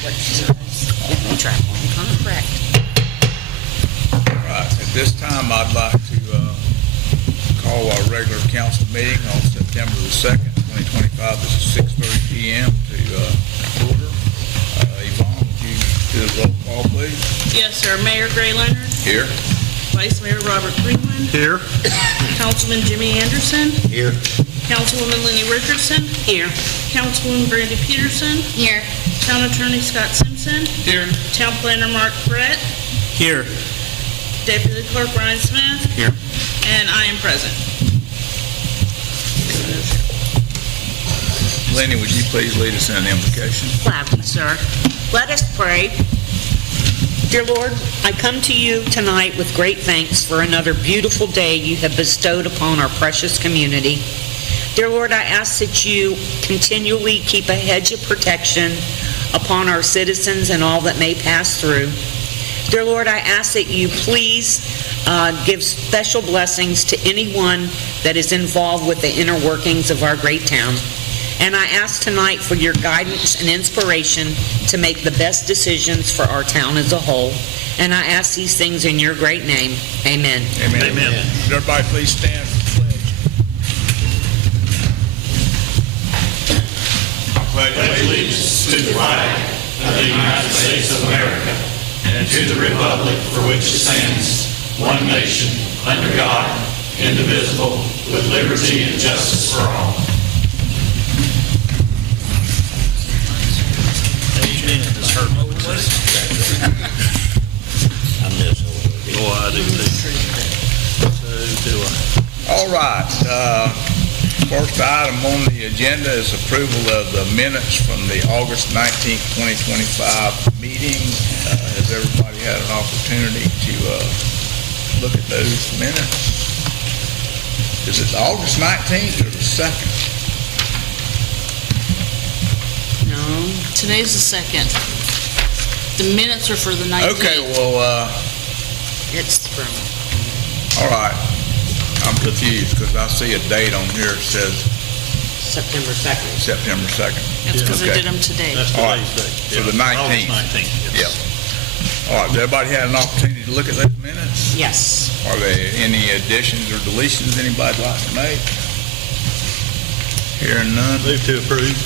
Correct. All right, at this time, I'd like to call our regular council meeting on September the 2nd, 2025. This is 6:30 p.m. to order. Yvonne, would you do the roll call, please? Yes, sir. Mayor Gray Leonard. Here. Vice Mayor Robert Greenland. Here. Councilman Jimmy Anderson. Here. Councilwoman Lenny Richardson. Here. Councilwoman Brandy Peterson. Here. Town Attorney Scott Simpson. Here. Town Planner Mark Brett. Here. Deputy Clerk Ryan Smith. Here. And I am present. Lenny, would you please lead us in an invocation? Gladly, sir. Let us pray. Dear Lord, I come to you tonight with great thanks for another beautiful day you have bestowed upon our precious community. Dear Lord, I ask that you continually keep a hedge of protection upon our citizens and all that may pass through. Dear Lord, I ask that you please give special blessings to anyone that is involved with the inner workings of our great town. And I ask tonight for your guidance and inspiration to make the best decisions for our town as a whole. And I ask these things in your great name. Amen. Amen. Amen. Would everybody please stand for the pledge? Pledge allegiance to the flag of the United States of America and to the republic for which it stands, one nation, under God, indivisible, with liberty and justice for all. Amen. This hurt my voice. I miss it. Oh, I do too. So do I. All right. First item on the agenda is approval of the minutes from the August 19th, 2025 meeting. Has everybody had an opportunity to look at those minutes? Is it August 19th or the 2nd? No. Today's the 2nd. The minutes are for the 19th. Okay, well, It's from... all right. I'm confused because I see a date on here that says September 2nd. September 2nd. That's because I Okay. did them today. That's All right. today's date. So the Yeah. 19th. August 19th. Yep. All right, has everybody had an opportunity to look at those minutes? Yes. Are there any additions or deletions anybody'd like to make? Hearing none. Move to approve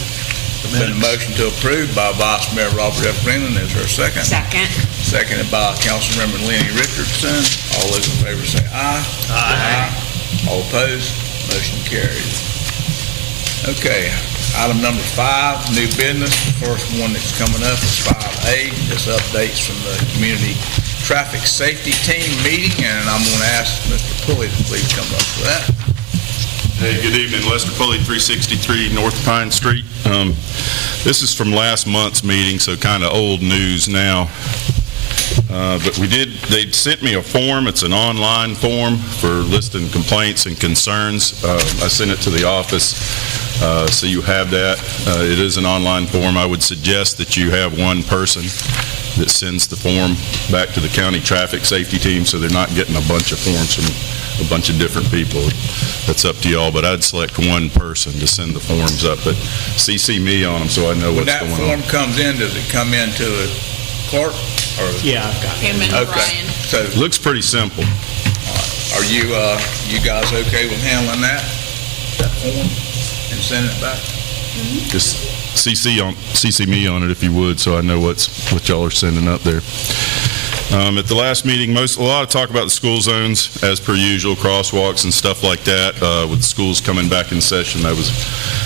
the Been a minutes. motion to approve by Vice Mayor Robert F. Greenland. Is there a second? Second. Seconded by Councilmember Lenny Richardson. All those in favor say aye. Aye. All opposed? Motion carried. Okay, item number 5, new business. The first one that's coming up is 5A. This updates from the Community Traffic Safety Team meeting, and I'm going to ask Mr. Pulley to please come up for that. Hey, good evening. Lester Pulley, 363 North Pine Street. This is from last month's meeting, so kind of old news now. But they sent me a form. It's an online form for listing complaints and concerns. I sent it to the office, so you have that. It is an online form. I would suggest that you have one person that sends the form back to the county traffic safety team, so they're not getting a bunch of forms from a bunch of different people. That's up to y'all, but I'd select one person to send the forms up, but CC me on them so I know When what's that going form on. comes in, does it come into a clerk? Or Yeah, I've got it. Him and Okay, Ryan. so Looks pretty simple. are you guys okay with handling that form and sending it back? Just CC me on it if you would, so I know what y'all are sending up there. At the last meeting, a lot of talk about the school zones, as per usual, crosswalks and stuff like that. With the schools coming back in session, that was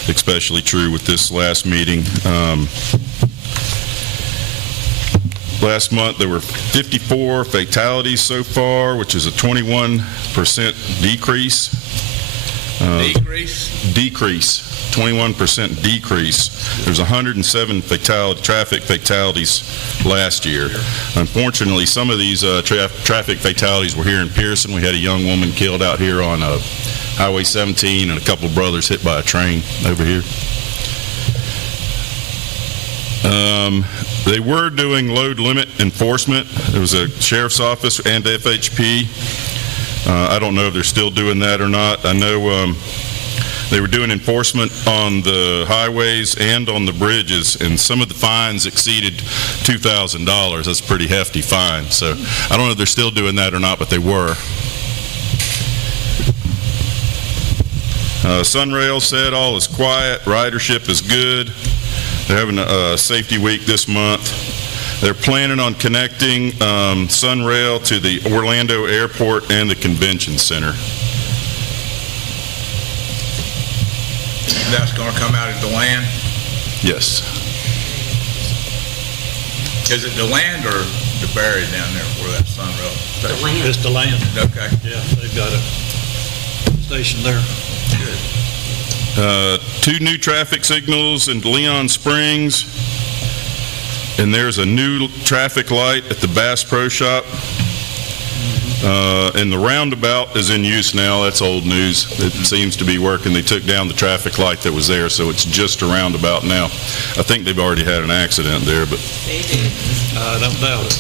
especially true with this last meeting. Last month, there were 54 fatalities so far, which is a 21% decrease. Decrease? 21% decrease. There's 107 traffic fatalities last year. Unfortunately, some of these traffic fatalities were here in Pierson. We had a young woman killed out here on Highway 17 and a couple brothers hit by a train over here. They were doing load limit enforcement. There was a sheriff's office and FHP. I don't know if they're still doing that or not. I know They were doing enforcement on the highways and on the bridges, and some of the fines exceeded $2,000. That's a pretty hefty fine. So I don't know if they're still doing that or not, but they were. Sunrail said all is quiet, ridership is good. They're having a safety week this month. They're planning on connecting Sunrail to the Orlando Airport and the Convention Center. That's going to come out of DeLand? Yes. Is it DeLand or DeBerry down there where that Sunrail station? It's the land. Okay. Yeah, they've got a station there. Good. 2 new traffic signals in Leon Springs, and there's a new traffic light at the Bass Pro Shop. And the roundabout is in use now. That's old news. It seems to be working. They took down the traffic light that was there, so it's just a roundabout now. I think they've already had an accident there, but I don't doubt it.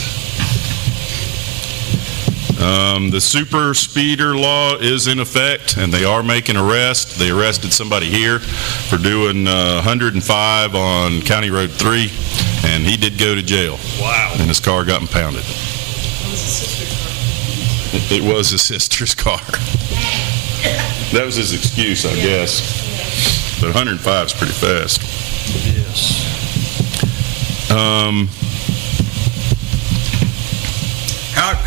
the super speeder law is in effect, and they are making arrests. They arrested somebody here for doing 105 on County Road 3, and he did go to jail. Wow. And his car got impounded. It was his sister's car. That was his excuse, I guess. But 105 is pretty fast. Yes.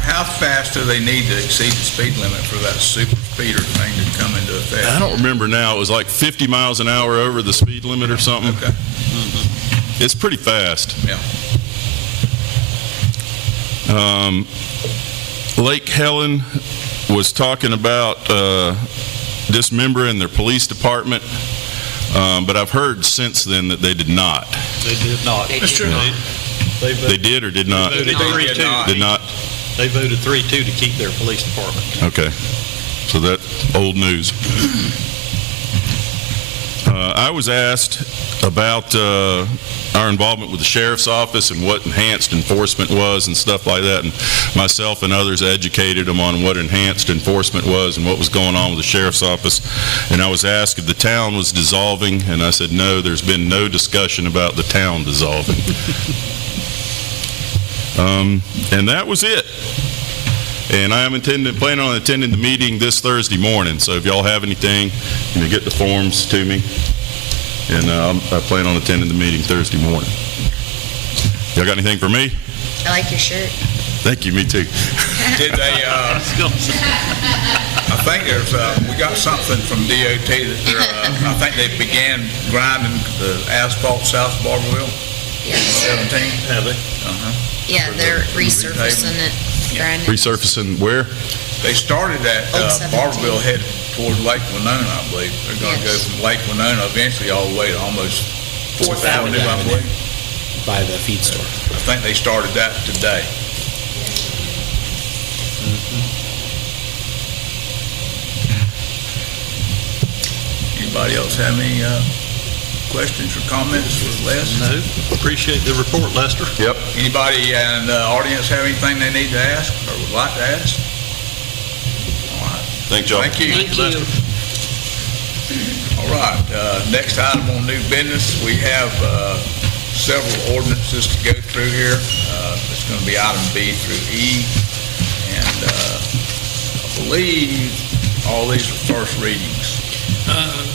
How fast do they need to exceed the speed limit for that super speeder thing to come into effect? I don't remember now. It was like 50 miles an hour over the speed limit or something. Okay. It's pretty fast. Yeah. Lake Helen was talking about dismembering their police department, but I've heard since then that they did not. They did not. That's true. They did or did not? They voted 3-2. Did not? They voted 3-2 to keep their police department. Okay. So that's old news. I was asked about our involvement with the sheriff's office and what enhanced enforcement was and stuff like that, and myself and others educated them on what enhanced enforcement was and what was going on with the sheriff's office. And I was asked if the town was dissolving, and I said no, there's been no discussion about the town dissolving. And that was it. And I am planning on attending the meeting this Thursday morning, so if y'all have anything, you know, get the forms to me. And I plan on attending the meeting Thursday morning. Y'all got anything for me? I like your shirt. Thank you, me too. Did they, I think there's, we got something from DOT that they're, I think they began grinding the asphalt south of Barberville, Yes. 17. Have they? Yeah, For the they're resurfacing it. grinding. Resurfacing where? They started at Old 17. Barberville, headed toward Lake Winona, I believe. They're going to go Yes. from Lake Winona eventually all the way to almost 4th Avenue, I believe. By the feed store. I think they started that today. Anybody else have any questions or comments for Les? No. Appreciate the report, Lester. Yep. Anybody in the audience have anything they need to ask or would like to ask? All right. Thanks, y'all. Thank you. Thank you. All right, next item on new business, we have several ordinances to go through here. It's going to be item B through E, and I believe all these are first readings.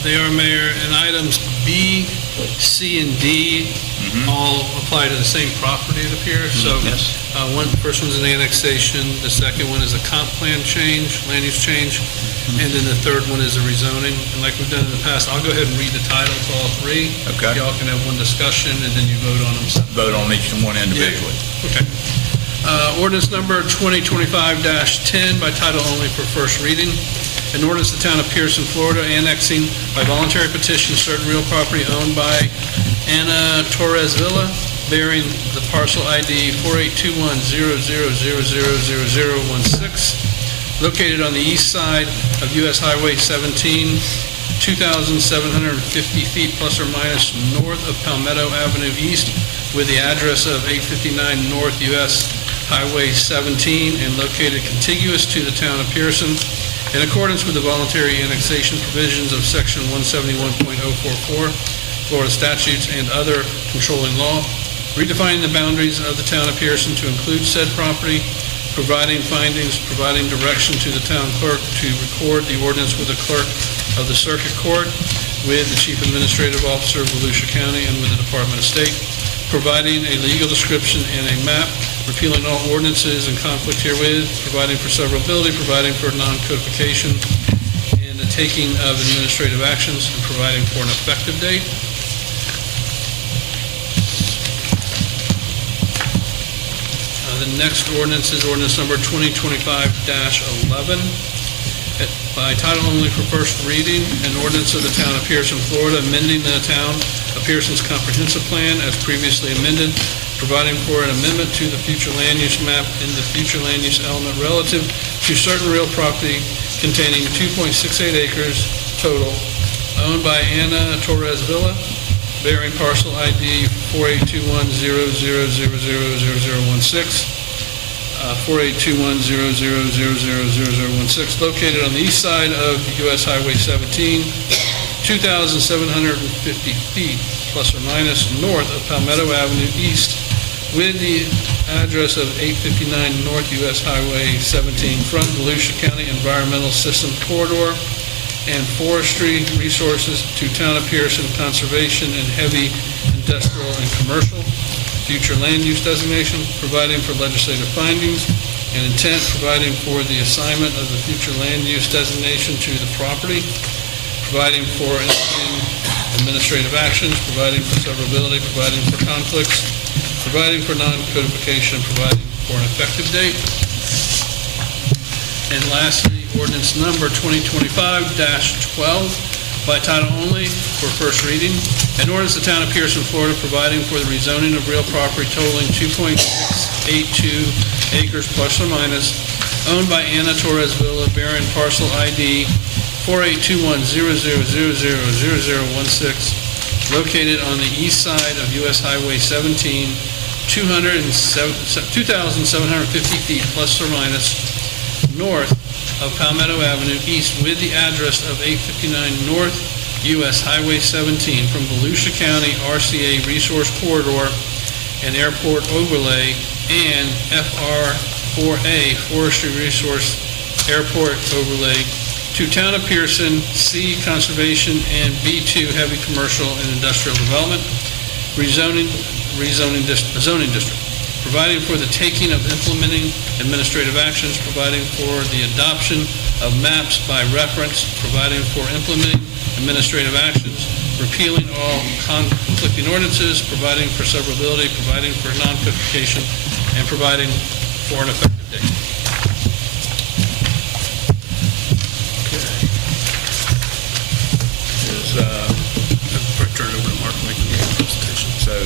They are, Mayor, and items B, C, and D all apply to the same property, it appears. So first one's an annexation, the second one is a comp plan change, land use change, and then the third one is a rezoning. And like we've done in the past, I'll go ahead and read the title to all three. Okay. Y'all can have one discussion, and then you vote on them separately. Vote on each one individually. Okay. Ordinance number 2025-10 by title only for first reading. An ordinance to the town of Pierson, Florida, annexing by voluntary petition certain real property owned by Anna Torres Villa, bearing the parcel ID 482100000016, located on the east side of U.S. Highway 17, 2,750 feet plus or minus north of Palmetto Avenue East, with the address of 859 North U.S. Highway 17, and located contiguous to the town of Pierson, in accordance with the voluntary annexation provisions of Section 171.044 Florida statutes and other controlling law, redefining the boundaries of the town of Pierson to include said property, providing findings, providing direction to the town clerk to record the ordinance with the clerk of the circuit court, with the chief administrative officer of Volusia County and with the Department of State, providing a legal description and a map, repealing all ordinances in conflict herewith, providing for severability, providing for non-codification, and the taking of administrative actions, and providing for an effective date. The next ordinance is ordinance number 2025-11. By title only for first reading, an ordinance of the town of Pierson, Florida, amending the town of Pierson's comprehensive plan as previously amended, providing for an amendment to the future land use map in the future land use element relative to certain real property containing 2.68 acres total, owned by Anna Torres Villa, bearing parcel ID 482100000016, 482100000016, located on the east side of U.S. Highway 17, 2,750 feet, plus or minus, north of Palmetto Avenue East, with the address of 859 North U.S. Highway 17, from Volusia County Environmental System Corridor and Forestry Resources to Town of Pierson Conservation and Heavy Industrial and Commercial Future Land Use Designation, providing for legislative findings and intent, providing for the assignment of the future land use designation to the property, providing for administrative actions, providing for severability, providing for conflicts, providing for non-codification, providing for an effective date. And lastly, ordinance number 2025-12, by title only for first reading. An ordinance of the town of Pierson, Florida, providing for the rezoning of real property totaling 2.682 acres plus or minus, owned by Anna Torres Villa, bearing parcel ID 482100000016, located on the east side of U.S. Highway 17, 2,750 feet plus or minus, north of Palmetto Avenue East, with the address of 859 North U.S. Highway 17, from Volusia County RCA Resource Corridor and Airport Overlay, and FR4A Forestry Resource Airport Overlay, to Town of Pierson, C Conservation, and B2 Heavy Commercial and Industrial Development, zoning district, providing for the taking of implementing administrative actions, providing for the adoption of maps by reference, providing for implementing administrative actions, repealing all conflicting ordinances, providing for severability, providing for non-codification, and providing for an effective date. Turn it over to Mark to make the presentation. So,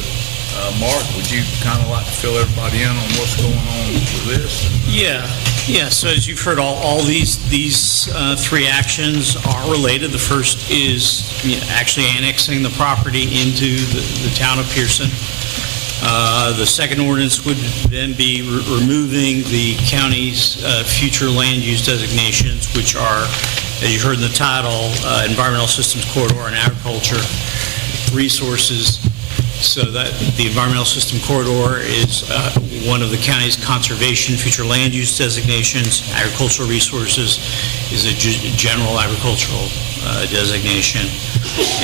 Mark, would you kind of like to fill everybody in on what's going on with this? Yeah. So as you've heard, all these three actions are related. The first is actually annexing the property into the town of Pierson. The second ordinance would then be removing the county's future land use designations, which are, as you heard in the title, environmental systems corridor and agriculture resources. So that the environmental system corridor is one of the county's conservation future land use designations. Agricultural resources is a general agricultural designation.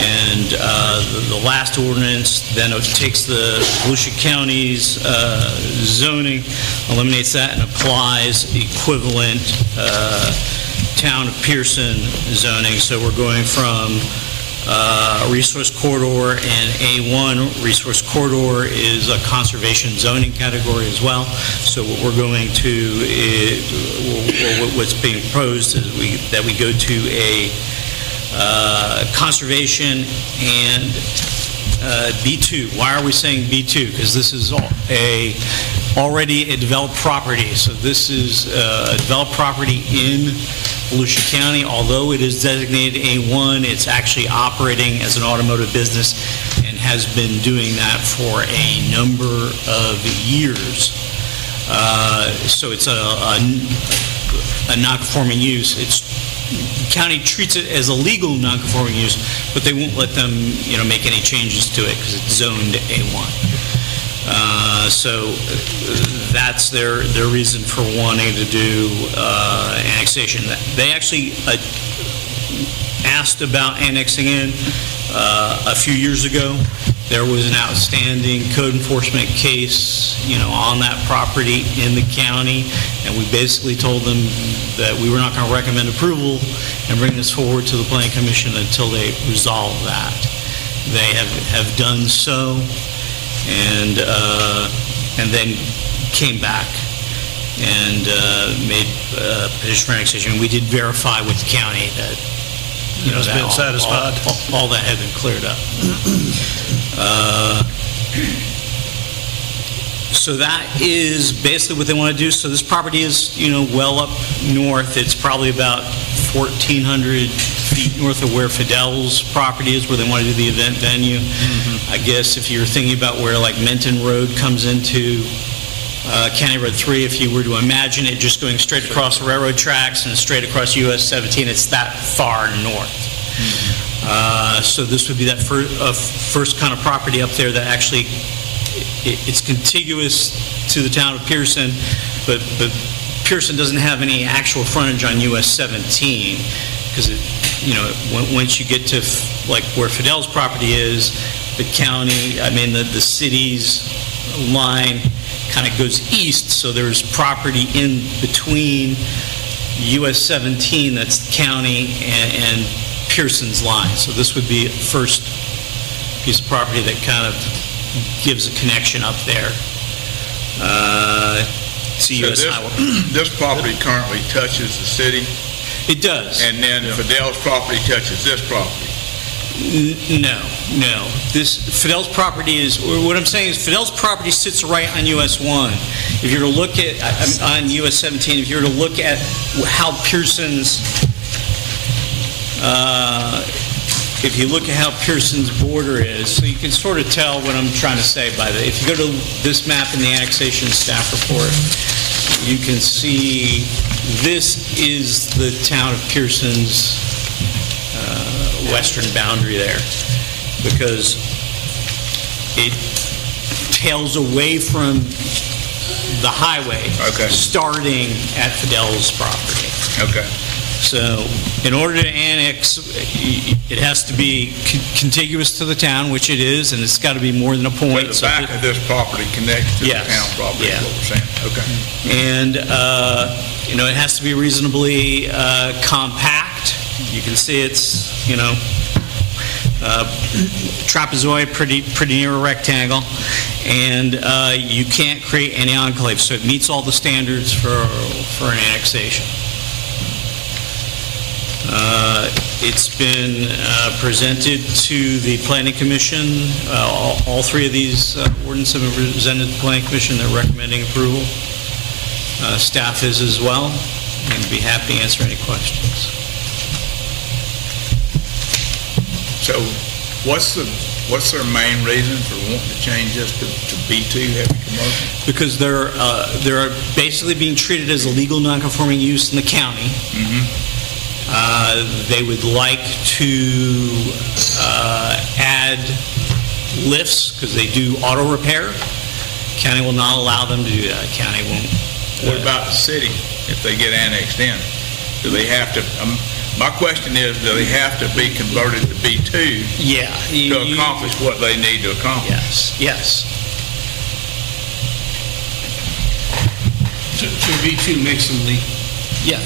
And the last ordinance then takes the Volusia County's zoning, eliminates that, and applies equivalent town of Pierson zoning. So we're going from resource corridor, and A1 resource corridor is a conservation zoning category as well. So what we're going to, what's being proposed is that we go to a conservation and B2. Why are we saying B2? Because this is already a developed property. So this is a developed property in Volusia County. Although it is designated A1, it's actually operating as an automotive business and has been doing that for a number of years. So it's a non-conforming use. It's county treats it as a legal non-conforming use, but they won't let them, make any changes to it because it's zoned A1. So that's their reason for wanting to do annexation. They actually asked about annexing in a few years ago. There was an outstanding code enforcement case, on that property in the county, and we basically told them that we were not going to recommend approval and bring this forward to the Planning Commission until they resolve that. They have done so, and then came back and made a petition for annexation. And we did verify with the county that Has been satisfied. all that had been cleared up. So that is basically what they want to do. So this property is, well up north. It's probably about 1,400 feet north of where Fidel's property is, where they want to do the event venue. I guess if you're thinking about where like Menton Road comes into County Road 3, if you were to imagine it just going straight across the railroad tracks and straight across US 17, it's that far north. So this would be that first kind of property up there that actually, it's contiguous to the town of Pierson, but Pierson doesn't have any actual frontage on US 17, because once you get to like where Fidel's property is, the county, the city's line kind of goes east, so there's property in between US 17, that's county, and Pierson's line. So this would be the first piece of property that kind of gives a connection up there to US Highway. This property currently touches the city, It does. and then Fidel's property touches this property. No. This Fidel's property is, what I'm saying is Fidel's property sits right on US 1. If you were to look at, on US 17, if you were to look at how Pierson's, if you look at how Pierson's border is, so you can sort of tell what I'm trying to say by that. If you go to this map in the annexation staff report, you can see this is the town of Pierson's western boundary there, because it tails away from the highway, starting at Fidel's property. Okay. So in order to annex, it has to be contiguous to the town, which it is, and it's got to be more than a point. But the back of this property connects to the town property, is what we're saying. Okay. And, it has to be reasonably compact. You can see it's, trapezoid, pretty near a rectangle, and you can't create any enclaves, so it meets all the standards for an annexation. It's been presented to the Planning Commission. All three of these ordinances have been presented to the Planning Commission. They're recommending approval. Staff is as well, and be happy to answer any questions. So What's their main reason for wanting to change this to B2 heavy commercial? because they're basically being treated as a legal non-conforming use in the county. They would like to add lifts because they do auto repair. County will not allow them to do that. County won't. What about the city, if they get annexed in? Do they have to, my question is, do they have to be converted to B2 to accomplish what they need to accomplish? Yes. So B2 makes them legal. Yeah.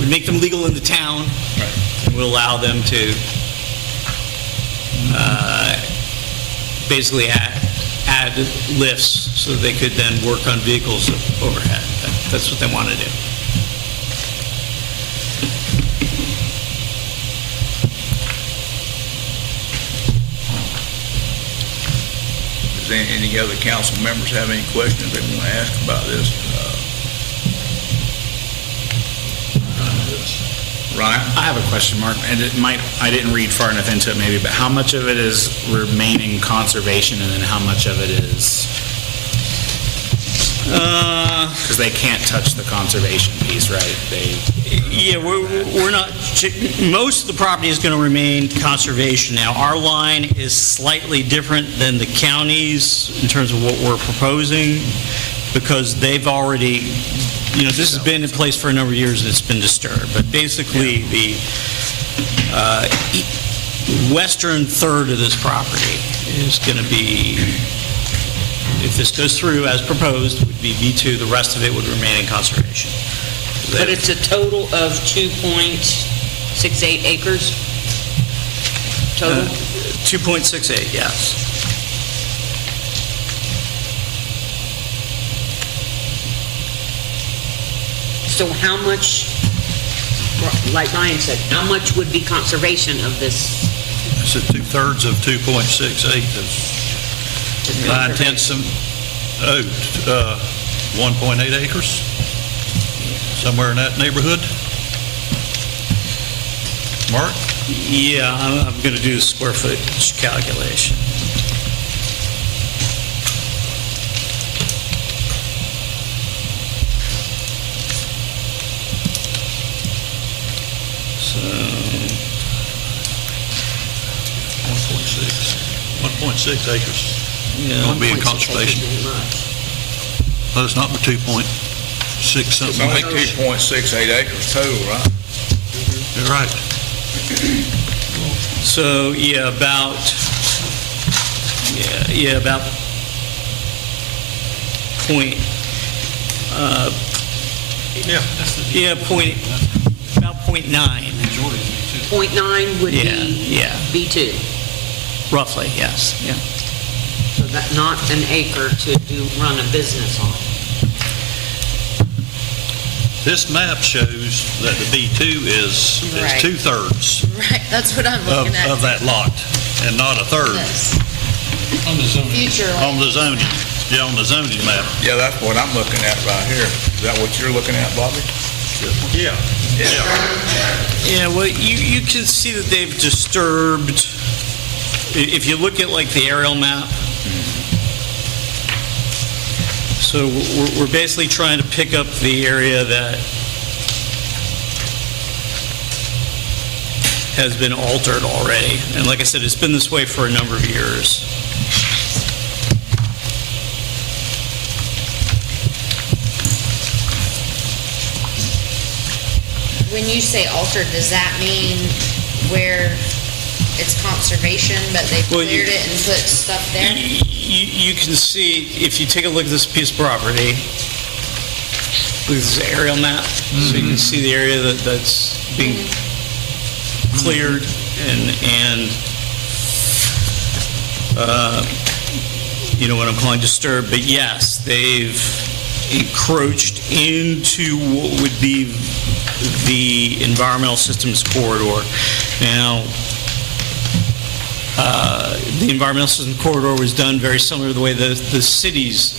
We make them legal in the town. Right. We'll allow them to basically add lifts so that they could then work on vehicles overhead. That's what they want to do. Does any other council members have any questions they want to ask about this? Ryan? I have a question, Mark, and I didn't read far enough into it maybe, but how much of it is remaining conservation and then how much of it is, because they can't touch the conservation piece, right? Yeah, we're not, most of the property is going to remain conservation. Now, our line is slightly different than the county's in terms of what we're proposing, because they've already, this has been in place for a number of years and it's been disturbed. But basically, the western third of this property is going to be, if this goes through as proposed, would be B2. The rest of it would remain in conservation. But it's a total of 2.68 acres? Total? 2.68, yes. So how much, like Ryan said, how much would be conservation of this? It's at 2/3 of 2.68, is 9/10 of 1.8 acres, somewhere in that neighborhood. Mark? Yeah, I'm going to do the square footage calculation. So, 1.6 acres. yeah, Going to be in conservation. Well, it's not but 2.6 It's something. only 2.68 acres total, right? You're right. so about point, about 0.9. 0.9 would be Yeah, B2. roughly, yes, yeah. So that's not an acre to run a business on. This map shows that the B2 is Right. 2/3 Right, that's what I'm looking at. of that lot, and not 1/3 This. On the zoning. Future on land. the zoning. Yeah, on the zoning map. Yeah, that's what I'm looking at right here. Is that what you're looking at, Bobby? Yeah. Yeah, well, you can see that they've disturbed, if you look at like the aerial map, so we're basically trying to pick up the area that has been altered already. And like I said, it's been this way for a number of years. When you say altered, does that mean where it's conservation, but they Well, cleared it and put stuff there? You can see, if you take a look at this piece of property, look at this aerial map, so you can see the area that's being cleared and what I'm calling disturbed. But yes, they've encroached into what would be the environmental systems corridor. Now, the environmental system corridor was done very similar to the way the city's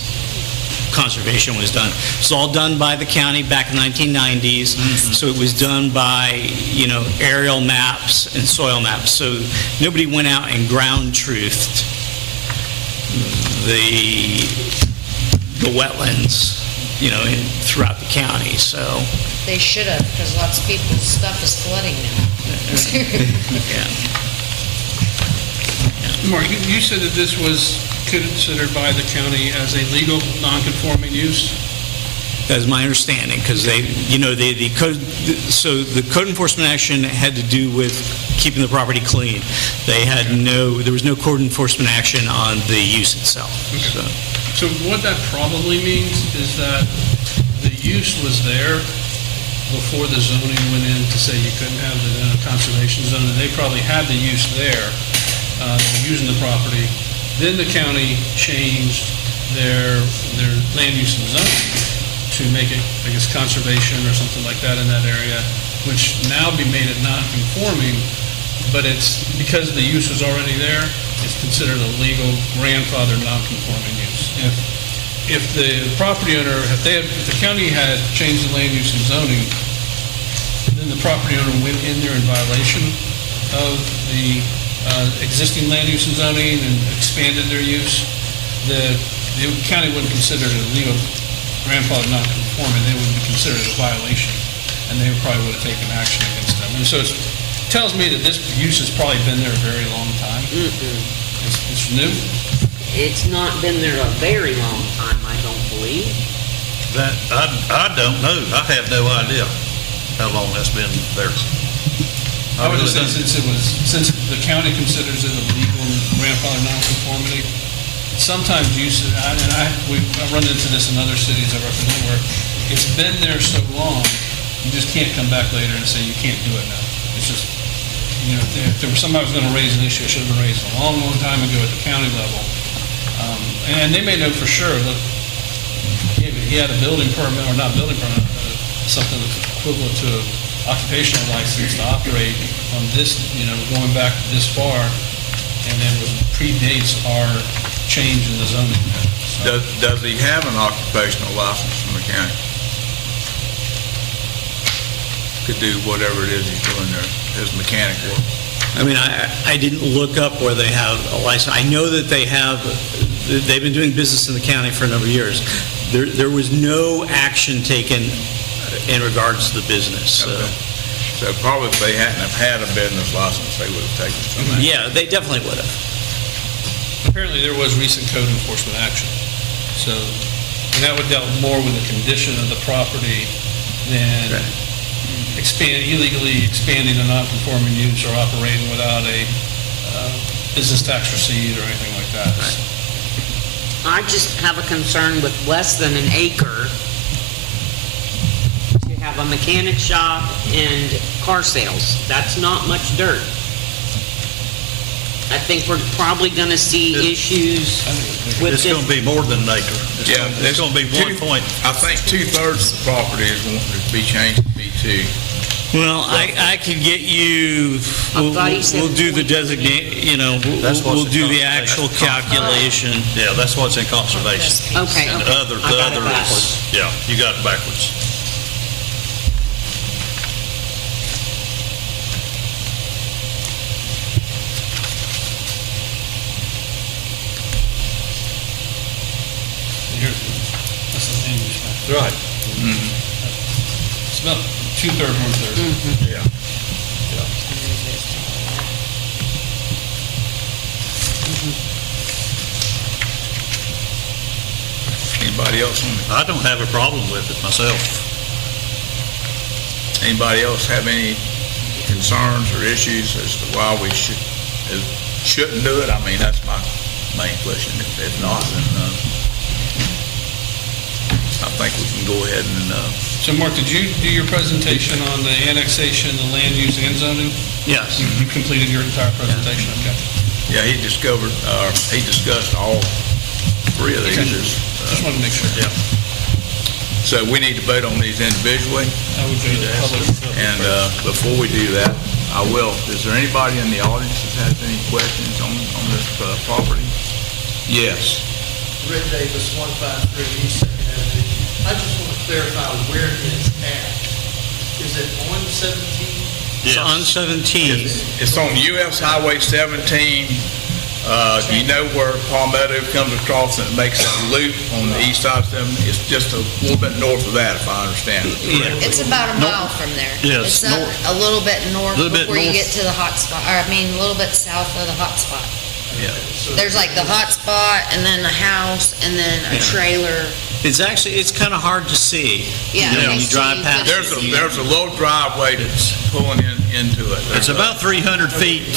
conservation was done. It was all done by the county back in the 1990s. So it was done by, aerial maps and soil maps. So nobody went out and ground truthed the wetlands, throughout the county. So, They should have, because lots of people's stuff is flooding now. yeah. Mark, you said that this was considered by the county as a legal non-conforming use? That's my understanding, because the code enforcement action had to do with keeping the property clean. There was no code enforcement action on the use itself. So what that probably means is that the use was there before the zoning went in to say you couldn't have the conservation zone, and they probably had the use there, using the property. Then the county changed their land use and zoning to make it, I guess, conservation or something like that in that area, which now made it non-conforming, but it's, because the use was already there, it's considered a legal grandfather non-conforming use. If the property owner, if the county had changed the land use and zoning, then the property owner went in there in violation of the existing land use and zoning and expanded their use, the county wouldn't consider it a legal grandfather non-conforming, they would consider it a violation. and they probably would have taken action against them. And so it tells me that this use has probably been there a very long time. It's new. It's not been there a very long time, I don't believe. That, I don't know. I have no idea how long that's been there. I would just say since the county considers it a legal grandfather nonconformity, sometimes use, I run into this in other cities I represent where it's been there so long, you just can't come back later and say you can't do it now. It's just, if there was somebody who was going to raise an issue, it should have been raised a long, long time ago at the county level. And they may know for sure that he had a building permit, or not building permit, something equivalent to an occupational license to operate on this, going back this far, and then it predates our change in the zoning. So, Does he have an occupational license from the county? Could do whatever it is he's doing there, his mechanic work. I mean, I didn't look up where they have a license. I know that they've been doing business in the county for a number of years. There was no action taken in regards to the business. Okay. So probably if they hadn't have had a business license, they would have taken some action. Yeah, they definitely would have. apparently there was recent code enforcement action. So, and that would deal more with the condition of the property than illegally expanding a non-conforming use or operating without a business tax receipt or anything like that. I just have a concern with less than an acre to have a mechanic shop and car sales. That's not much dirt. I think we're probably going to see issues with It's going to be more than an acre. It's going to be 1 point. I think 2/3 of the property is wanting to be changed to B2. Well, I could get you, we'll do the designate, That's what's we'll in do the conservation. actual calculation. Yeah, that's what's in conservation. Okay, And okay. the other I got it is, backwards. yeah, you got it backwards. That's the land use map. Right. It's about 2/3, 1/3. Yeah. Anybody else I don't have a problem with it myself. Anybody else have any concerns or issues as to why we shouldn't do it? I mean, that's my main question. If not, then I think we can go ahead and, So Mark, did you do your presentation on the annexation, the land use and zoning? Yes. You completed your entire presentation, okay. yeah, he discussed all three of these. Okay. Just wanted to make sure. Yeah. So we need to vote on these individually. That would be the public. And before we do that, is there anybody in the audience that has any questions on this property? Yes. Rick Davis, 153 East Second Avenue. I just want to clarify where it's at. Is it on 17? It's on 17. It's on US Highway 17. You know where Palmetto comes across and it makes a loop on the east side of 70? It's just a little bit north of that, if I understand it correctly. It's about a mile from there. Yes, It's up a little bit north Little bit before you north. get to the hot spot, or I mean, a little bit south of the hot spot. Yeah. There's like the hot spot and then a house and then a trailer. It's kind of hard to see. Yeah. When okay, you so drive you past. couldn't There's a little driveway that's pulling into it. It's about 300 feet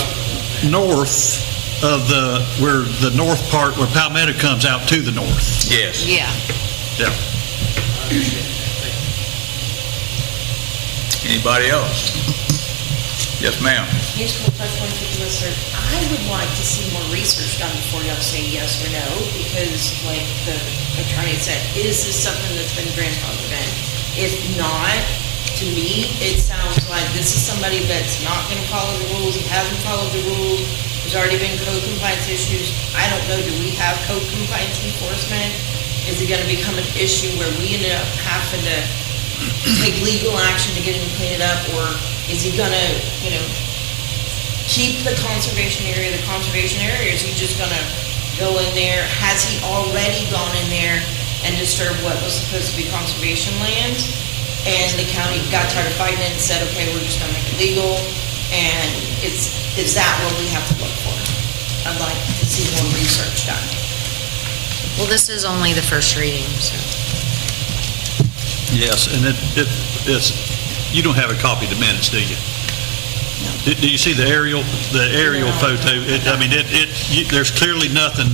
north of where the north part, where Palmetto comes out to the north. Yes. Yeah. Yeah. Anybody else? Yes, ma'am. Here's what I want to do, sir. I would like to see more research done before y'all say yes or no, because like the attorney said, is this something that's been grandfathered in? If not, to me, it sounds like this is somebody that's not going to follow the rules, and hasn't followed the rules. There's already been code compliance issues. I don't know, do we have code compliance enforcement? Is it going to become an issue where we end up having to take legal action to get him to clean it up, or is he gonna, keep the conservation area the conservation area, or is he just gonna go in there? Has he already gone in there and disturbed what was supposed to be conservation land? and the county got tired of fighting it and said, okay, we're just gonna make it legal, and is that what we have to look for? I'd like to see more research done. Well, this is only the first reading, so. Yes, and it's, you don't have a copy of the minutes, do you? No. Do you see the aerial No. photo? There's clearly nothing,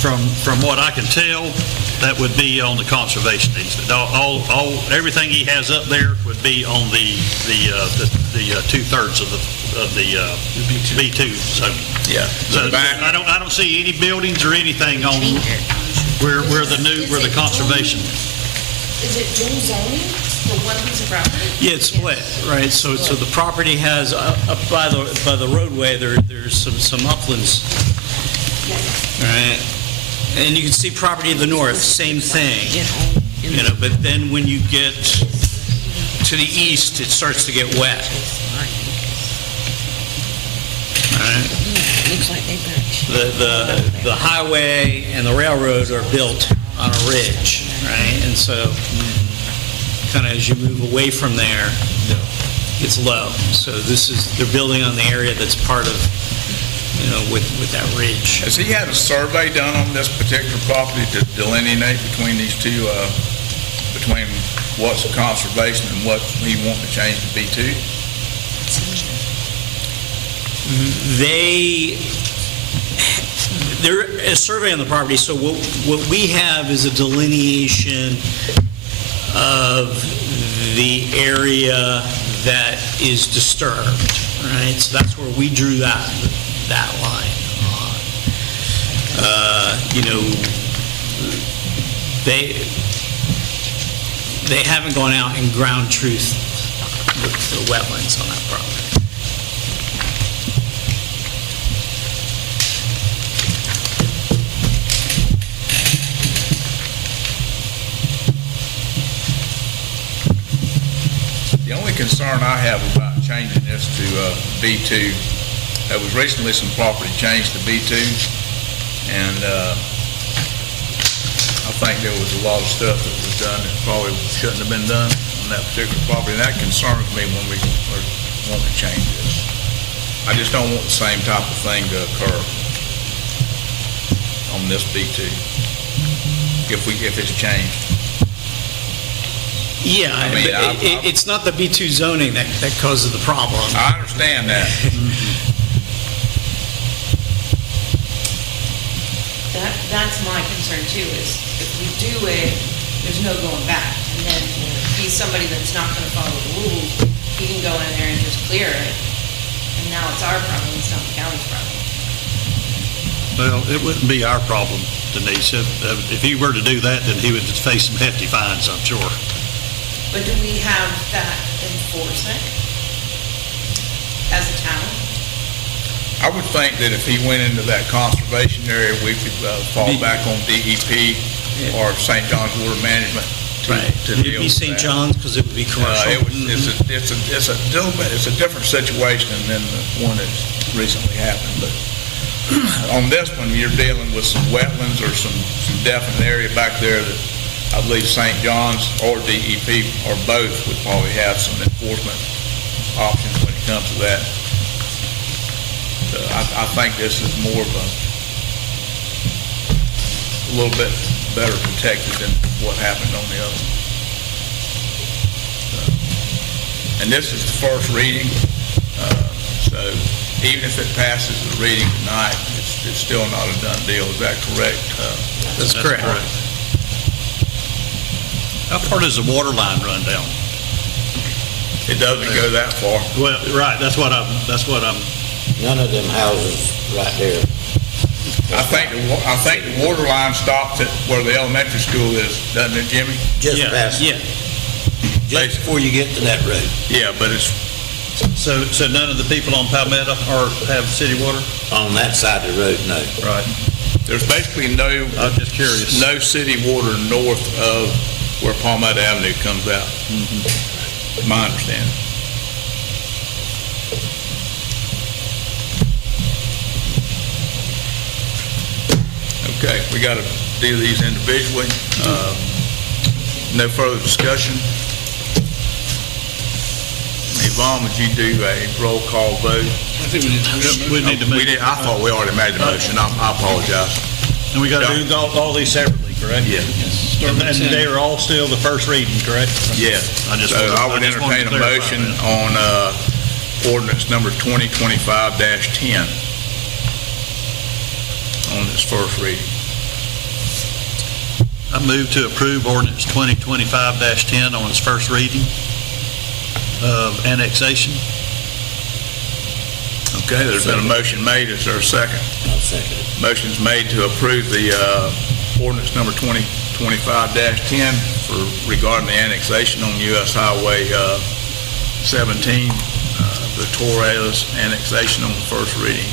from what I can tell, that would be on the conservation easement. Everything he has up there would be on the two-thirds of the B2 zone. Yeah. So I don't see any buildings or anything on where the conservation. Is it dual zoning for one piece of property? Yeah, it's split, right? So the property has, up by the roadway, there's some uplands, right? And you can see property to the north, same thing, but then when you get to the east, it starts to get wet. Right? Looks like they've got. The highway and the railroad are built on a ridge, right? And so, kind of as you move away from there, it's low. So they're building on the area that's part of, with that ridge. Has he had a survey done on this particular property to delineate between these two, between what's conservation and what he wants to change to B2? There is a survey on the property, so what we have is a delineation of the area that is disturbed, right? So that's where we drew that line. They haven't gone out and ground truth the wetlands on that property. The only concern I have about changing this to B2, there was recently some property changed to B2, and I think there was a lot of stuff that was done that probably shouldn't have been done on that particular property, and that concerns me when we want to change this. I just don't want the same type of thing to occur on this B2 if it's changed. Yeah, it's not the B2 zoning that causes the problem. I understand that. That's my concern too, is if we do it, there's no going back. And then if he's somebody that's not gonna follow the rules, he can go in there and just clear it. And now it's our problem, it's not the county's problem. Well, it wouldn't be our problem, Denise. If he were to do that, then he would face some hefty fines, I'm sure. But do we have that enforcement as a town? I would think that if he went into that conservation area, we could fall back on DEP or St. John's Water Management to deal with that. It'd be St. John's because it would be commercial. It's a different situation than the one that's recently happened, but on this one, you're dealing with some wetlands or some definite area back there that I believe St. John's or DEP or both would probably have some enforcement options when it comes to that. So I think this is more of a little bit better protected than what happened on the other. And this is the first reading, so even if it passes the reading tonight, it's still not a done deal. Is that correct? That's correct. How far does the water line run down? It doesn't go that far. Well, right, that's what I'm. None of them houses right there. I think the water line stops at where the elementary school is, doesn't it, Jimmy? Just past, just before you get to that road. Yeah, but it's, So none of the people on Palmetto have city water? On that side of the road, no. Right. there's basically no, I'm just curious. no city water north of where Palmetto Avenue comes out. My understanding. Okay, we got to do these individually. No further discussion? Yvonne, would you do a roll call vote? I think we need to. We need to We make, did, I thought we already made the motion. I apologize. and we got to do all these separately, correct? Yeah. And they are all still the first reading, correct? Yeah. I just So wanted- I would I just wanted entertain to a clarify motion that. on ordinance number 2025-10 on its first reading. I move to approve ordinance 2025-10 on its first reading of annexation. Okay, there's been a motion made. Is there a second? I'll second it. Motion's made to approve the ordinance number 2025-10 for regarding the annexation on U.S. Highway 17, the Torres annexation on the first reading.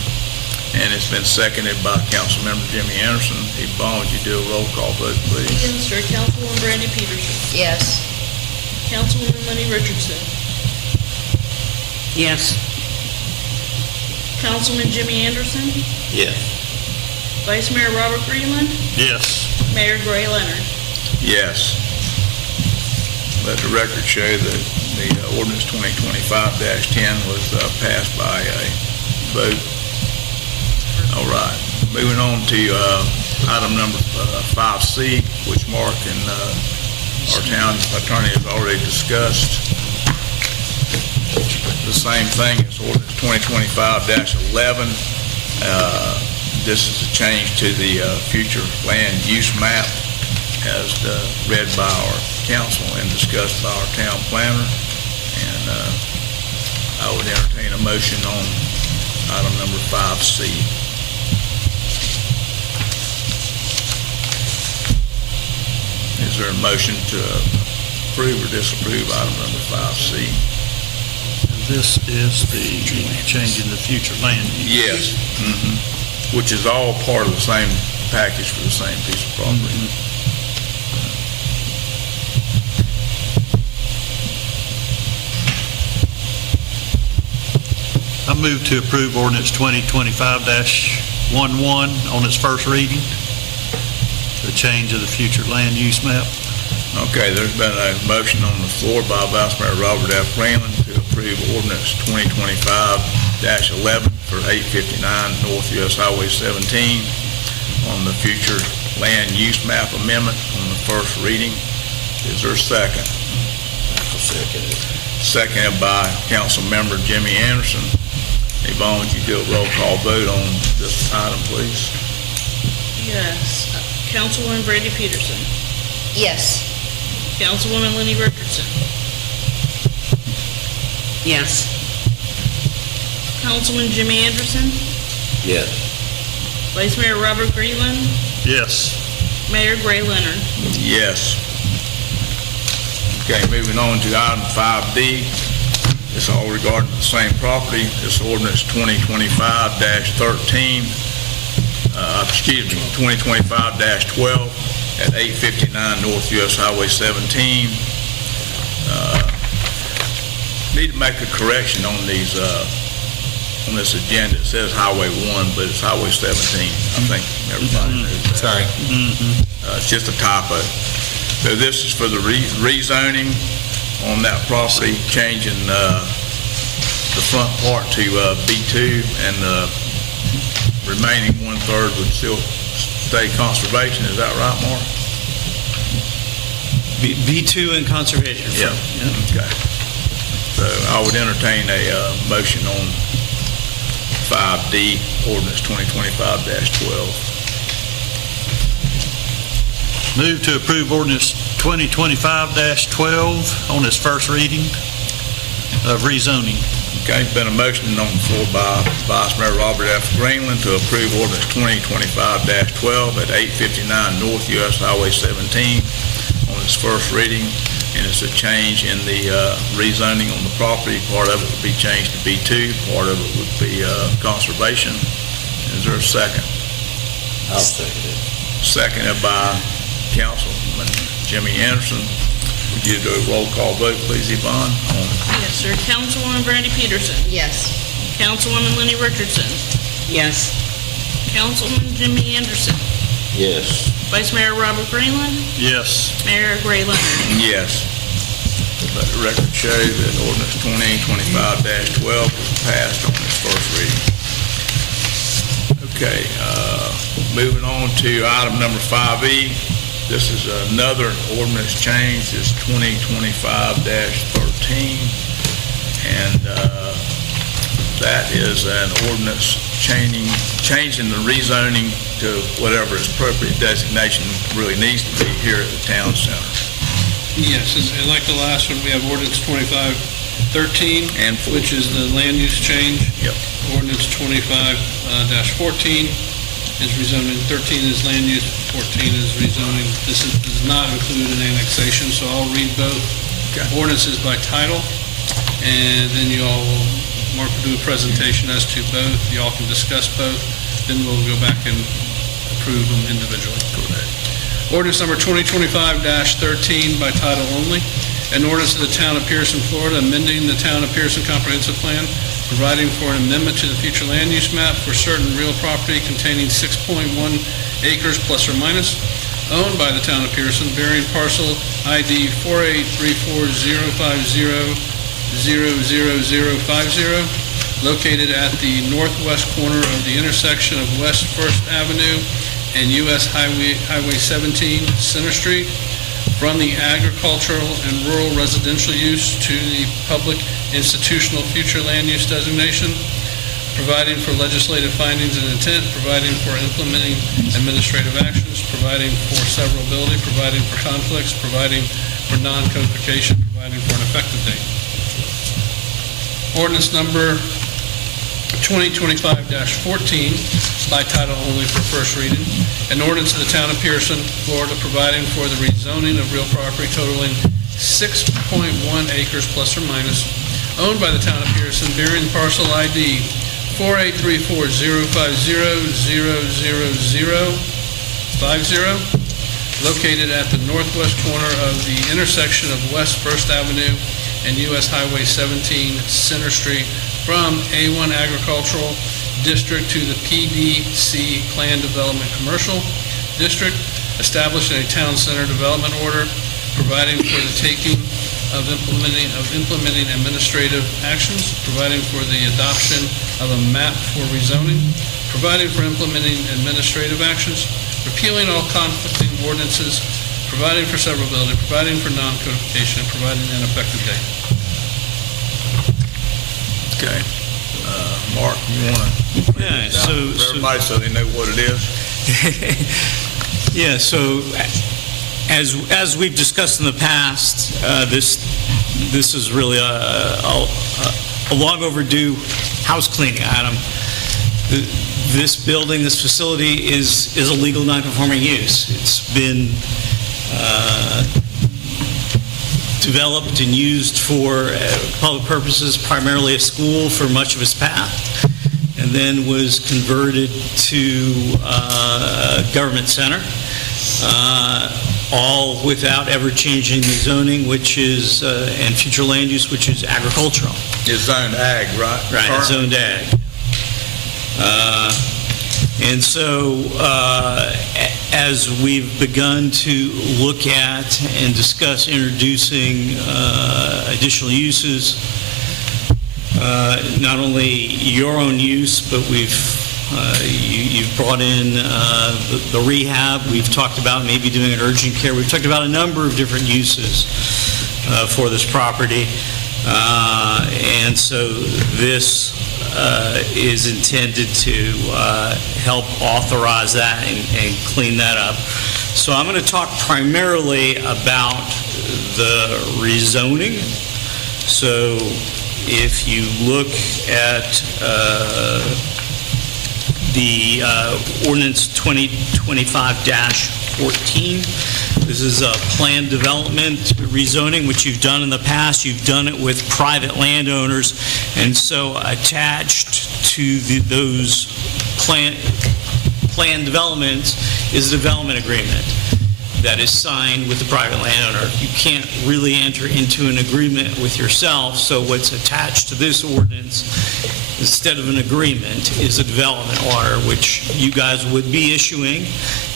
And it's been seconded by Councilmember Jimmy Anderson. Yvonne, would you do a roll call vote, please? Yes, sir. Councilwoman Brandy Peterson. Yes. Councilwoman Lenny Richardson. Yes. Councilman Jimmy Anderson. Yes. Vice Mayor Robert Greenland. Yes. Mayor Gray Leonard. Yes. Let the record show that the ordinance 2025-10 was passed by a vote. All right. Moving on to item number 5C, which Mark and our town attorney has already discussed. The same thing as ordinance 2025-11. This is a change to the future land use map as read by our council and discussed by our town planner. And I would entertain a motion on item number 5C. Is there a motion to approve or disapprove item number 5C? This is the change in the future land use. Yes. Which is all part of the same package for the same piece of property. I move to approve ordinance 2025-11 on its first reading, the change of the future land use map. Okay, there's been a motion on the floor by Vice Mayor Robert F. Greenland to approve ordinance 2025-11 for 859 North US Highway 17 on the future land use map amendment on the first reading. Is there a second? I'll second it. Seconded by Councilmember Jimmy Anderson. Yvonne, would you do a roll call vote on this item, please? Yes. Councilwoman Brandy Peterson. Yes. Councilwoman Lenny Richardson. Yes. Councilman Jimmy Anderson. Yes. Vice Mayor Robert Greenland. Yes. Mayor Gray Leonard. Yes. Okay, moving on to item 5D. It's all regarding the same property. It's ordinance 2025-13, 2025-12 at 859 North US Highway 17. Need to make a correction on these, on this agenda. It says Highway 1, but it's Highway 17. I think everybody knows that. Sorry. It's just a typo. So this is for the rezoning on that property, changing the front part to B2, and the remaining one-third would still stay conservation. Is that right, Mark? B2 and conservation. Yeah. Okay. So I would entertain a motion on 5D, ordinance 2025-12. Move to approve ordinance 2025-12 on its first reading of rezoning. Okay, been a motion on the floor by Vice Mayor Robert F. Greenland to approve ordinance 2025-12 at 859 North US Highway 17 on its first reading, and it's a change in the rezoning on the property. Part of it would be changed to B2, part of it would be conservation. Is there a second? I'll second it. Seconded by Councilman Jimmy Anderson. Would you do a roll call vote, please, Yvonne? Yes, sir. Councilwoman Brandy Peterson. Yes. Councilwoman Lenny Richardson. Yes. Councilman Jimmy Anderson. Yes. Vice Mayor Robert Greenland, Yes. Mayor Gray Leonard. Yes. Let the record show that ordinance 2025-12 was passed on its first reading. Okay, moving on to item number 5E. This is another ordinance change, it's 2025-13. And that is an ordinance changing the rezoning to whatever its appropriate designation really needs to be here at the town center. Yes, and like the last one, we have ordinance 2513, which is the land use change. Yep. Ordinance 25-14 is rezoning, 13 is land use, 14 is rezoning. This does not include an annexation, so I'll read both ordinances by title, and then you all will, Mark will do a presentation as to both. You all can discuss both, then we'll go back and approve them individually. Correct. Ordinance number 2025-13 by title only, an ordinance of the Town of Pierson, Florida, amending the Town of Pierson Comprehensive Plan, providing for an amendment to the future land use map for certain real property containing 6.1 acres plus or minus, owned by the Town of Pierson, bearing parcel ID 48340500050, located at the northwest corner of the intersection of West First Avenue and U.S. Highway 17, Center Street, from the agricultural and rural residential use to the public institutional future land use designation, providing for legislative findings and intent, providing for implementing administrative actions, providing for severability, providing for conflicts, providing for non-codification, providing for an effective date. Ordinance number 2025-14 by title only for first reading. An ordinance of the Town of Pierson, Florida, providing for the rezoning of real property totaling 6.1 acres plus or minus, owned by the Town of Pierson, bearing parcel ID 48340500050, located at the northwest corner of the intersection of West First Avenue and U.S. Highway 17, Center Street, from A1 Agricultural District to the PDC Plan Development Commercial District, establishing a town center development order, providing for the taking of implementing administrative actions, providing for the adoption of a map for rezoning, providing for implementing administrative actions, repealing all conflicting ordinances, providing for severability, providing for non-codification, and providing an effective date. Okay. Mark, you want to Yeah, for everybody so they know what it is? Yeah, so as we've discussed in the past, this is really a long overdue house cleaning item. This building, this facility is a legal non-conforming use. It's been developed and used for public purposes, primarily a school for much of its path, and then was converted to a government center, all without ever changing the zoning, which is, and future land use, which is agricultural. It's zoned ag, right? Right, it's zoned ag. And so, as we've begun to look at and discuss introducing additional uses, not only your own use, but you've brought in the rehab. We've talked about maybe doing an urgent care. We've talked about a number of different uses for this property. And so this is intended to help authorize that and clean that up. So I'm going to talk primarily about the rezoning. So if you look at the ordinance 2025-14, this is a planned development rezoning, which you've done in the past. You've done it with private landowners, and so attached to those planned developments is a development agreement. that is signed with the private landowner. You can't really enter into an agreement with yourself, so what's attached to this ordinance, instead of an agreement, is a development order, which you guys would be issuing,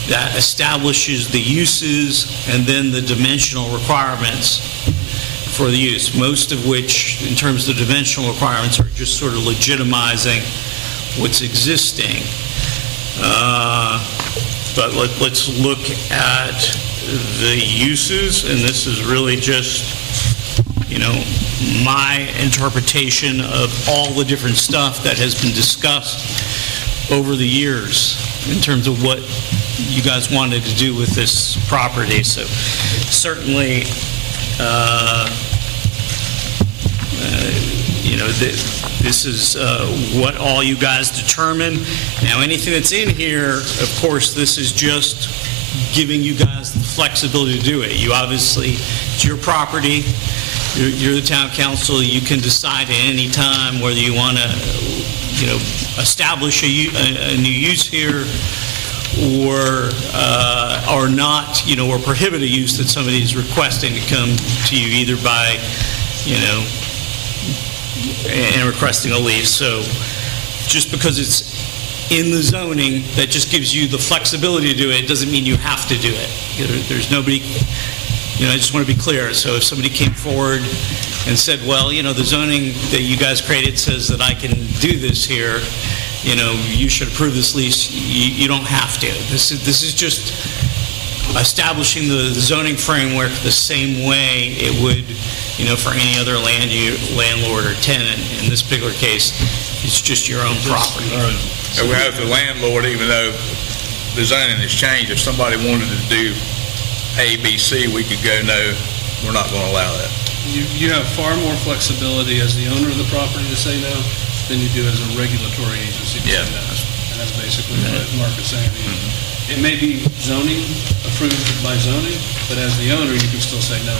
that establishes the uses and then the dimensional requirements for the use, most of which, in terms of the dimensional requirements, are just sort of legitimizing what's existing. But let's look at the uses, and this is really just, my interpretation of all the different stuff that has been discussed over the years in terms of what you guys wanted to do with this property. So certainly, this is what all you guys determine. Now, anything that's in here, of course, this is just giving you guys the flexibility to do it. You obviously, it's your property. You're the town council. You can decide at any time whether you want to, establish a new use here or not, or prohibit a use that somebody is requesting to come to you either by, and requesting a lease. So just because it's in the zoning, that just gives you the flexibility to do it. It doesn't mean you have to do it. There's nobody, I just want to be clear. So if somebody came forward and said, well, the zoning that you guys created says that I can do this here, you should approve this lease, you don't have to. This is just establishing the zoning framework the same way it would, for any other landlord or tenant. In this particular case, it's just your own property. And we have the landlord, even though the zoning has changed, if somebody wanted to do A, B, C, we could go, no, we're not going to allow that. You have far more flexibility as the owner of the property to say no than you do as a regulatory agency to say no. And that's basically what Mark is saying. It may be zoning, approved by zoning, but as the owner, you can still say no.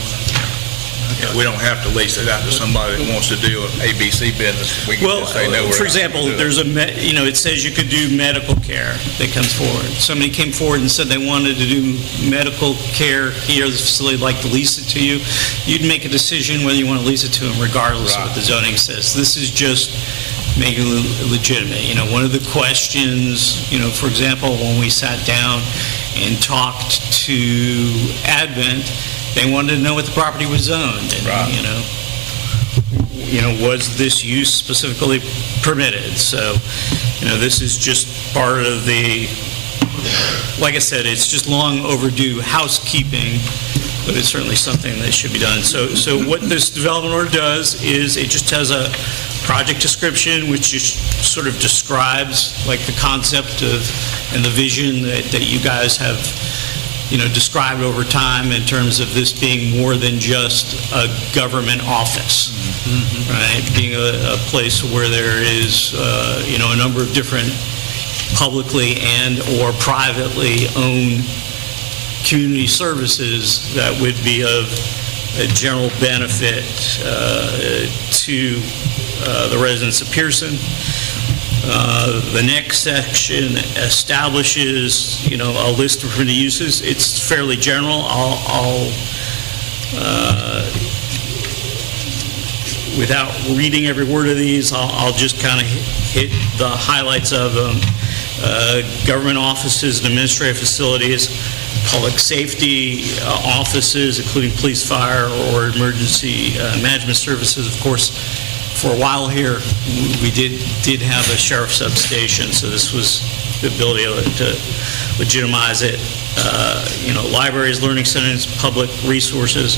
We don't have to lease it out to somebody that wants to do an ABC business. We can just say no. For example, there's it says you could do medical care that comes forward. Somebody came forward and said they wanted to do medical care here, the facility would like to lease it to you. You'd make a decision whether you want to lease it to them regardless of what the zoning says. This is just making it legitimate. One of the questions, for example, when we sat down and talked to Advent, they wanted to know what the property was zoned, and, was this use specifically permitted? So, this is just part of the, like I said, it's just long overdue housekeeping, but it's certainly something that should be done. So what this development order does is it just has a project description, which just sort of describes like the concept of and the vision that you guys have described over time in terms of this being more than just a government office, right? Being a place where there is, a number of different publicly and or privately owned community services that would be of a general benefit to the residents of Pierson. The next section establishes, a list of permitted uses. It's fairly general. I'll without reading every word of these, I'll just kind of hit the highlights of them. Government offices and administrative facilities, public safety offices, including police, fire, or emergency management services. Of course, for a while here, we did have a sheriff's substation, so this was the ability to legitimize it. Libraries, learning centers, public resources,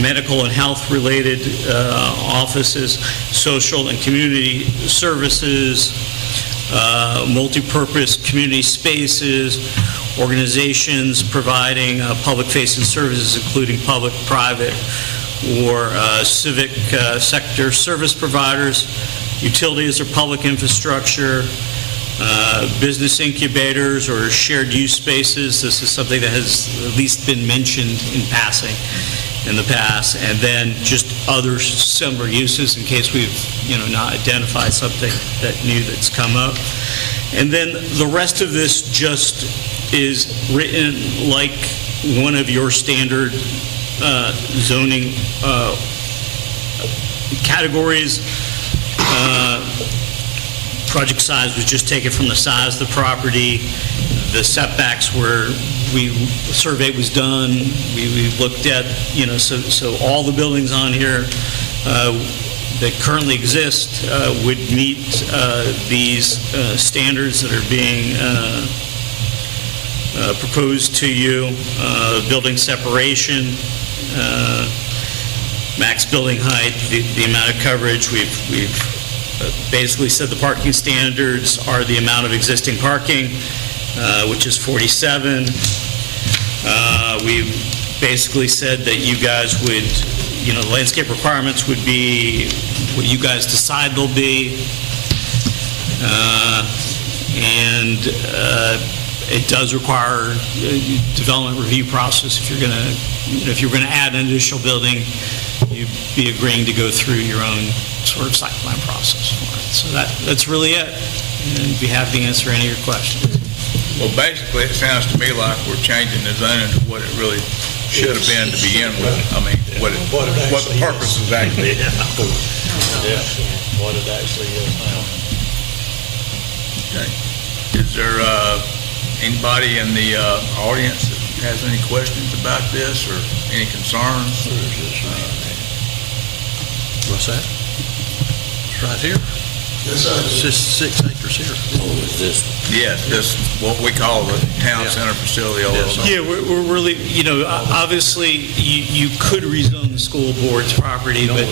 medical and health-related offices, social and community services, multi-purpose community spaces, organizations providing public-facing services, including public, private, or civic sector service providers, utilities or public infrastructure, business incubators or shared use spaces. This is something that has at least been mentioned in passing in the past, and then just other similar uses in case we've not identified something new that's come up. And then the rest of this just is written like one of your standard zoning categories. Project size was just taken from the size of the property. The setbacks were, survey was done, we looked at, so all the buildings on here that currently exist would meet these standards that are being proposed to you. Building separation, max building height, the amount of coverage. We've basically said the parking standards are the amount of existing parking, which is 47. We basically said that you guys would, the landscape requirements would be what you guys decide they'll be. And it does require a development review process. If you're going to add an additional building, you'd be agreeing to go through your own sort of site plan process for it. So that's really it. And I'd be happy to answer any of your questions. Well, basically, it sounds to me like we're changing the zoning to what it really should have been to begin with. I mean, what the purpose is actually. Yeah, what it actually is now. Okay. Is there anybody in the audience that has any questions about this or any concerns? What's that? It's right here. Yes, sir. It's just 6 acres here. Yes, this, what we call the town center facility. Yeah, we're really, obviously, you could rezone the school board's property, but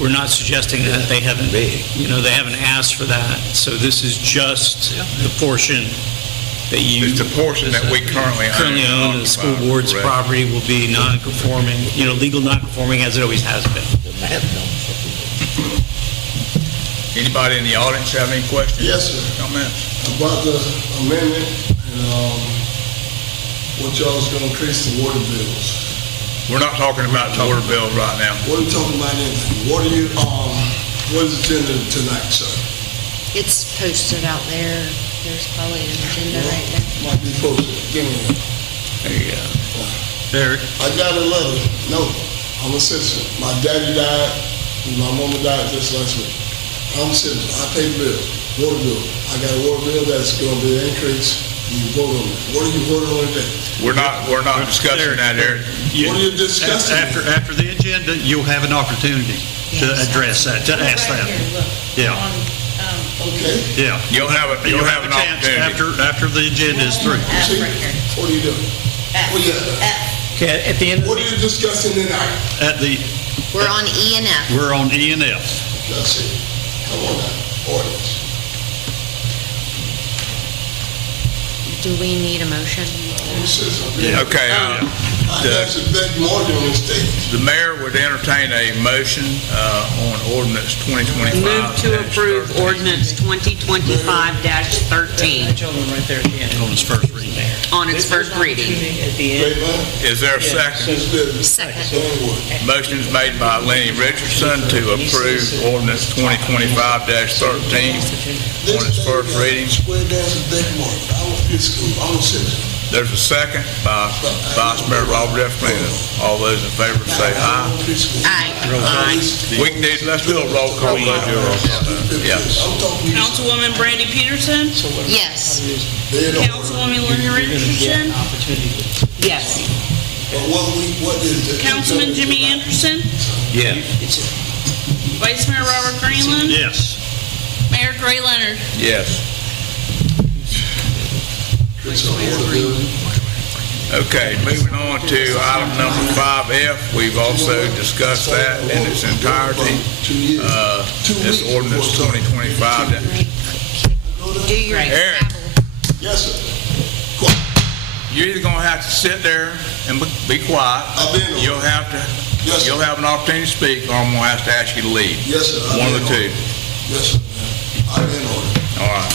we're not suggesting that. They haven't asked for that. So this is just the portion that you... It's the portion that we currently own. The school board's property will be non-conforming, legal non-conforming as it always has been. Anybody in the audience have any questions? Yes, sir. Comments? About the amendment and what y'all's gonna increase the water bills. We're not talking about the water bills right now. What are you talking about anything? What are you, what is the agenda tonight, sir? It's posted out there. There's probably an agenda right there. Might be posted. Give me one. There you go. Derek? I got a letter. No, I'm a citizen. My daddy died, and my mama died just last week. I'm a citizen. I pay the bill, water bill. I got a water bill that's going to be an increase. You vote on it. What are you voting on today? We're not discussing that, Eric. What are you discussing? After the agenda, you'll have an opportunity to address that, to ask that. Yeah. Okay. Yeah. You'll have an chance opportunity. after the agenda is through. See, what are you doing? What are you at? Okay, at the end of What are you discussing tonight? We're on E and F. We're on E and F. That's it. Come on now, ordinance. Do we need a motion? I'm a citizen. Okay. I have to beg more than this stage. The mayor would entertain a motion on ordinance 2025. Move to approve ordinance 2025-13 gentleman right there at the end. On its first reading. on its first reading. At the end. Is there a second? Second. Motion is made by Lenny Richardson to approve ordinance 2025-13 on its first reading. Square dance and beg more. I went to school. I'm a citizen. There's a second by Vice Mayor Robert F. Freeman. All those in favor say aye. Aye. We can do, let's do a roll call. Yes. Councilwoman Brandy Peterson? Yes. Councilwoman Lenny Richardson? Yes. What is it? Councilman Jimmy Anderson? Yeah. Vice Mayor Robert Greenland? Yes. Mayor Gray Leonard? Yes. Okay, moving on to item number 5F. We've also discussed that in its entirety. This ordinance 2025. Do your Eric. gavel. Yes, sir. You're either gonna have to sit there and be quiet. I've been on. You'll have to, Yes, sir. you'll have an opportunity to speak, or I'm gonna have to ask you to leave. Yes, sir. One of the two. Yes, sir. I've been on it. All right.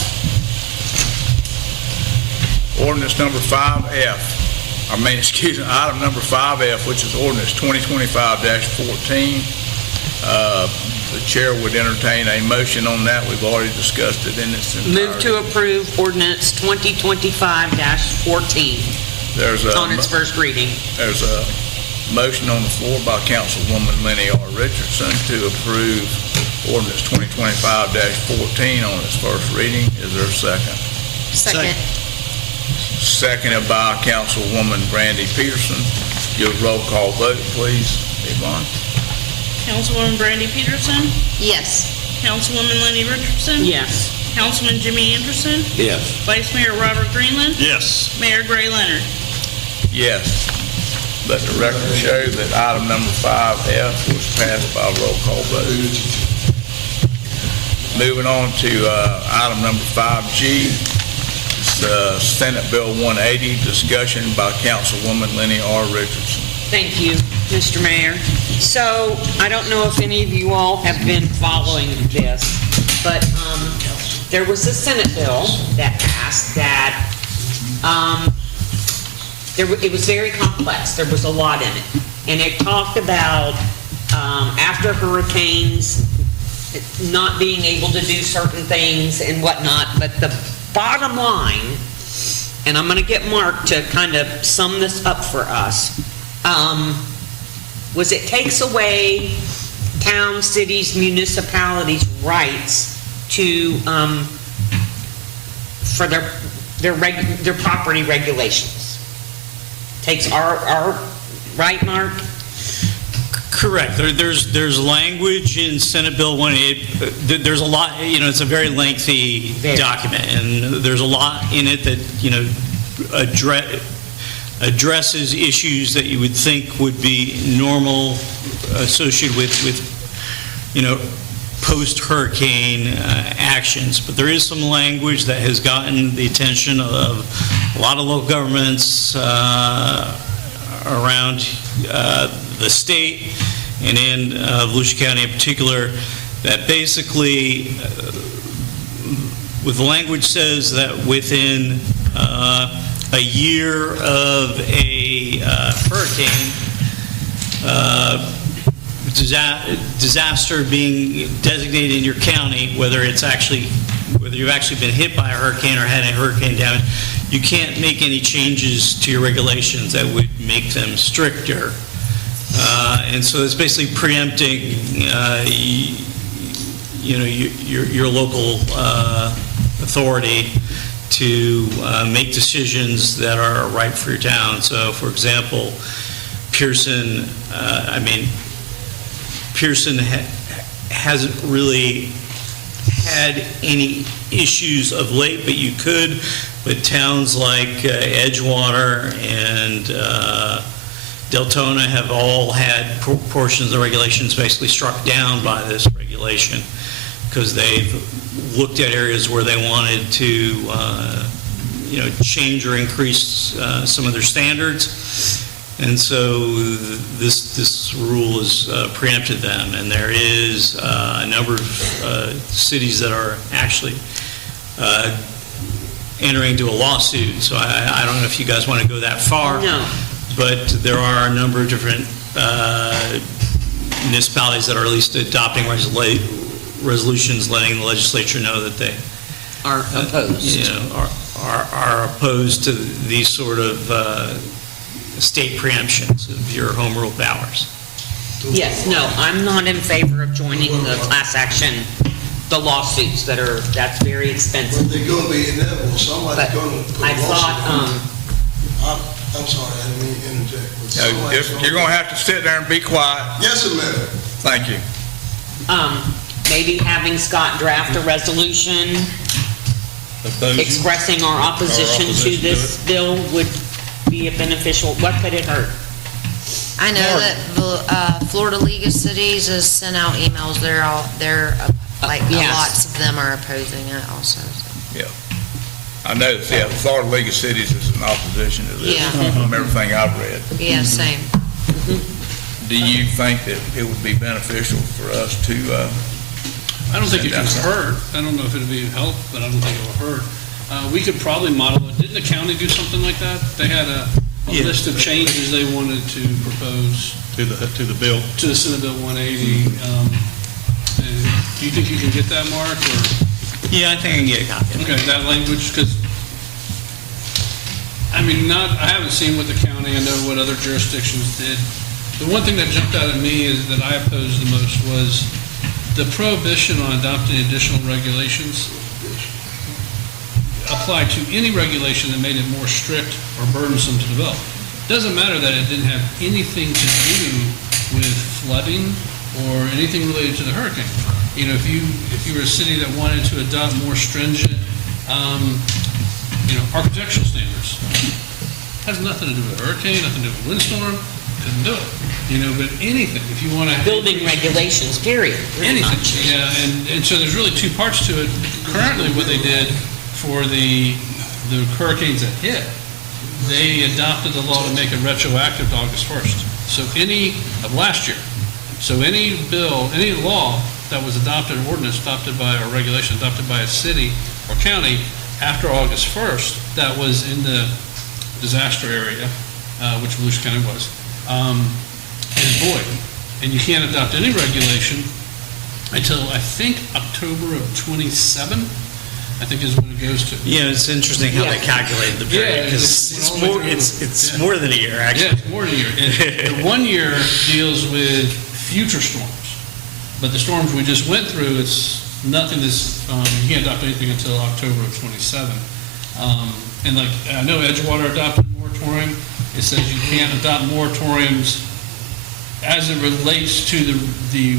Ordinance number 5F, item number 5F, which is ordinance 2025-14. The chair would entertain a motion on that. We've already discussed it in its entirety. Move to approve ordinance 2025-14. There's on its first reading. There's a motion on the floor by Councilwoman Lenny R. Richardson to approve ordinance 2025-14 on its first reading. Is there a second? Second. Seconded by Councilwoman Brandy Pierson. Give a roll call vote, please. Yvonne? Councilwoman Brandy Peterson, Yes. Councilwoman Lenny Richardson. Yes. Councilman Jimmy Anderson, Yes. Vice Mayor Robert Greenland, Yes. Mayor Gray Leonard. Yes. Let the record show that item number 5F was passed by roll call vote. Moving on to item number 5G, it's Senate Bill 180, discussion by Councilwoman Lenny R. Richardson. Thank you, Mr. Mayor. So, I don't know if any of you all have been following this, but there was a Senate bill that passed that, it was very complex. There was a lot in it. And it talked about after hurricanes, not being able to do certain things and whatnot, but the bottom line, and I'm going to get Mark to kind of sum this up for us, was it takes away towns, cities, municipalities' rights to, for their property regulations. Takes our, right, Mark? Correct. There's language in Senate Bill 180. There's a lot, it's a very lengthy document, and there's a lot in it that, addresses issues that you would think would be normal associated with post-hurricane actions. But there is some language that has gotten the attention of a lot of local governments around the state and in Volusia County in particular, that basically with the language says that within a year of a hurricane, disaster being designated in your county, whether you've actually been hit by a hurricane or had a hurricane damage, you can't make any changes to your regulations that would make them stricter. And so it's basically preempting, your local authority to make decisions that are right for your town. So, for example, Pierson, Pierson hasn't really had any issues of late, but you could. But towns like Edgewater and Deltona have all had portions of the regulations basically struck down by this regulation because they've looked at areas where they wanted to, change or increase some of their standards. And so this rule has preempted them. And there is a number of cities that are actually entering into a lawsuit. So I don't know if you guys want to go that far. No. But there are a number of different municipalities that are at least adopting resolutions letting the legislature know that they Are opposed. Are opposed to these sort of state preemptions of your home rule powers. Yes, no, I'm not in favor of joining the class action, the lawsuits that's very expensive. But they're gonna be inevitable, somebody's But gonna put a I thought, lawsuit. I'm sorry, I didn't mean to interject. but somebody's You're going to have to sit there and be quiet. Yes, sir, Mayor. Thank you. maybe having Scott draft a resolution expressing our opposition to this bill would be a beneficial, what could it hurt? I know that Florida League of Cities has sent out emails. Yes. Lots of them are opposing it also. So. I know, the Florida League of Cities is in opposition to this, Yeah. from everything I've read. Yeah, same. Do you think that it would be beneficial for us to, I don't think it would hurt. I don't know if it'd be help, but I don't think it will hurt. We could probably model it. Didn't the county do something like that? They had a list of changes they wanted to propose To the bill. to the Senate Bill 180. Do you think you can get that, Mark, or? Yeah, I think I can get a copy. Okay, that language, because, mean, I haven't seen what the county, I know what other jurisdictions did. The one thing that jumped out at me is that I opposed the most was the prohibition on adopting additional regulations applied to any regulation that made it more strict or burdensome to develop. Doesn't matter that it didn't have anything to do with flooding or anything related to the hurricane. You know, if you were a city that wanted to adopt more stringent, architectural standards, has nothing to do with a hurricane, nothing to do with windstorm, couldn't do it. You know, but anything, if you want to... Building regulations, period. Anything, yeah, and so there's really two parts to it. Currently, what they did for the hurricanes that hit, they adopted the law to make it retroactive to August 1st. So any bill, any law that was adopted, an ordinance adopted by, or regulation adopted by a city or county after August 1st, that was in the disaster area, which Volusia County was, is void. And you can't adopt any regulation until, I think, October of 27, I think is when it goes to. Yeah, it's interesting how they calculated the period, because it's more than a year, actually. Yeah, it's more than a year. And the 1 year deals with future storms. But the storms we just went through, it's nothing that's, you can't adopt anything until October of 27. And like, I know Edgewater adopted a moratorium. It says you can't adopt moratoriums as it relates to the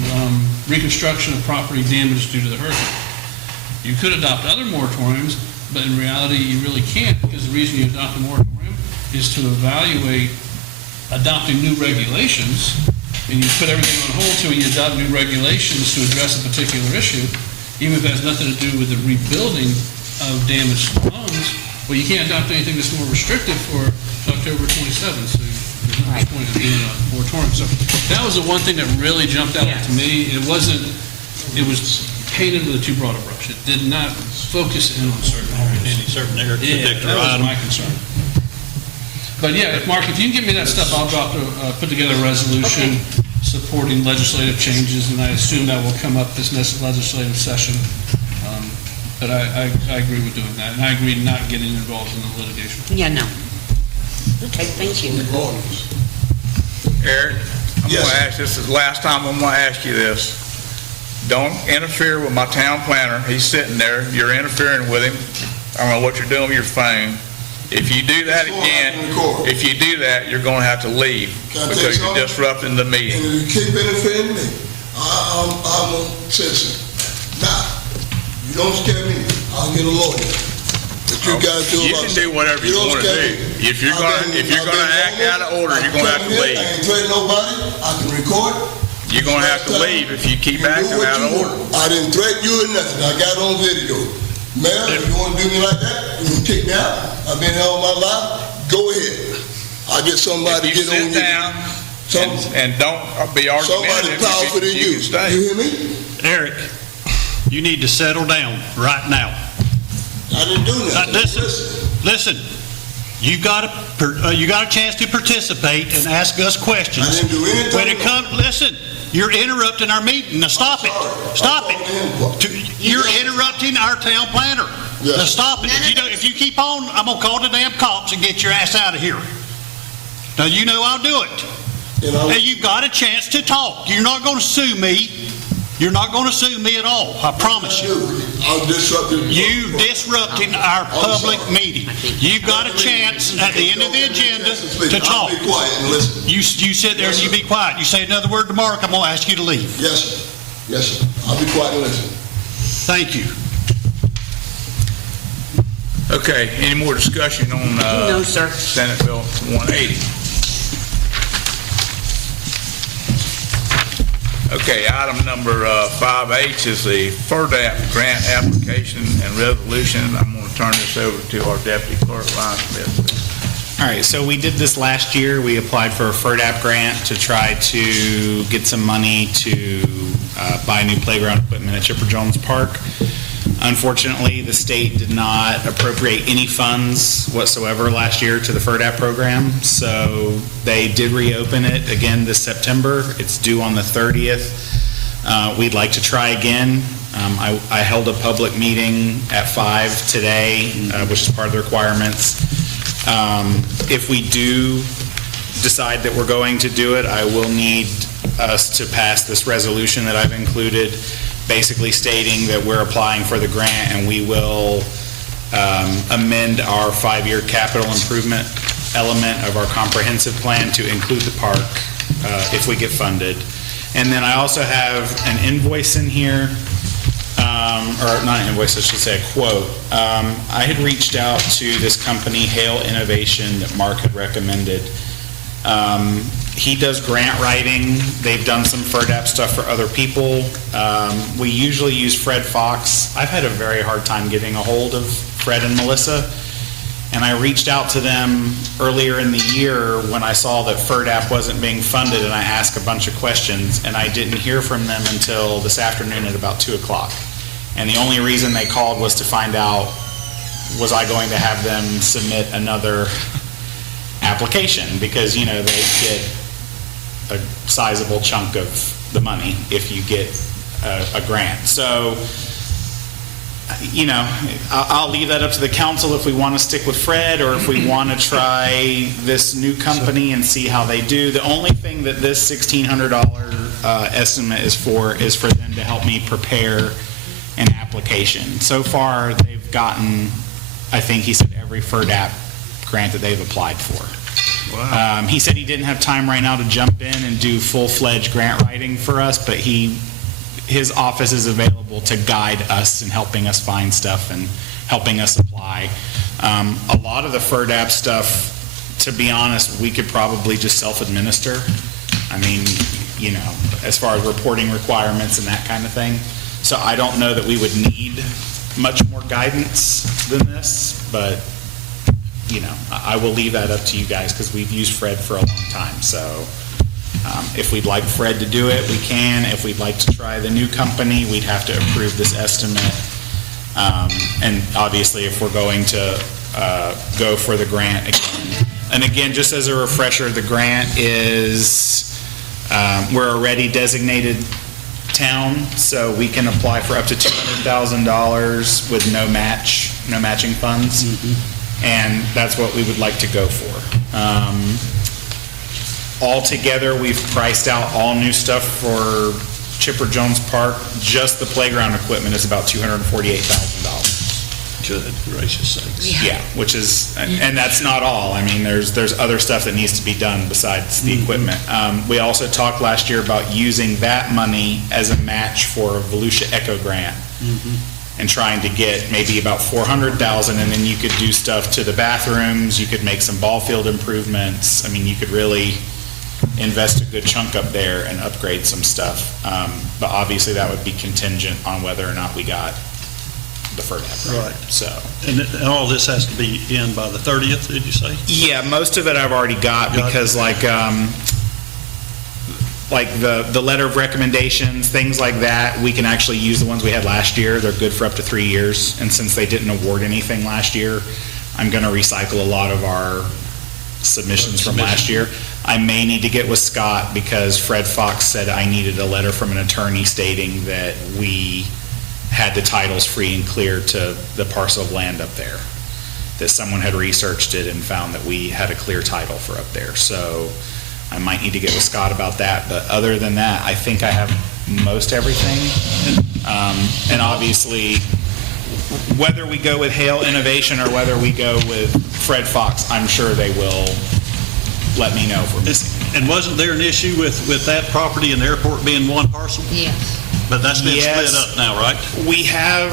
reconstruction of property damage due to the hurricane. You could adopt other moratoriums, but in reality, you really can't, because the reason you adopt a moratorium is to evaluate adopting new regulations, and you put everything on hold till you adopt new regulations to address a particular issue, even if it has nothing to do with the rebuilding of damaged homes. Well, you can't adopt anything that's more restrictive for October 27th, so there's no point in doing a moratorium. So that was the one thing that really jumped out to me. It was painted with a too broad a brush. It did not focus in on certain areas. Yeah, that was my concern. But yeah, Mark, if you can give me that stuff, I'll put together a resolution supporting legislative changes, and I assume that will come up this next legislative session. But I agree with doing that, and I agree not getting involved in the litigation. Yeah, no. Okay, thank you. Eric, I'm going to ask, this is the last time I'm going to ask you this. Don't interfere with my town planner. He's sitting there. You're interfering with him. I don't know what you're doing with your phone. If you do that again, you're going to have to leave because you're disrupting the meeting. And if you keep interfering with me, I'm a citizen. Now, you don't scare me. I'll get a lawyer. But you guys do. You can do whatever you want to do. If you're going to act out of order, you're going to have to leave. I ain't threatening nobody. I can record. You're going to have to leave if you keep acting out of order. I didn't threaten you or nothing. I got on video. Mayor, if you want to do me like that, you can kick me out. I've been here all my life. Go ahead. I'll get somebody to get on you. Sit down and don't be argumentative. Somebody powerful than you. You hear me? Eric, you need to settle down right now. I didn't do nothing. Listen. You got a chance to participate and ask us questions. I didn't do anything. When it comes, listen. You're interrupting our meeting. Now stop it. Stop it. You're interrupting our town planner. Now stop it. If you keep on, I'm going to call the damn cops and get your ass out of here. Now you know I'll do it. Now you've got a chance to talk. You're not going to sue me. You're not going to sue me at all. I promise you. I'm disrupting. You disrupting our public meeting. You've got a chance at the end of the agenda to talk. I'll be quiet and listen. You sit there and you be quiet. You say another word to Mark, I'm going to ask you to leave. Yes, sir. Yes, sir. I'll be quiet and listen. Thank you. Okay, any more discussion on No, sir. Senate Bill 180? Okay, item number 5H is the FERDAP grant application and resolution. I'm going to turn this over to our Deputy Clerk, Ryan Smith. All right, so we did this last year. We applied for a FERDAP grant to try to get some money to buy new playground equipment at Chipper Jones Park. Unfortunately, the state did not appropriate any funds whatsoever last year to the FERDAP program, so they did reopen it again this September. It's due on the 30th. We'd like to try again. I held a public meeting at 5 today, which is part of the requirements. If we do decide that we're going to do it, I will need us to pass this resolution that I've included, basically stating that we're applying for the grant, and we will amend our 5-year capital improvement element of our comprehensive plan to include the park if we get funded. And then I also have an invoice in here, or not an invoice, I should say a quote. I had reached out to this company, Hale Innovation, that Mark had recommended. He does grant writing. They've done some FERDAP stuff for other people. We usually use Fred Fox. I've had a very hard time getting a hold of Fred and Melissa, and I reached out to them earlier in the year when I saw that FERDAP wasn't being funded, and I asked a bunch of questions, and I didn't hear from them until this afternoon at about 2 o'clock. And the only reason they called was to find out, was I going to have them submit another application, because, they get a sizable chunk of the money if you get a grant. So, I'll leave that up to the council if we want to stick with Fred or if we want to try this new company and see how they do. The only thing that this $1,600 estimate is for them to help me prepare an application. So far, they've gotten, I think he said, every FERDAP grant that they've applied for. Wow. He said he didn't have time right now to jump in and do full-fledged grant writing for us, but his office is available to guide us in helping us find stuff and helping us apply. A lot of the FERDAP stuff, to be honest, we could probably just self-administer. I mean, as far as reporting requirements and that kind of thing. So I don't know that we would need much more guidance than this, but I will leave that up to you guys because we've used Fred for a long time. So if we'd like Fred to do it, we can. If we'd like to try the new company, we'd have to approve this estimate. And obviously, if we're going to go for the grant again. And again, just as a refresher, the grant is, we're already designated town, so we can apply for up to $200,000 with no matching funds. And that's what we would like to go for. Altogether, we've priced out all new stuff for Chipper Jones Park. Just the playground equipment is about $248,000. Good gracious sakes. Yeah, which is, and that's not all. I mean, there's other stuff that needs to be done besides the equipment. We also talked last year about using that money as a match for a Volusia Echo grant. And trying to get maybe about $400,000, and then you could do stuff to the bathrooms, you could make some ball field improvements. I mean, you could really invest a good chunk up there and upgrade some stuff. But obviously that would be contingent on whether or not we got the FERDAP grant. Right. So. And all this has to be in by the 30th, did you say? Yeah, most of it I've already got because like the letter of recommendations, things like that, we can actually use the ones we had last year. They're good for up to 3 years. And since they didn't award anything last year, I'm going to recycle a lot of our submissions from last year. I may need to get with Scott because Fred Fox said I needed a letter from an attorney stating that we had the titles free and clear to the parcel of land up there, that someone had researched it and found that we had a clear title for up there. So I might need to get with Scott about that, but other than that, I think I have most everything. And obviously, whether we go with Hale Innovation or whether we go with Fred Fox, I'm sure they will let me know if we're missing. And wasn't there an issue with that property and the airport being one parcel? Yes. But that's been Yes. split up now, right? We have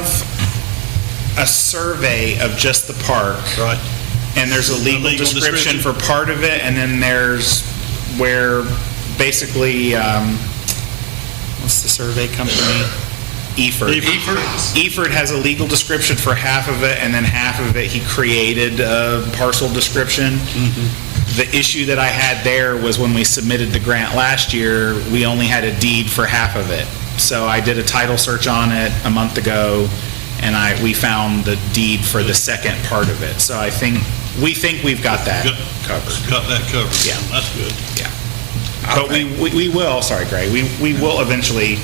a survey of just the park. Right. And there's a legal description for part of it, and then there's where basically, what's the survey company? Eford. Eford has a legal description for half of it, and then half of it he created a parcel description. The issue that I had there was when we submitted the grant last year, we only had a deed for half of it. So I did a title search on it a month ago, and we found the deed for the second part of it. So we think we've got that covered. Got that covered. Yeah. That's good. Yeah. But we will, sorry, Greg, we will eventually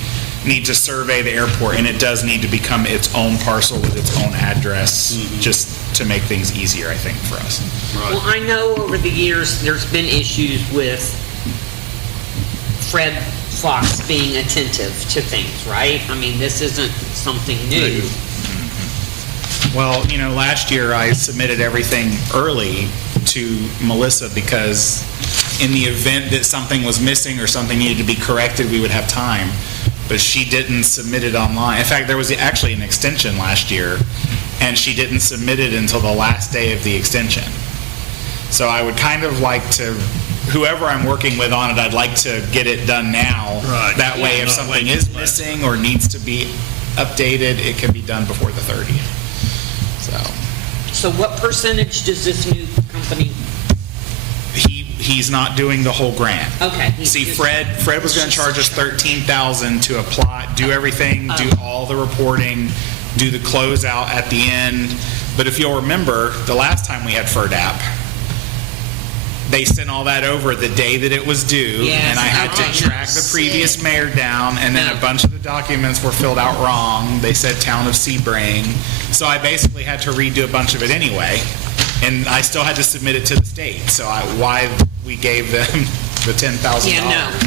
need to survey the airport, and it does need to become its own parcel with its own address, just to make things easier, I think, for us. Well, I know over the years, there's been issues with Fred Fox being attentive to things, right? I mean, this isn't something new. Well, last year I submitted everything early to Melissa because in the event that something was missing or something needed to be corrected, we would have time. But she didn't submit it online. In fact, there was actually an extension last year, and she didn't submit it until the last day of the extension. So I would kind of like to, whoever I'm working with on it, I'd like to get it done now. Right. That way, if something is missing or needs to be updated, it can be done before the 30th. So what percentage does this new company? He's not doing the whole grant. Okay. See, Fred was going to charge us $13,000 to apply, do everything, do all the reporting, do the closeout at the end. But if you'll remember, the last time we had FERDAP, they sent all that over the day that it was due, and I had to track the previous mayor down, and then a bunch of the documents were filled out wrong. They said town of Sebring. So I basically had to redo a bunch of it anyway, and I still had to submit it to the state. So why we gave them the $10,000?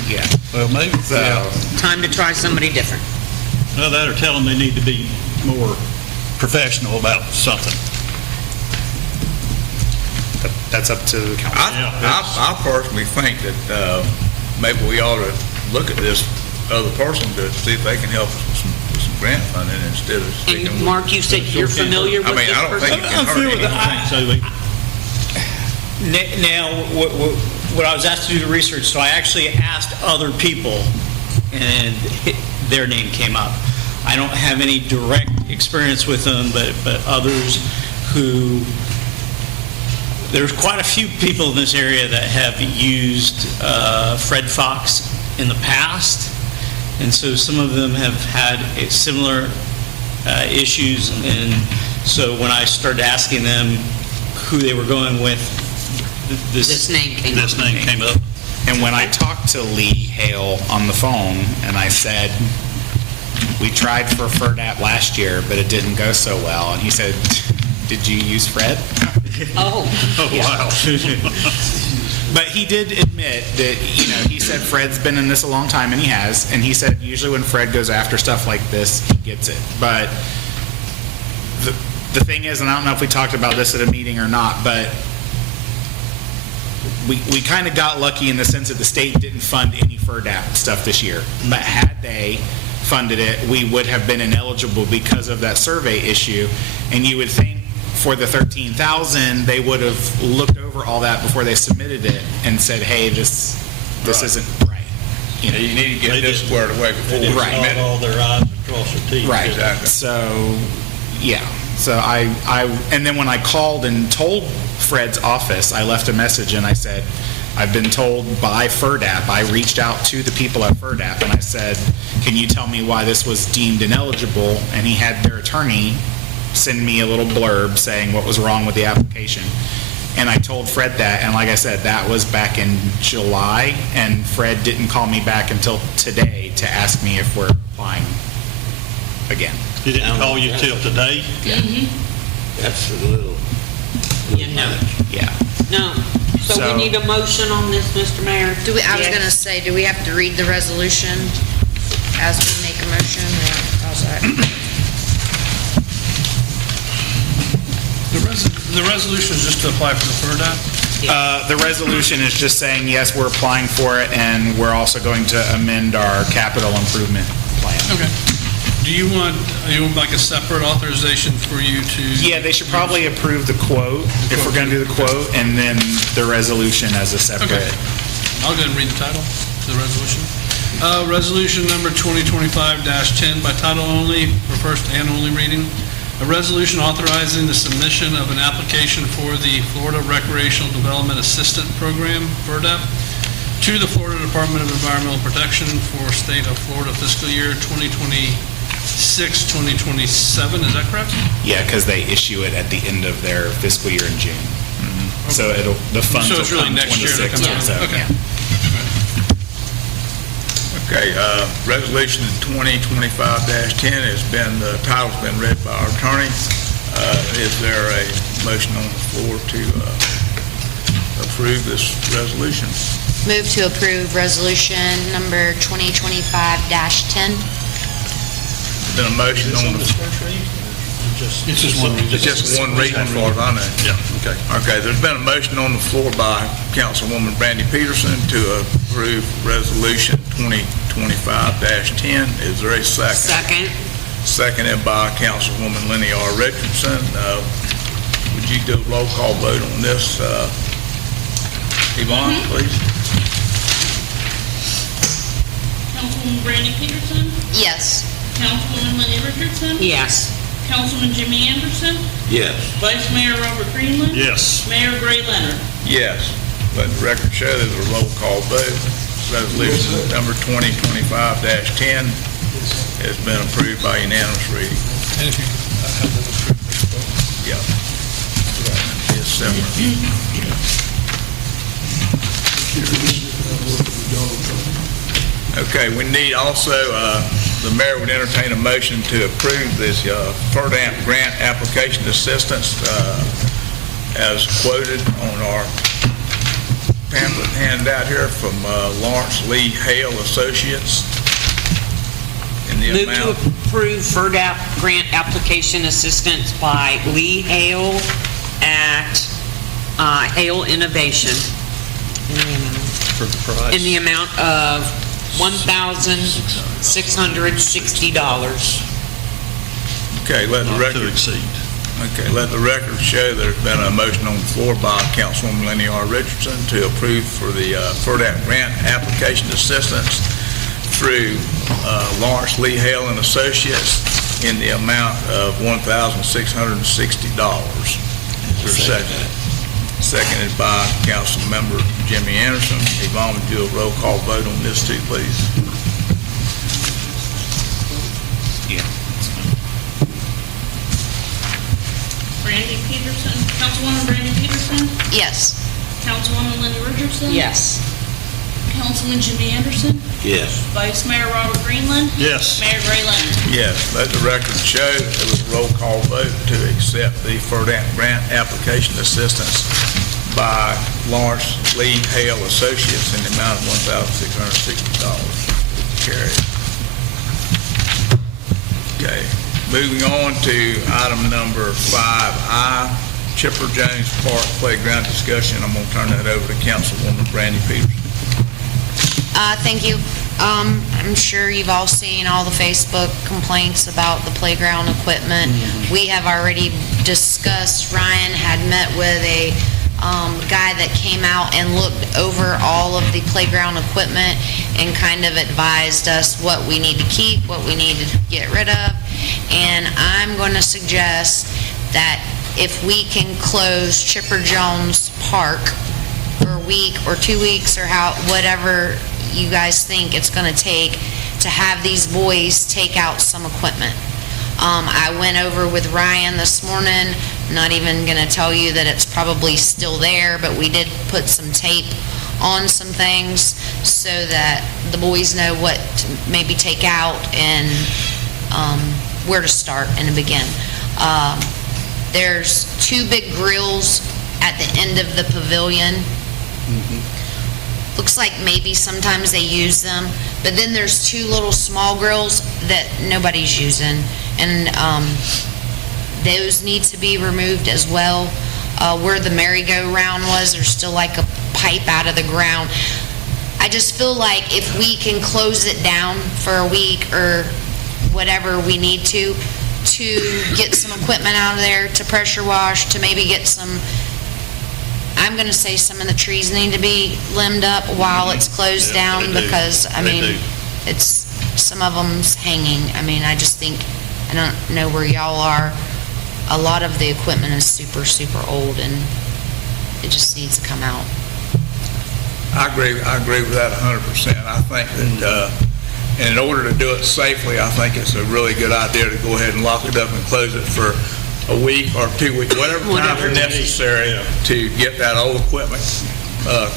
Yeah. Well, maybe. So, Time to try somebody different. Well, that or tell them they need to be more professional about something. that's up to the council. I personally think that maybe we ought to look at this other person to see if they can help us with some grant funding instead of sticking And with... Mark, you said you're familiar with this person? I don't think it can hurt anything. Now, what I was asked to do the research, so I actually asked other people, and their name came up. I don't have any direct experience with them, but others who, there's quite a few people in this area that have used Fred Fox in the past, and so some of them have had similar issues, and so when I started asking them who they were going with, This name came up. And when I talked to Lee Hale on the phone, and I said, we tried for FERDAP last year, but it didn't go so well, and he said, did you use Fred? Oh, wow. But he did admit that, he said Fred's been in this a long time, and he has, and he said usually when Fred goes after stuff like this, he gets it. But the thing is, and I don't know if we talked about this at a meeting or not, but we kind of got lucky in the sense that the state didn't fund any FERDAP stuff this year. But had they funded it, we would have been ineligible because of that survey issue. And you would think for the $13,000, they would have looked over all that before they submitted it and said, hey, this isn't right. You need to get this squared away before we Right. submit it. All their I's and cross their T's. Right. Exactly. So, yeah. So and then when I called and told Fred's office, I left a message and I said, I've been told by FERDAP, I reached out to the people at FERDAP and I said, can you tell me why this was deemed ineligible? And he had their attorney send me a little blurb saying what was wrong with the application. And I told Fred that, and like I said, that was back in July, and Fred didn't call me back until today to ask me if we're applying again. He didn't call you till today? That's a little much. Yeah. No. So So- we need a motion on this, Mr. Mayor? I was gonna say, do we have to read the resolution as we make a motion, or how's that? The resolution is just to apply for the FERDAP? The resolution is just saying, yes, we're applying for it, and we're also going to amend our capital improvement plan. Okay. Do you want like a separate authorization for you to? Yeah, they should probably approve the quote, if we're going to do the quote, and then the resolution as a separate. Okay. I'll go ahead and read the title to the resolution. Resolution number 2025-10 by title only, for first and only reading. A resolution authorizing the submission of an application for the Florida Recreational Development Assistant Program, FERDAP, to the Florida Department of Environmental Protection for state of Florida fiscal year 2026-2027. Is that correct? Yeah, because they issue it at the end of their fiscal year in June. So the funds So will it's really come next year that 26. comes out. So, Okay. yeah. Okay, resolution 2025-10 has been, the title's been read by our attorney. Is there a motion on the floor to approve this resolution? Move to approve resolution number 2025-10. Been a motion on the, It's just one. it's just one reading as far as I know. Yeah, okay. Okay, there's been a motion on the floor by Councilwoman Brandy Peterson to approve resolution 2025-10. Is there a second? Second. Seconded by Councilwoman Lenny R. Richardson. Would you do a roll call vote on this? Yvonne, please? Councilwoman Brandy Peterson, Yes. Councilwoman Lenny Richardson, Yes. Councilman Jimmy Anderson, Yes. Vice Mayor Robert Greenland, Yes. Mayor Gray Leonard. Yes. Let the record show there's a roll call vote. Resolution number 2025-10 has been approved by unanimous reading. And if you have them approve this vote. Yeah. It's separate. Okay, we need also, the mayor would entertain a motion to approve this FERDAP grant application assistance as quoted on our pamphlet handed out here from Lawrence Lee Hale Associates in the Move to amount. approve FERDAP grant application assistance by Lee Hale at Hale Innovation For the price. in the amount of $1,660. Okay, let the Not to record, exceed. okay, let the record show there's been a motion on the floor by Councilwoman Lenny R. Richardson to approve for the FERDAP grant application assistance through Lawrence Lee Hale and Associates in the amount of $1,660. Is there a second? Seconded by Councilmember Jimmy Anderson. Yvonne, would you do a roll call vote on this too, please? Brandy Peterson, Councilwoman Brandy Peterson, Yes. Councilwoman Lenny Richardson. Yes. Councilman Jimmy Anderson, Yes. Vice Mayor Robert Greenland, Yes. Mayor Gray Leonard. Yes, let the record show it was a roll call vote to accept the FERDAP grant application assistance by Lawrence Lee Hale Associates in the amount of $1,660. Carried. Okay, moving on to item number 5I, Chipper Jones Park Playground discussion. I'm going to turn that over to Councilwoman Brandy Peterson. Thank you. I'm sure you've all seen all the Facebook complaints about the playground equipment. We have already discussed, Ryan had met with a guy that came out and looked over all of the playground equipment and kind of advised us what we need to keep, what we need to get rid of. And I'm going to suggest that if we can close Chipper Jones Park for a week or 2 weeks or whatever you guys think it's going to take to have these boys take out some equipment. I went over with Ryan this morning. I'm not even going to tell you that it's probably still there, but we did put some tape on some things so that the boys know what to maybe take out and where to start and begin. There's 2 big grills at the end of the pavilion. Looks like maybe sometimes they use them, but then there's 2 little small grills that nobody's using, and those need to be removed as well. Where the merry-go-round was, there's still like a pipe out of the ground. I just feel like if we can close it down for a week or whatever we need to get some equipment out of there, to pressure wash, to maybe get some, I'm going to say some of the trees need to be limbed up while it's closed Yeah, down they do. because, I They mean, do. it's, some of them's hanging. I mean, I just think, I don't know where y'all are. A lot of the equipment is super, super old and it just needs to come out. I agree with that 100%. I think that, in order to do it safely, I think it's a really good idea to go ahead and lock it up and close it for a week or 2 weeks, whatever time is necessary to get that old equipment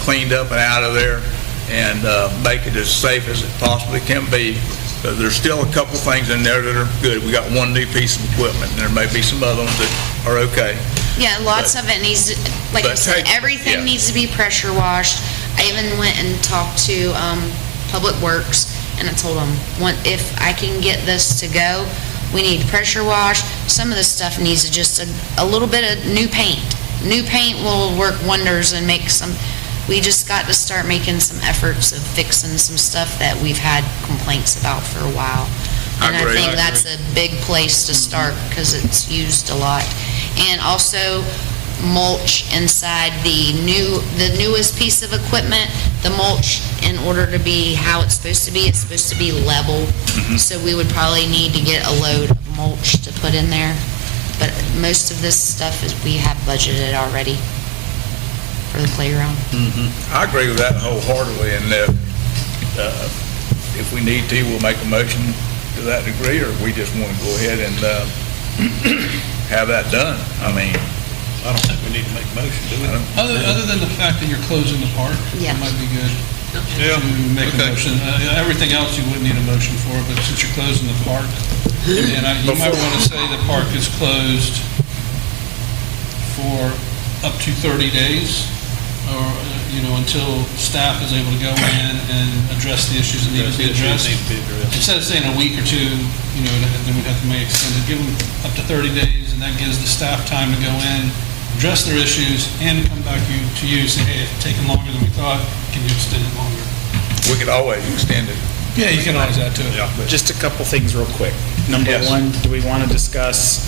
cleaned up and out of there. and make it as safe as it possibly can be. But there's still a couple things in there that are good. We got one new piece of equipment, and there may be some other ones that are okay. Yeah, lots of it needs, like I but said, take- everything yeah. needs to be pressure washed. I even went and talked to Public Works, and I told them, if I can get this to go, we need pressure wash. Some of this stuff needs just a little bit of new paint. New paint will work wonders and make some, we just got to start making some efforts of fixing some stuff that we've had complaints about for a while. I And I agree. think I that's a big place to start, because it's used a lot. And also mulch inside the newest piece of equipment. The mulch, in order to be how it's supposed to be, it's supposed to be level. So we would probably need to get a load of mulch to put in there. But most of this stuff is, we have budgeted already for the playground. I agree with that wholeheartedly, and if we need to, we'll make a motion to that degree, or we just want to go ahead and have that done. I mean, I don't think we need to make a motion, do we? Other than the fact that you're closing the park, Yeah. it might be good Yeah. to make a Okay. motion. Everything else you wouldn't need a motion for, but since you're closing the park, and you might want to say the park is closed for up to 30 days, or, until staff is able to go in and address the issues that need to be addressed. Instead of saying a week or two, then we'd have to make extended, give them up to 30 days, and that gives the staff time to go in, address their issues, and come back to you and say, hey, it's taking longer than we thought, can you extend it longer? we could always extend it. Yeah, you can always add to it. Just a couple things real quick. Number Yes. one, do we want to discuss,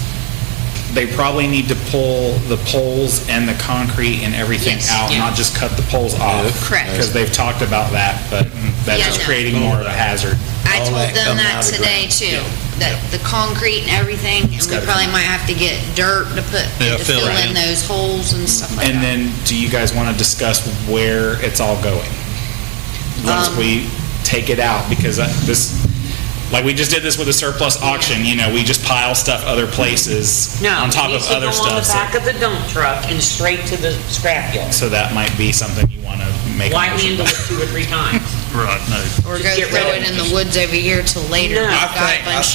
they probably need to pull the poles and the concrete and everything Yes. out, Yeah. not just cut the poles off. Correct. Because they've talked about that, but that's Yeah, just no. creating more of a hazard. I All told that them coming that out of the today too, that the concrete and everything, and we gotta probably come. might have to get dirt to put, Yeah, to fill fill it in in. those holes and stuff like that. And then, do you guys want to discuss where it's all going? Once we take it out, because like we just did this with a surplus auction, we just pile stuff other places on top of other It needs to go on the stuff. back of the dump truck and straight to the scrapyard. So that might be something you want to make a Why motion handle about. it 2 or 3 times? Right, no. Or Just go get rid throw of it it. in the woods over here till later. No. We've I got a think bunch of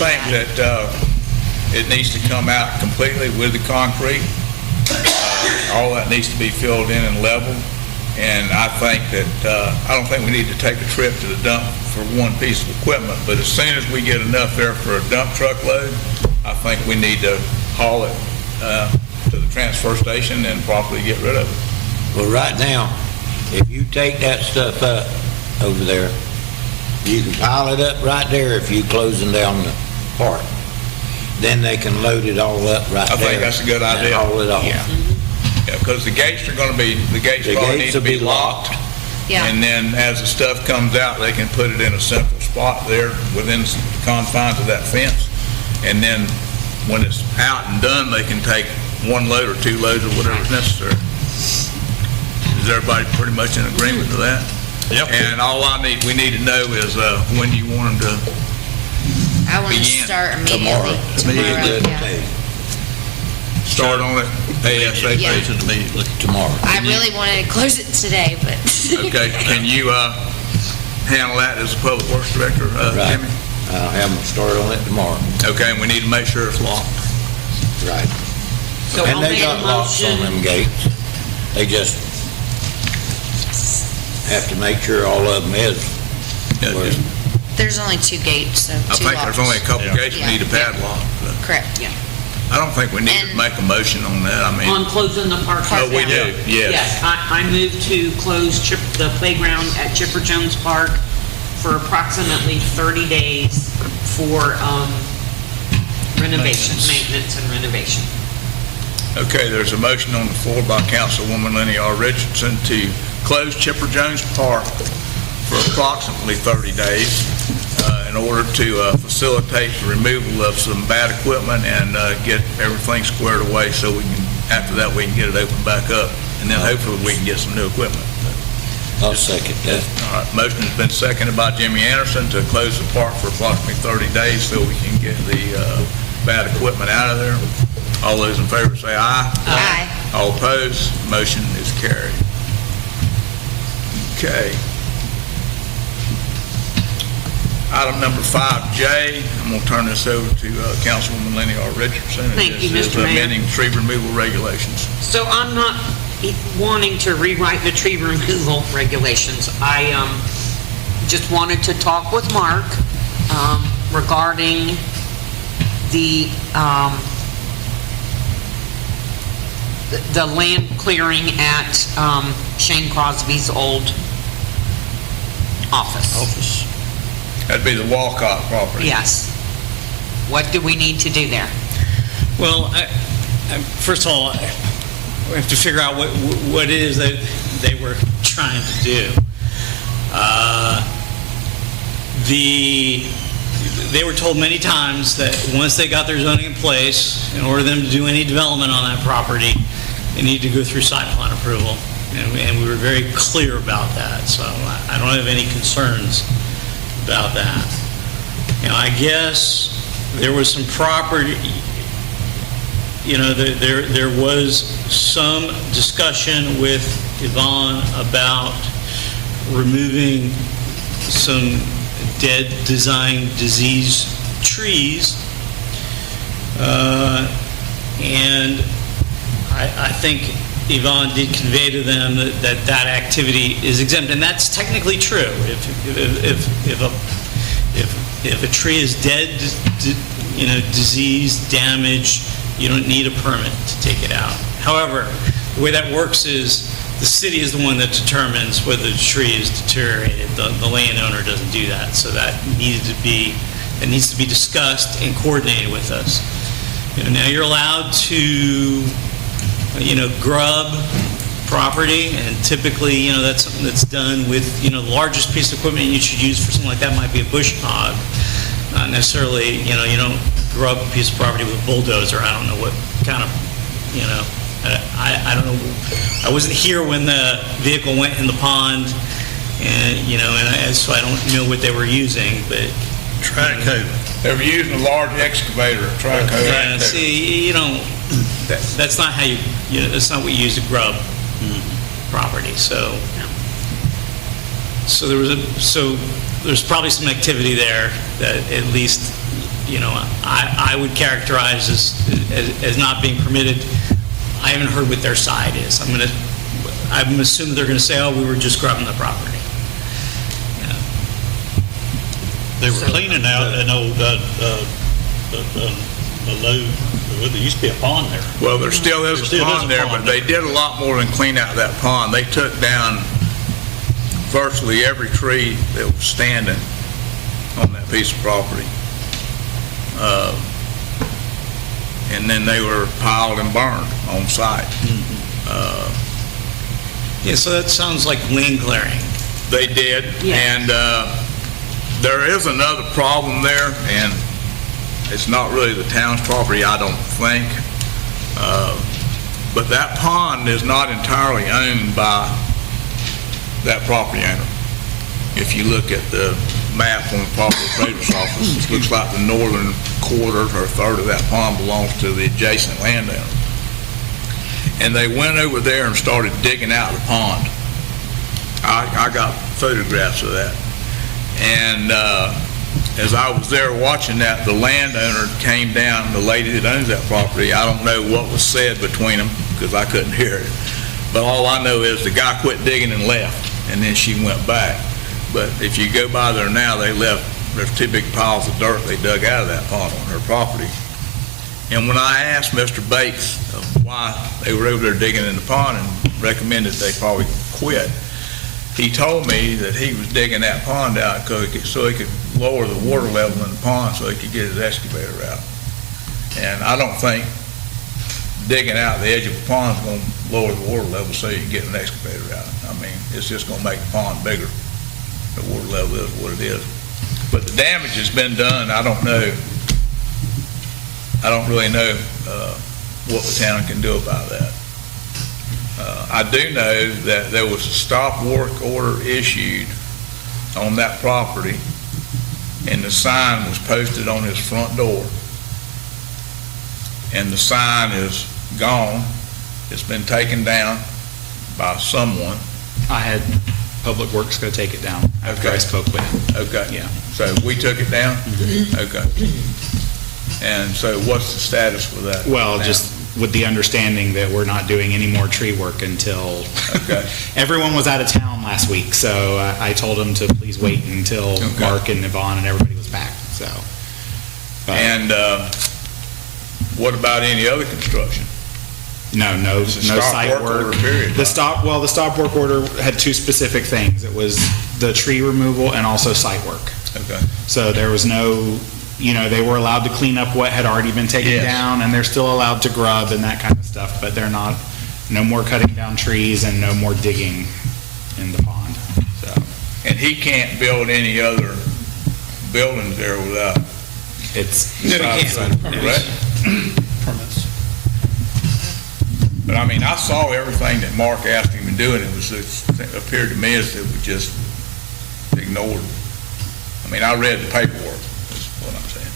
that. that it needs to come out completely with the concrete. All that needs to be filled in and leveled. And I think that, I don't think we need to take a trip to the dump for one piece of equipment, but as soon as we get enough there for a dump truck load, I think we need to haul it to the transfer station and properly get rid of it. Well, right now, if you take that stuff up over there, you can pile it up right there if you closing down the park. Then they can load it all up right I there. think that's a good and idea. haul it off. Yeah. Yeah, because the gates are gonna be, the gates The probably need gates to will be be locked. Yeah. And then as the stuff comes out, they can put it in a central spot there within the confines of that fence. And then when it's out and done, they can take 1 load or 2 loads or whatever's necessary. Is everybody pretty much in agreement to that? Yep. And all we need to know is when you want them to, I want to begin start Tomorrow. immediately. Immediately. Yeah. start on it ASAP. Yeah. Immediately. Tomorrow. I really wanted to close it today, but. Okay, can you handle that as a public works director, Right. Jimmy? I'll have them start on it tomorrow. Okay, and we need to make sure it's locked. Right. So I'll And they make a got locks on motion. them gates. They just have to make sure all of them is. Yeah, where- just- There's only 2 gates, so 2 I think there's locks. only a couple Yeah. gates we need a padlock. but Correct, yeah. I don't think we need to And- make a motion on that, I mean, On closing the park. oh, we down. do, yes. Yes, I move to close the playground at Chipper Jones Park for approximately 30 days for renovation, maintenance and renovation. Okay, there's a motion on the floor by Councilwoman Lenny R. Richardson to close Chipper Jones Park for approximately 30 days in order to facilitate the removal of some bad equipment and get everything squared away so we can, after that, we can get it opened back up. And then hopefully we can get some new equipment. I'll second that. All right, motion has been seconded by Jimmy Anderson to close the park for approximately 30 days so we can get the bad equipment out of there. All those in favor say aye. Aye. All opposed, motion is carried. Okay. Item number 5J, I'm going to turn this over to Councilwoman Lenny R. Richardson. Thank you, This is Mr. Mayor. amending tree removal regulations. So I'm not wanting to rewrite the tree removal regulations. I just wanted to talk with Mark regarding the land clearing at Shane Crosby's old office. That'd be the Walcott property. Yes. What do we need to do there? Well, first of all, we have to figure out what it is that they were trying to do. They were told many times that once they got their zoning in place, in order for them to do any development on that property, they need to go through site plan approval. And we were very clear about that, so I don't have any concerns about that. I guess there was some property, there was some discussion with Yvonne about removing some dead design disease trees. And I think Yvonne did convey to them that activity is exempt, and that's technically true. If a tree is dead, diseased, damaged, you don't need a permit to take it out. However, the way that works is the city is the one that determines whether the tree is deteriorated. The landowner doesn't do that, so that needs to be discussed and coordinated with us. Now you're allowed to grub property, and typically, that's something that's done with, the largest piece of equipment you should use for something like that might be a bush hog. Not necessarily, you don't grub a piece of property with a bulldozer. I don't know what kind of, I don't know. I wasn't here when the vehicle went in the pond, and so I don't know what they were using, but. Track hoe. They were using a large excavator, track hoe. Yeah, see, that's not how that's not what you use to grub property. So there's probably some activity there that at least, I would characterize as not being permitted. I haven't heard what their side is. I'm assuming they're going to say, oh, we were just grubbing the property. They were cleaning out an old, a low, there used to be a pond there. Well, there still is a pond there, but they did a lot more than clean out that pond. They took down virtually every tree that was standing on that piece of property. And then they were piled and burned on site. Yeah, so that sounds like land clearing. They did, Yeah. and there is another problem there, and it's not really the town's property, I don't think. But that pond is not entirely owned by that property owner. If you look at the map on the property appraiser's office, it looks like the northern quarter or third of that pond belongs to the adjacent landowner. And they went over there and started digging out the pond. I got photographs of that. And as I was there watching that, the landowner came down, the lady that owns that property, I don't know what was said between them because I couldn't hear it. But all I know is the guy quit digging and left, and then she went back. But if you go by there now, there's two big piles of dirt they dug out of that pond on her property. And when I asked Mr. Bates why they were over there digging in the pond and recommended they probably quit, he told me that he was digging that pond out so he could lower the water level in the pond so he could get his excavator out. And I don't think digging out the edge of the pond is going to lower the water level so you can get an excavator out. I mean, it's just going to make the pond bigger. The water level is what it is. But the damage has been done. I don't really know what the town can do about that. I do know that there was a stop work order issued on that property, and the sign was posted on his front door. And the sign is gone. It's been taken down by someone. I had Public Works go take it down after Okay. I spoke with him. Okay. Yeah. So we took it down? Okay. And so what's the status with that? Well, now? just with the understanding that we're not doing any more tree work until, Okay. everyone was out of town last week, so I told them to please wait until Okay. Mark and Yvonne and everybody was back, so. But And what about any other construction? No It's a no stop site work work. order, period, The right? stop work order had two specific things. It was the tree removal and also site work. Okay. So there was no, they were allowed to clean up what had already been taken Yes. down, and they're still allowed to grub and that kind of stuff, but they're not, no more cutting down trees and no more digging in the pond, so. And he can't build any other buildings there without It's, correct? Permits. But I mean, I saw everything that Mark asked him to do, and it appeared to me as if it was just ignored. I mean, I read the paperwork, is what I'm saying.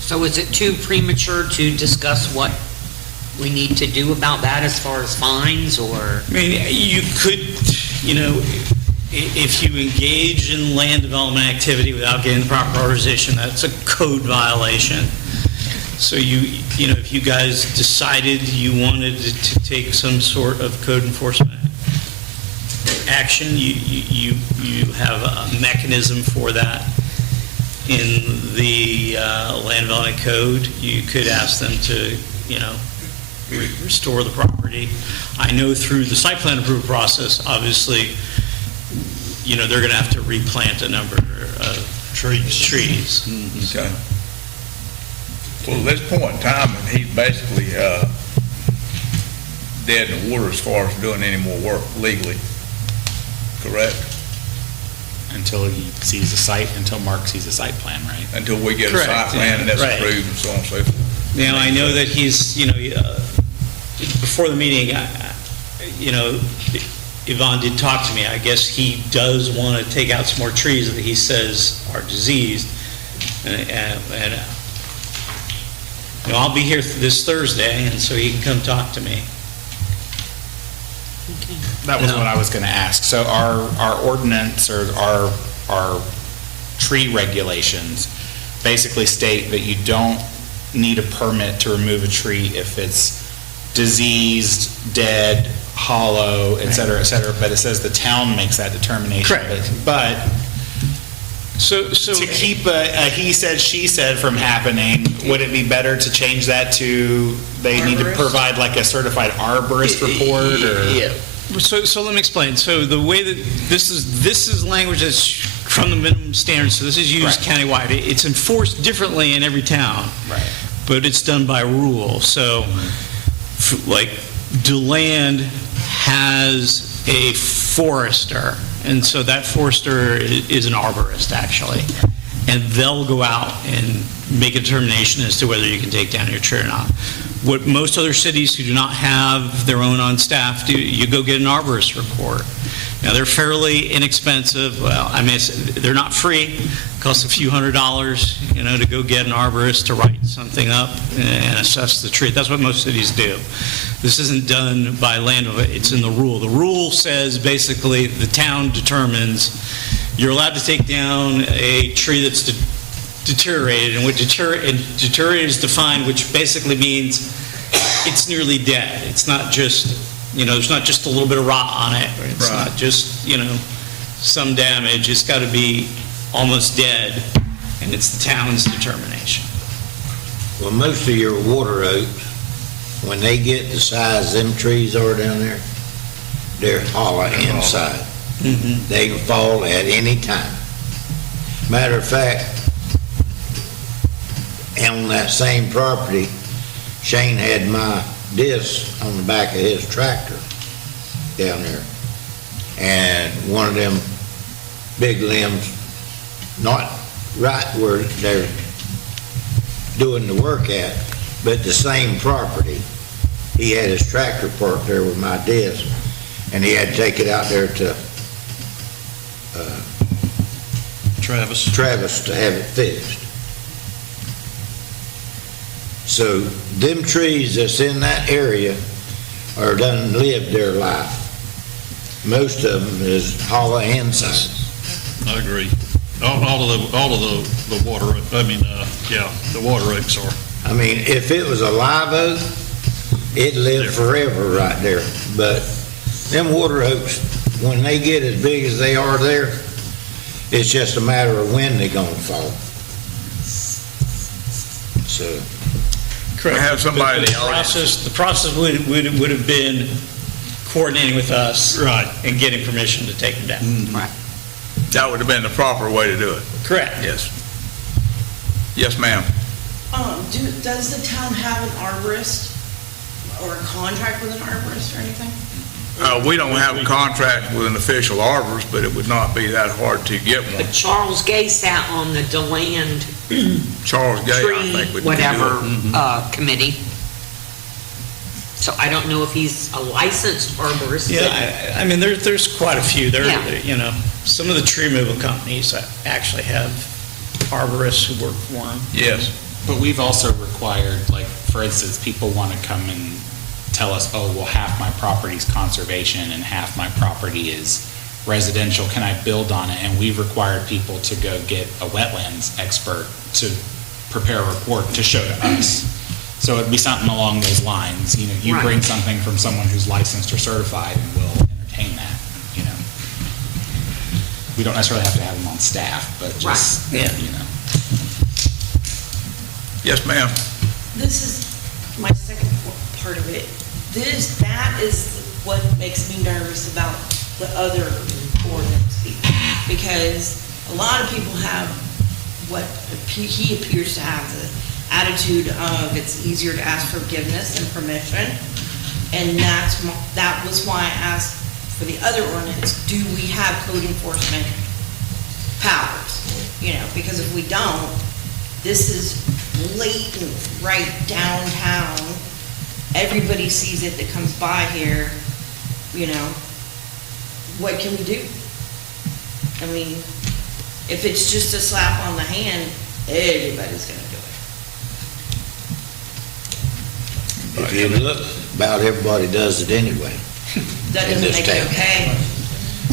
So is it too premature to discuss what we need to do about that as far as fines, or? I mean, you could, if you engage in land development activity without getting the proper authorization, that's a code violation. So if you guys decided you wanted to take some sort of code enforcement action, you have a mechanism for that in the land development code. You could ask them to, restore the property. I know through the site plan approval process, obviously, they're going to have to replant a number of trees. Okay. Well, at this point in time, he's basically dead in the water as far as doing any more work legally, correct? until he sees the site, until Mark sees the site plan, right? Until we get a Correct, site plan and that's right. approved and so on and so forth. Now, I know that he's, before the meeting, Yvonne did talk to me. I guess he does want to take out some more trees that he says are diseased. And I'll be here this Thursday, and so he can come talk to me. That was what I was going to ask. So our ordinance or our tree regulations basically state that you don't need a permit to remove a tree if it's diseased, dead, hollow, et cetera, but it says the town makes that determination. Correct. But So to keep a he said, she said from happening, would it be better to change that to they need to Arborist? provide like a certified arborist report or? Yeah. So let me explain. So the way that this is language that's from the minimum standards, so this is used countywide. It's enforced differently in every town. Right. But it's done by rule. So, like, DeLand has a forester, and so that forester is an arborist, actually. And they'll go out and make a determination as to whether you can take down your tree or not. What most other cities who do not have their own on staff do, you go get an arborist report. Now, they're fairly inexpensive. Well, I mean, they're not free. It costs a few $100s, to go get an arborist to write something up and assess the tree. That's what most cities do. This isn't done by landowner. It's in the rule. The rule says basically the town determines you're allowed to take down a tree that's deteriorated, and what deteriorated is defined, which basically means it's nearly dead. It's not just, there's not just a little bit of rot on it. Or it's not just, some damage. It's got to be almost dead, and it's the town's determination. Well, most of your water oaks, when they get the size them trees are down there, they're hollow inside. They can fall at any time. Matter of fact, on that same property, Shane had my disc on the back of his tractor down there. And one of them big limbs, not right where they're doing the work at, but the same property. He had his tractor parked there with my disc, and he had to take it out there to Travis to have it fixed. So them trees that's in that area are done lived their life. most of them is hollow and size. I agree. All of the water, the water oaks are. I mean, if it was a live oak, it'd live forever right there. But them water oaks, when they get as big as they are there, it's just a matter of when they're gonna fall. So, Correct. We have somebody in the The process would have been coordinating with us. Right. And getting permission to take them down. Right. that would have been the proper way to do it. Correct. Yes. Yes, ma'am. Does the town have an arborist or a contract with an arborist or anything? We don't have a contract with an official arborist, but it would not be that hard to get one. But Charles Gay sat on the DeLand Charles Gay, I tree, think, would do whatever, it. committee. So I don't know if he's a licensed arborist. Yeah, I mean, there's quite a few. Yeah. Some of the tree removal companies actually have arborists who work for them. Yes. But we've also required, like, for instance, people want to come and tell us, oh, well, half my property is conservation and half my property is residential. Can I build on it? And we've required people to go get a wetlands expert to prepare a report to show to us. So it'd be something along those lines. You Right. bring something from someone who's licensed or certified and we'll entertain that, We don't necessarily have to have them on staff, but just, Right. Yeah. Yes, ma'am. This is my second part of it. That is what makes me nervous about the other ordinance people. Because a lot of people have what he appears to have, the attitude of it's easier to ask forgiveness than permission. And that was why I asked for the other ordinance, do we have code enforcement powers? Because if we don't, this is blatant right downtown. Everybody sees it that comes by here, what can we do? I mean, if it's just a slap on the hand, everybody's gonna do it. if you look, about everybody does it anyway. That In doesn't this make it town. okay.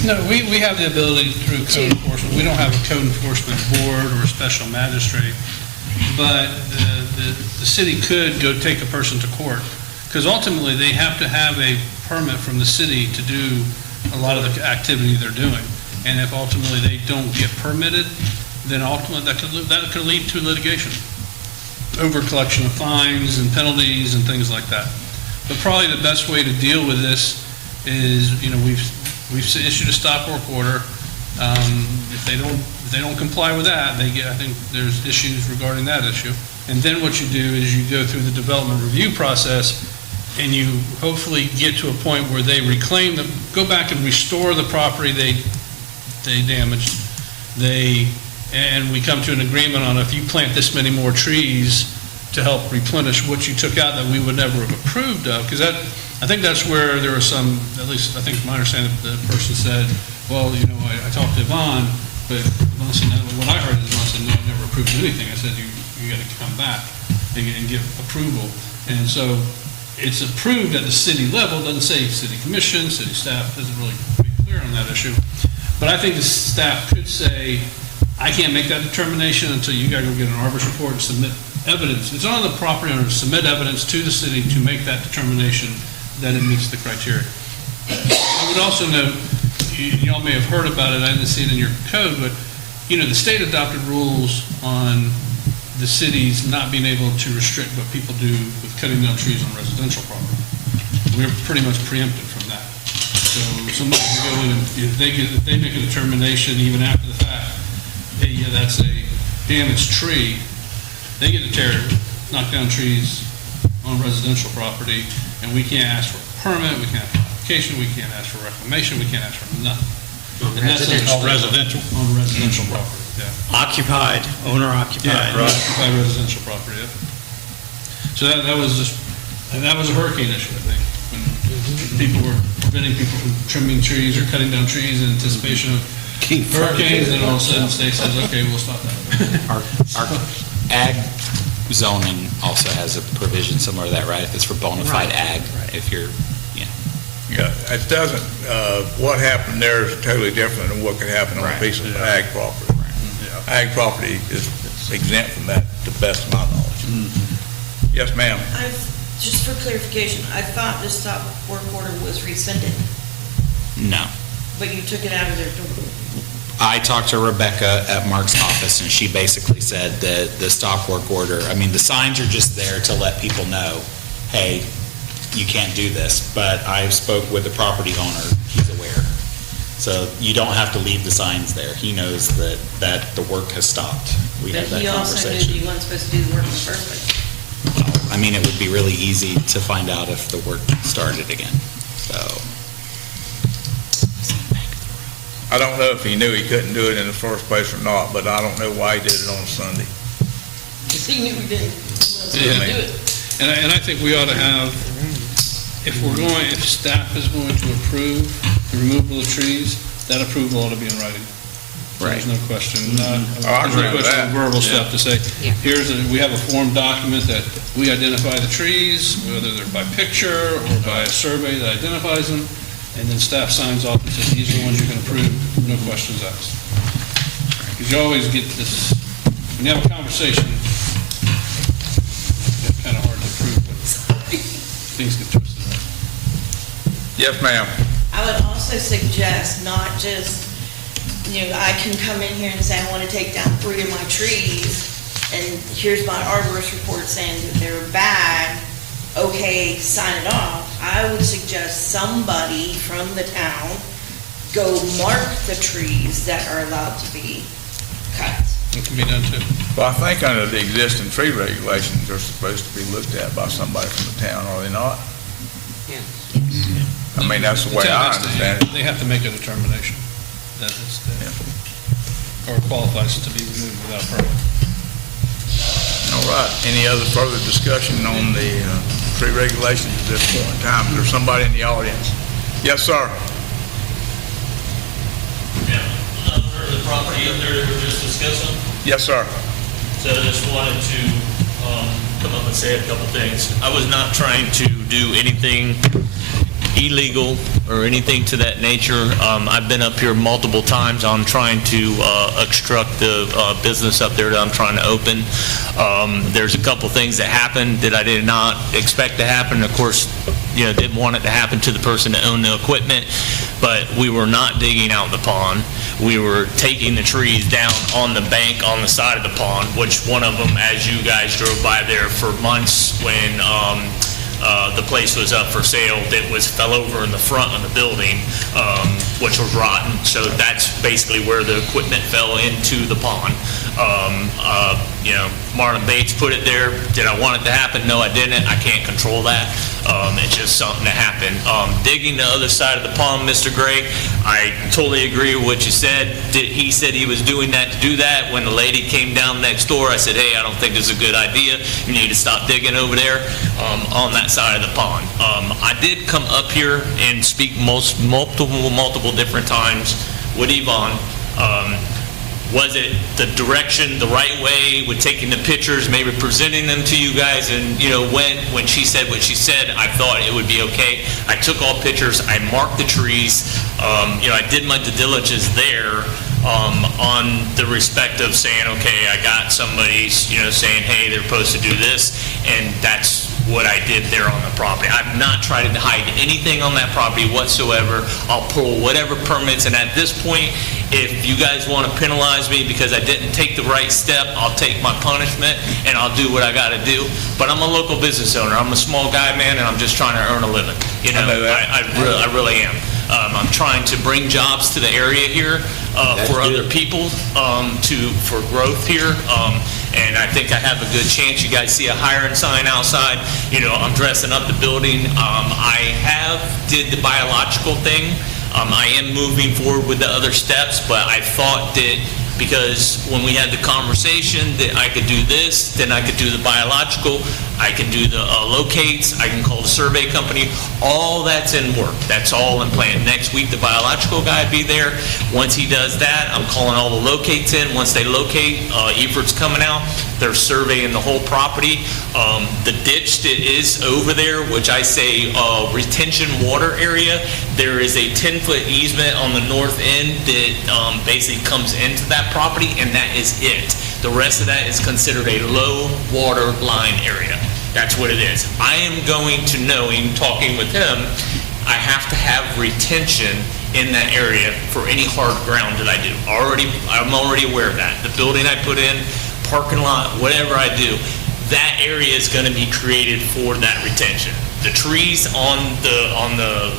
No, we have the ability through code enforcement. We don't have a code enforcement board or a special magistrate, but the city could go take a person to court, because ultimately they have to have a permit from the city to do a lot of the activity they're doing. And if ultimately they don't get permitted, then ultimately that could lead to litigation over collection of fines and penalties and things like that. But probably the best way to deal with this is, we've issued a stop work order. If they don't comply with that, I think there's issues regarding that issue. And then what you do is you go through the development review process, and you hopefully get to a point where they reclaim go back and restore the property they damaged. And we come to an agreement on, if you plant this many more trees to help replenish what you took out that we would never have approved of, because I think that's where there are some, at least I think my understanding, the person said, well, I talked to Yvonne, but Yvonne said, no, what I heard is Yvonne said, no, I never approved anything. I said, you got to come back and give approval. And so it's approved at the city level, doesn't say city commission, city staff, doesn't really be clear on that issue. But I think the staff could say, I can't make that determination until you got to go get an arborist report and submit evidence. It's on the property owner to submit evidence to the city to make that determination that it meets the criteria. I would also note, y'all may have heard about it, I didn't see it in your code, but, the state adopted rules on the cities not being able to restrict what people do with cutting down trees on residential property. We're pretty much preempted from that. So somebody can go in and, if they make a determination even after the fact, hey, yeah, that's a damaged tree, they get to knock down trees on residential property, and we can't ask for a permit, we can't ask for an application, we can't ask for reclamation, we can't ask for nothing. And that's Residential. on residential property, yeah. Occupied, owner occupied. Occupied residential property, yeah. So that was a hurricane issue, I think, when people were preventing people from trimming trees or cutting down trees in anticipation of hurricanes, and all of a sudden the state says, okay, we'll stop that. Our ag zoning also has a provision similar to that, right? If it's for bona fide ag, if you're, Yeah, it doesn't, what happened there is totally different than what could happen on a piece of ag property. Ag property is exempt from that, to the best of my knowledge. Yes, ma'am. Just for clarification, I thought the stop work order was rescinded, No. but you took it out of their door. I talked to Rebecca at Mark's office, and she basically said that the stop work order, I mean, the signs are just there to let people know, hey, you can't do this, but I spoke with the property owner, he's aware. So you don't have to leave the signs there. He knows that the work has stopped. We But had that he also knew conversation. you weren't supposed to do the work in the first place. I mean, it would be really easy to find out if the work started again, so. I don't know if he knew he couldn't do it in the first place or not, but I don't know why he did it on Sunday. Because he knew we didn't. Yeah. Do it. And I think we ought to have, if staff is going to approve the removal of trees, that approval ought to be in writing. There's no question, I there's agree no with question that. of verbal stuff to say, Yeah. we have a form document that we identify the trees, whether they're by picture or by a survey that identifies them, and then staff signs off and says, these are the ones you can approve, no questions asked. Because you always get this, when you have a conversation, it's kind of hard to prove, but things get twisted. Yes, ma'am. I would also suggest not just, I can come in here and say, I want to take down 3 of my trees, and here's my arborist report saying that they're bad, okay, sign it off. I would suggest somebody from the town go mark the trees that are allowed to be cut. It can be done too. Well, I think under the existing tree regulations, they're supposed to be looked at by somebody from the town, are they not? Yeah. I mean, that's the way town I has to- understand it. They have to make a determination that it's, or qualifies to be removed without permit. All right, any other further discussion on the tree regulations at this point in time? Is there somebody in the audience? Yes, sir. For the property up there that we're just discussing, Yes, sir. so I just wanted to come up and say a couple things. I was not trying to do anything illegal or anything to that nature. I've been up here multiple times on trying to obstruct the business up there that I'm trying to open. There's a couple things that happened that I did not expect to happen. Of course, didn't want it to happen to the person that owned the equipment, but we were not digging out the pond. We were taking the trees down on the bank on the side of the pond, which one of them, as you guys drove by there for months when the place was up for sale, that fell over in the front of the building, which was rotten. So that's basically where the equipment fell into the pond. Marlon Bates put it there. Did I want it to happen? No, I didn't. I can't control that. It's just something that happened. Digging the other side of the pond, Mr. Gray, I totally agree with what you said. He said he was doing that to do that. When the lady came down next door, I said, hey, I don't think this is a good idea. You need to stop digging over there on that side of the pond. I did come up here and speak multiple different times with Yvonne. Was it the direction, the right way, with taking the pictures, maybe presenting them to you guys? And, when she said what she said, I thought it would be okay. I took all pictures, I marked the trees. I did my due diligence there on the respect of saying, okay, I got somebody, saying, hey, they're supposed to do this, and that's what I did there on the property. I've not tried to hide anything on that property whatsoever. I'll pull whatever permits, and at this point, if you guys want to penalize me because I didn't take the right step, I'll take my punishment and I'll do what I got to do. But I'm a local business owner. I'm a small guy, man, and I'm just trying to earn a living. I know that. I really am. I'm trying to bring jobs to the area here for other people for growth here. And I think I have a good chance. You guys see a hiring sign outside. I'm dressing up the building. I did the biological thing. I am moving forward with the other steps, but I thought that because when we had the conversation that I could do this, then I could do the biological, I can do the locates, I can call the survey company, all that's in work. That's all in plan. Next week, the biological guy will be there. Once he does that, I'm calling all the locates in. Once they locate, Effort's coming out. They're surveying the whole property. The ditch that is over there, which I say retention water area, there is a 10-foot easement on the north end that basically comes into that property, and that is it. The rest of that is considered a low water line area. That's what it is. I am going to know, in talking with him, I have to have retention in that area for any hard ground that I do. I'm already aware of that. The building I put in, parking lot, whatever I do, that area is going to be created for that retention. The trees on the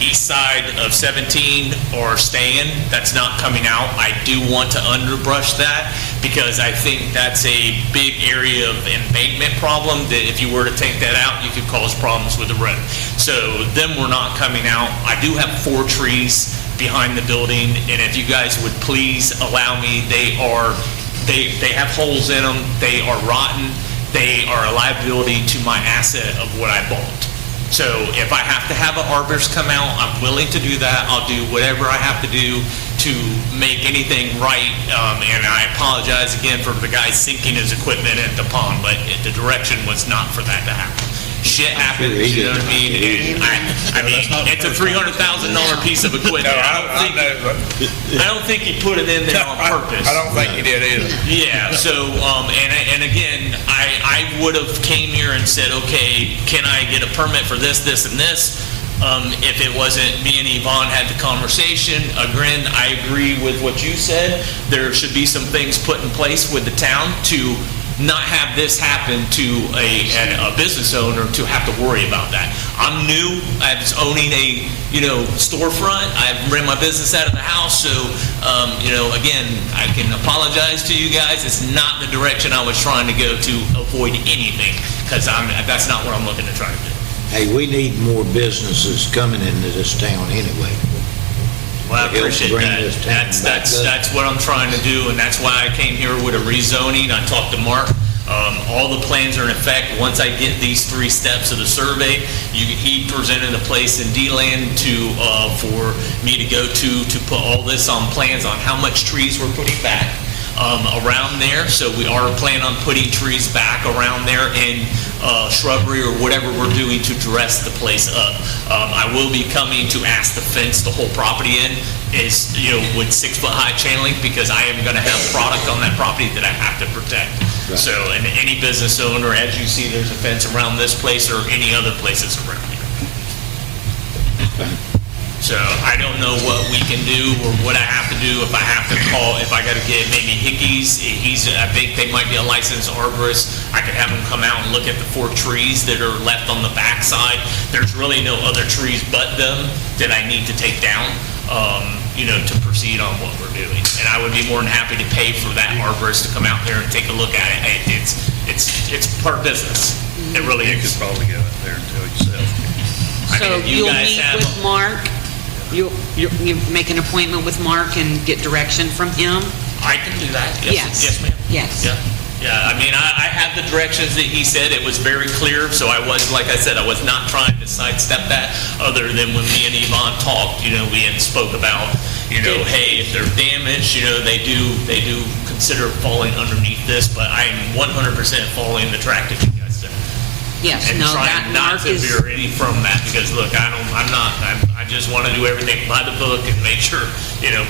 east side of 17 are staying. That's not coming out. I do want to underbrush that because I think that's a big area of embankment problem that if you were to take that out, you could cause problems with the road. So them were not coming out. I do have 4 trees behind the building, and if you guys would please allow me, they have holes in them. They are rotten. They are a liability to my asset of what I bought. So if I have to have an arborist come out, I'm willing to do that. I'll do whatever I have to do to make anything right. And I apologize again for the guy sinking his equipment at the pond, but the direction was not for that to happen. Shit happens, you know what I mean? And I mean, it's a $300,000 piece of equipment. I don't think he put it in there on purpose. I don't think he did either. Yeah, so, and again, I would have came here and said, okay, can I get a permit for this, this, and this? If it wasn't me and Yvonne had the conversation. Again, I agree with what you said. There should be some things put in place with the town to not have this happen to a business owner to have to worry about that. I'm new. I was owning a, storefront. I've ran my business out of the house. So, again, I can apologize to you guys. It's not the direction I was trying to go to avoid anything because that's not what I'm looking to try to do. Hey, we need more businesses coming into this town anyway. Well, I appreciate that. That's what I'm trying to do, and that's why I came here with a rezoning. I talked to Mark. All the plans are in effect. Once I get these 3 steps of the survey, he presented a place in D-Land for me to go to put all this on plans on how much trees we're putting back around there. So we are planning on putting trees back around there and shrubbery or whatever we're doing to dress the place up. I will be coming to ask to fence the whole property in with 6-foot high chain link because I am going to have product on that property that I have to protect. Right. So, and any business owner, as you see, there's a fence around this place or any other places around here. So I don't know what we can do or what I have to do if I have to call, if I got to get maybe Hickey's. I think they might be a licensed arborist. I could have them come out and look at the 4 trees that are left on the backside. There's really no other trees but them that I need to take down, to proceed on what we're doing. And I would be more than happy to pay for that arborist to come out there and take a look at it. It's part business. It really is. You could probably go out there and tell yourself. So you'll meet with Mark? You make an appointment with Mark and get direction from him? I can do that. Yes, ma'am. Yes. Yeah, I mean, I had the directions that he said. It was very clear, so I was, like I said, I was not trying to sidestep that, other than when me and Yvonne talked, we had spoke about, hey, if they're damaged, they do consider falling underneath this, but I am 100% following the track that you guys said. Yes, And trying not to veer any from that, because look, I just want to do everything by the book and make sure,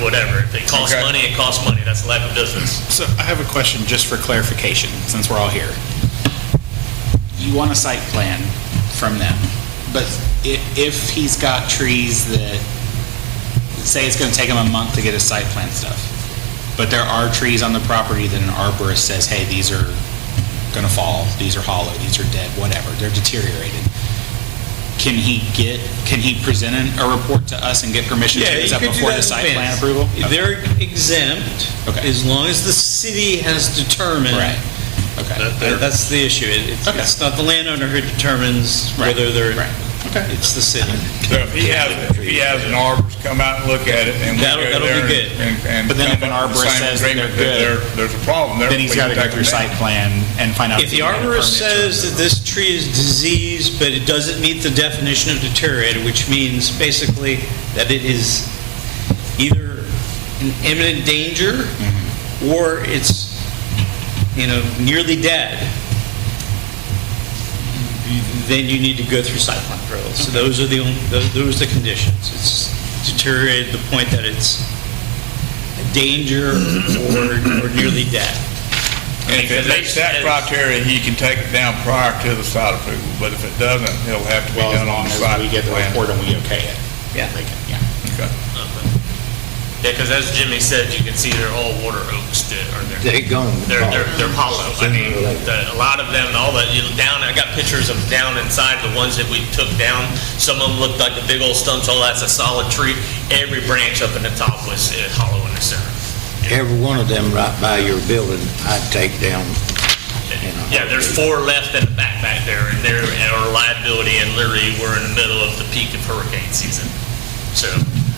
whatever. If it costs money, it costs money. That's the life of business. So I have a question just for clarification, since we're all here. You want a site plan from them, but if he's got trees that, say it's going to take him a month to get his site plan stuff, but there are trees on the property that an arborist says, hey, these are going to fall, these are hollow, these are dead, whatever, they're deteriorated. Can he present a report to us and get permission to do that before the site plan approval? They're exempt as long as the city has determined. Right. Okay. That's the issue. It's not the landowner who determines whether they're. Right. It's the city. So if he has an arborist come out and look at it, and we go That'll be there good. and But then if come an up with the arborist same says that agreement they're that there's a problem there. Then he's we got can to go take through them down. site plan and find out. If the he had a arborist permit to says that remove this tree is diseased, but it doesn't meet the definition of deteriorated, which means basically that it is either in imminent danger or it's, nearly dead, then you need to go through site plan approval. So those are those are the conditions. It's deteriorated to the point that it's a danger or nearly dead. And if it meets that criteria, he can take it down prior to the site approval, but if it doesn't, it'll have to be Well, as done on long the as site we get the plan. report and we okay it. Yeah. They can- yeah. Okay. Yeah, because as Jimmy said, you can see they're all water oaks, They gone. they're hollow. I mean, a lot of them, all the, down, I got pictures of down inside, the ones that we took down. Some of them looked like the big old stumps, all that's a solid tree. Every branch up in the top was hollow in the center. Every one of them right by your building, I'd take down. Yeah, there's 4 left in the back there, and they're our liability, and literally, we're in the middle of the peak of hurricane season. So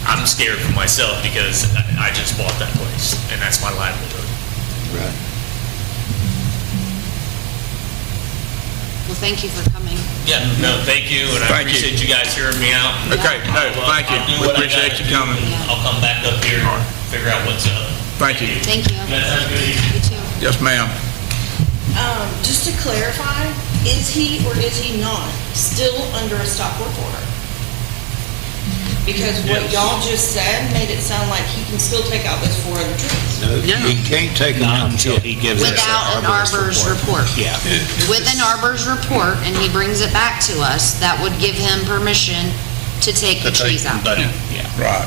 I'm scared for myself because I just bought that place, and that's my livelihood. Right. Well, thank you for coming. Yeah, no, thank you, and I Thank you. appreciate you guys hearing me out. Okay, no, thank you. I'll do We what I appreciate gotta you do. coming. I'll come back up here and figure out what's up. Thank you. Thank you. You guys have a good evening. You too. Yes, ma'am. Just to clarify, is he or is he not still under a stop work order? Because what y'all just said made it sound like he can still take out those 4 other trees. No, you can't take them Not out until he gives us Without an arborist report. Yeah. With an arborist report, and he brings it back to us, that would give him permission to take the trees out. Yeah. Right.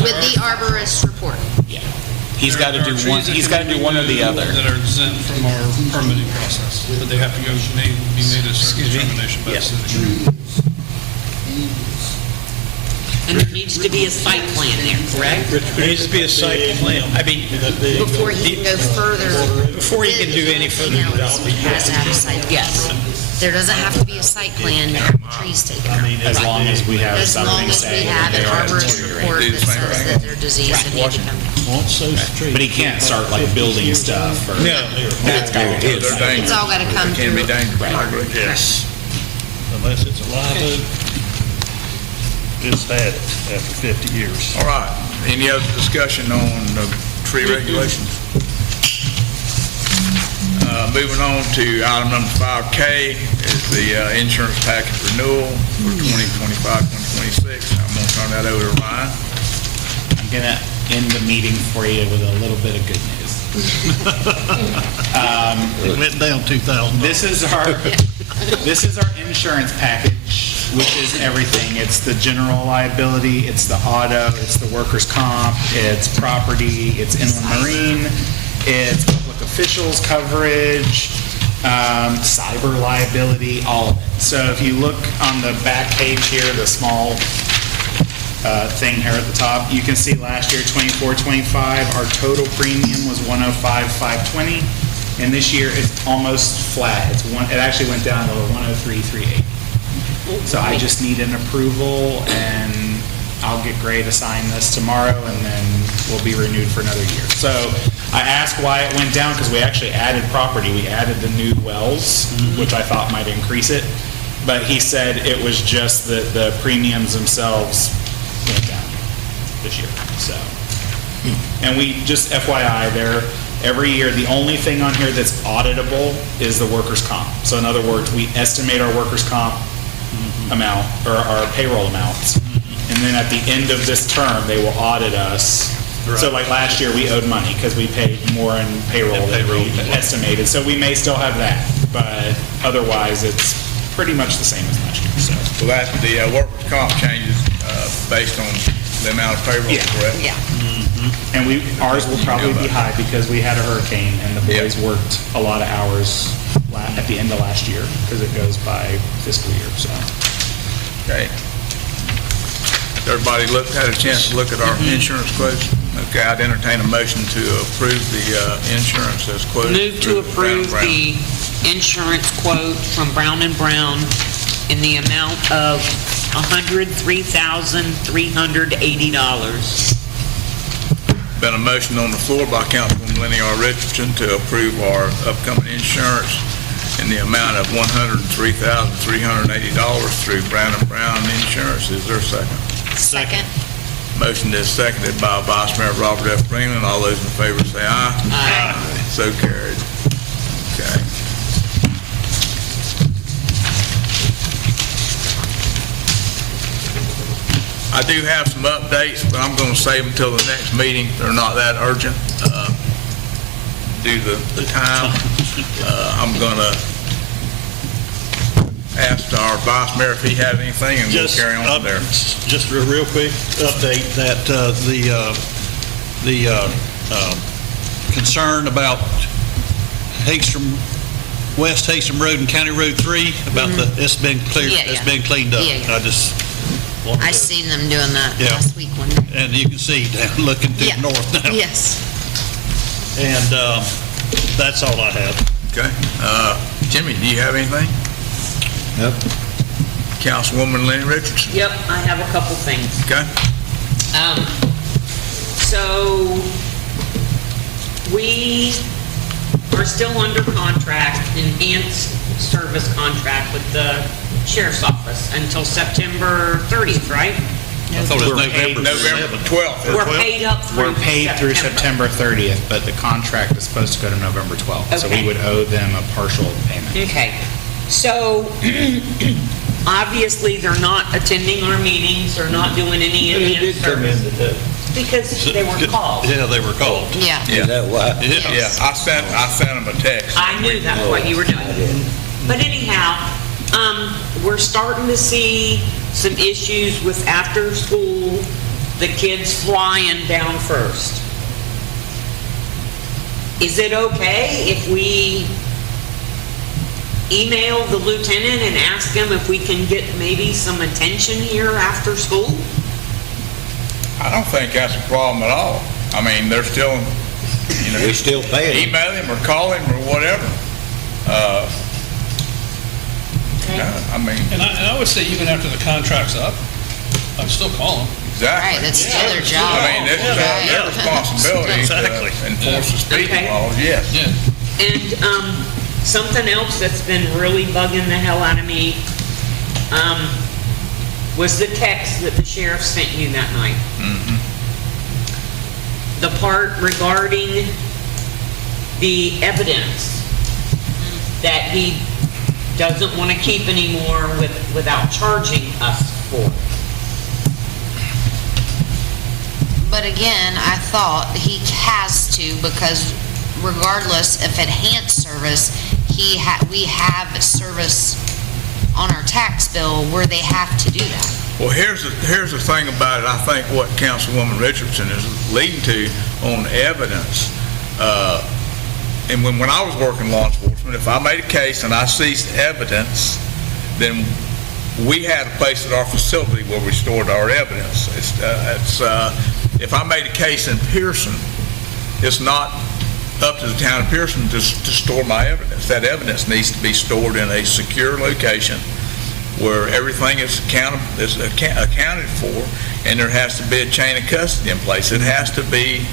With the arborist report. Yeah. He's got to There are do one, trees that he's can got to do one or the other. That are exempt from our permitting process, but they have to be made a certain determination by the city. And there needs to be a site plan there, correct? There needs to be a site plan. I mean, Before he can go further. before you can do any further You know, development. He has to have a site. Yes. There doesn't have to be a site plan, trees taken out. As long as we have As long something as we saying have that an they are arborist deteriorating. report Do that the same says thing. that they're diseased and need to come down. But he can't start like building stuff or. No. That's got to go They're through site. dangerous. It's all gotta come It can be through. dangerous. I agree. Yes. Unless it's a live oak, it's had it after 50 years. All right. Any other discussion on tree regulations? Moving on to item number 5K is the insurance package renewal for 2025-2026. I'm going to turn that over to Ryan. I'm going to end the meeting for you with a little bit of good news. It went down $2,000. This is our insurance package, which is everything. It's the general liability, it's the auto, it's the workers' comp, it's property, it's inland marine, it's public officials coverage, cyber liability, all of it. So if you look on the back page here, the small thing here at the top, you can see last year, 24-25, our total premium was 105,520, and this year it's almost flat. It actually went down to 103,380. So I just need an approval, and I'll get Gray to sign this tomorrow, and then we'll be renewed for another year. So I asked why it went down, because we actually added property. We added the new wells, which I thought might increase it, but he said it was just that the premiums themselves went down this year, so. And we, just FYI, every year, the only thing on here that's auditable is the workers' comp. So in other words, we estimate our workers' comp amount, or our payroll amounts, and then at the end of this term, they will audit us. So like last year, we owed money because we paid more in payroll than we estimated, so we may still have that, but otherwise, it's pretty much the same as last year, so. So that, the workers' comp changes based on the amount of payroll, Yeah. correct? Yeah. And ours will probably be high because we had a hurricane and the boys worked a lot of hours at the end of last year because it goes by fiscal year, so. Okay. Everybody had a chance to look at our insurance quotes? Okay, I'd entertain a motion to approve the insurance as quoted. Move to through Brown approve Brown. the insurance quote from Brown & Brown in the amount of $103,380. Been a motion on the floor by Councilwoman Lenny R. Richardson to approve our upcoming insurance in the amount of $103,380 through Brown & Brown Insurance. Is there a second? Second. Motion is seconded by Vice Mayor Robert F. Greenland. All those in favor say aye. Aye. So carried. Okay. I do have some updates, but I'm going to save them until the next meeting. They're not that urgent due to the time. I'm going to ask our Vice Mayor if he had anything, and we'll carry on from there. Just a real quick update that the concern about West Hagstrom Road and County Road 3, about it's been cleared, Yeah, it's yeah. been cleaned up. Yeah. I just wanted I to, seen them doing that Yeah. last week one day. and you can see down looking to Yeah. the north now. Yes. And that's all I have. Okay. Jimmy, do you have anything? Nope. Councilwoman Lenny Richardson? Yep, I have a couple things. Okay. So, we are still under contract, enhanced service contract with the sheriff's office until September 30th, right? I thought it was November November 7th. 12th. We're paid up through We're paid through September 30th, but the contract is supposed to go to November 12th. So Okay. we would owe them a partial payment. Okay, so obviously they're not attending our meetings, they're not doing any enhanced service. Because they were called. Yeah, they were called. Yeah. Yeah. Is that why? Yeah, I sent him a text. I knew that's what you were doing. But anyhow, we're starting to see some issues with after school, the kids flying down First. Is it okay if we email the lieutenant and ask him if we can get maybe some attention here after school? I don't think that's a problem at all. I mean, they're still, We still pay it. email him or call him or whatever. I mean, And I would say even after the contract's up, I'd still call them. exactly. Right, that's still their job. I mean, it's their responsibility Exactly. to enforce the speed Okay. laws, yes. Yeah. And something else that's been really bugging the hell out of me was the text that the sheriff sent you that night. The part regarding the evidence that he doesn't want to keep anymore without charging us for it. But again, I thought he has to, because regardless if enhanced service, we have service on our tax bill where they have to do that. Well, here's the thing about it. I think what Councilwoman Richardson is leading to on evidence, and when I was working law enforcement, if I made a case and I seized evidence, then we had a place at our facility where we stored our evidence. If I made a case in Pierson, it's not up to the town of Pierson to store my evidence. That evidence needs to be stored in a secure location where everything is accounted for, and there has to be a chain of custody in place. It has to be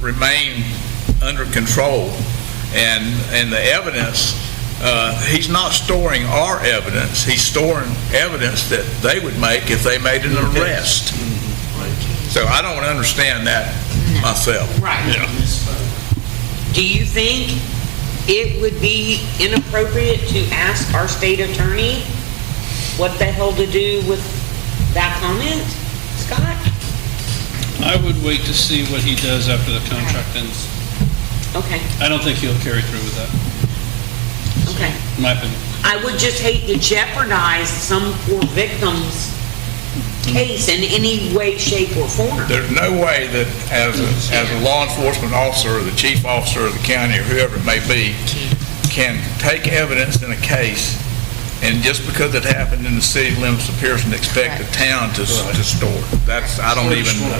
remain under control, and the evidence. He's not storing our evidence. He's storing evidence that they would make if they made an arrest. So I don't understand that myself. Right. Do you think it would be inappropriate to ask our state attorney what the hell to do with that comment, Scott? I would wait to see what he does after the contract ends. Okay, I don't think he'll carry through with that, okay. in my opinion. I would just hate to jeopardize some poor victim's case in any way, shape, or form. There's no way that as a law enforcement officer or the chief officer of the county or whoever it may be can take evidence in a case and just because it happened in the city limits of Pierson expect the town to store it. That's, I don't understand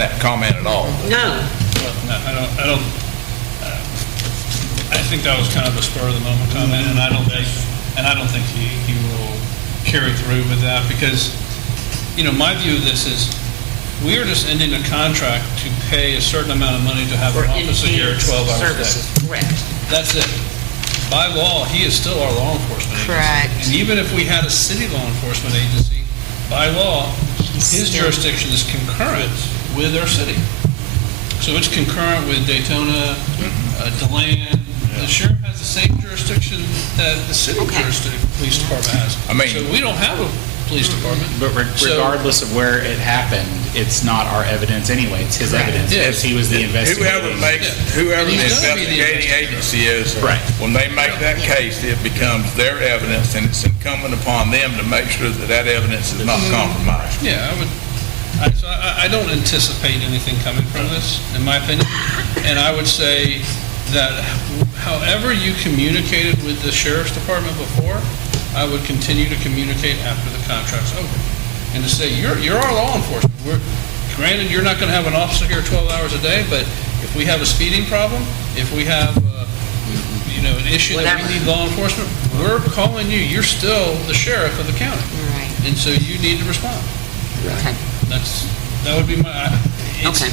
that comment at all. No, No, I don't, I think that was kind of a spur of the moment comment, and I don't think and I don't think he will carry through with that, because, my view of this is, we are just ending a contract to pay a certain amount of money to have an officer here 12 hours a day. Services, correct. That's it. By law, he is still our law enforcement agency. Correct. And even if we had a city law enforcement agency, by law, his jurisdiction is concurrent with our city. So it's concurrent with Daytona, DeLand. The sheriff has the same jurisdiction that the city police department has. So we don't have a police department. But regardless of where it happened, it's not our evidence anyway. It's his evidence, because he was the investigator. Whoever the investigating agency is, when they make that case, it becomes their evidence, and it's incumbent upon them to make sure that that evidence is not compromised. Yeah, I don't anticipate anything coming from this, in my opinion. And I would say that however you communicated with the sheriff's department before, I would continue to communicate after the contract's over. And to say, you're our law enforcement. Granted, you're not going to have an officer here 12 hours a day, but if we have a speeding problem, if we have, an issue that we need law enforcement, we're calling you. You're still the sheriff of the county. Right. And so you need to respond. Okay. That would be my, Okay.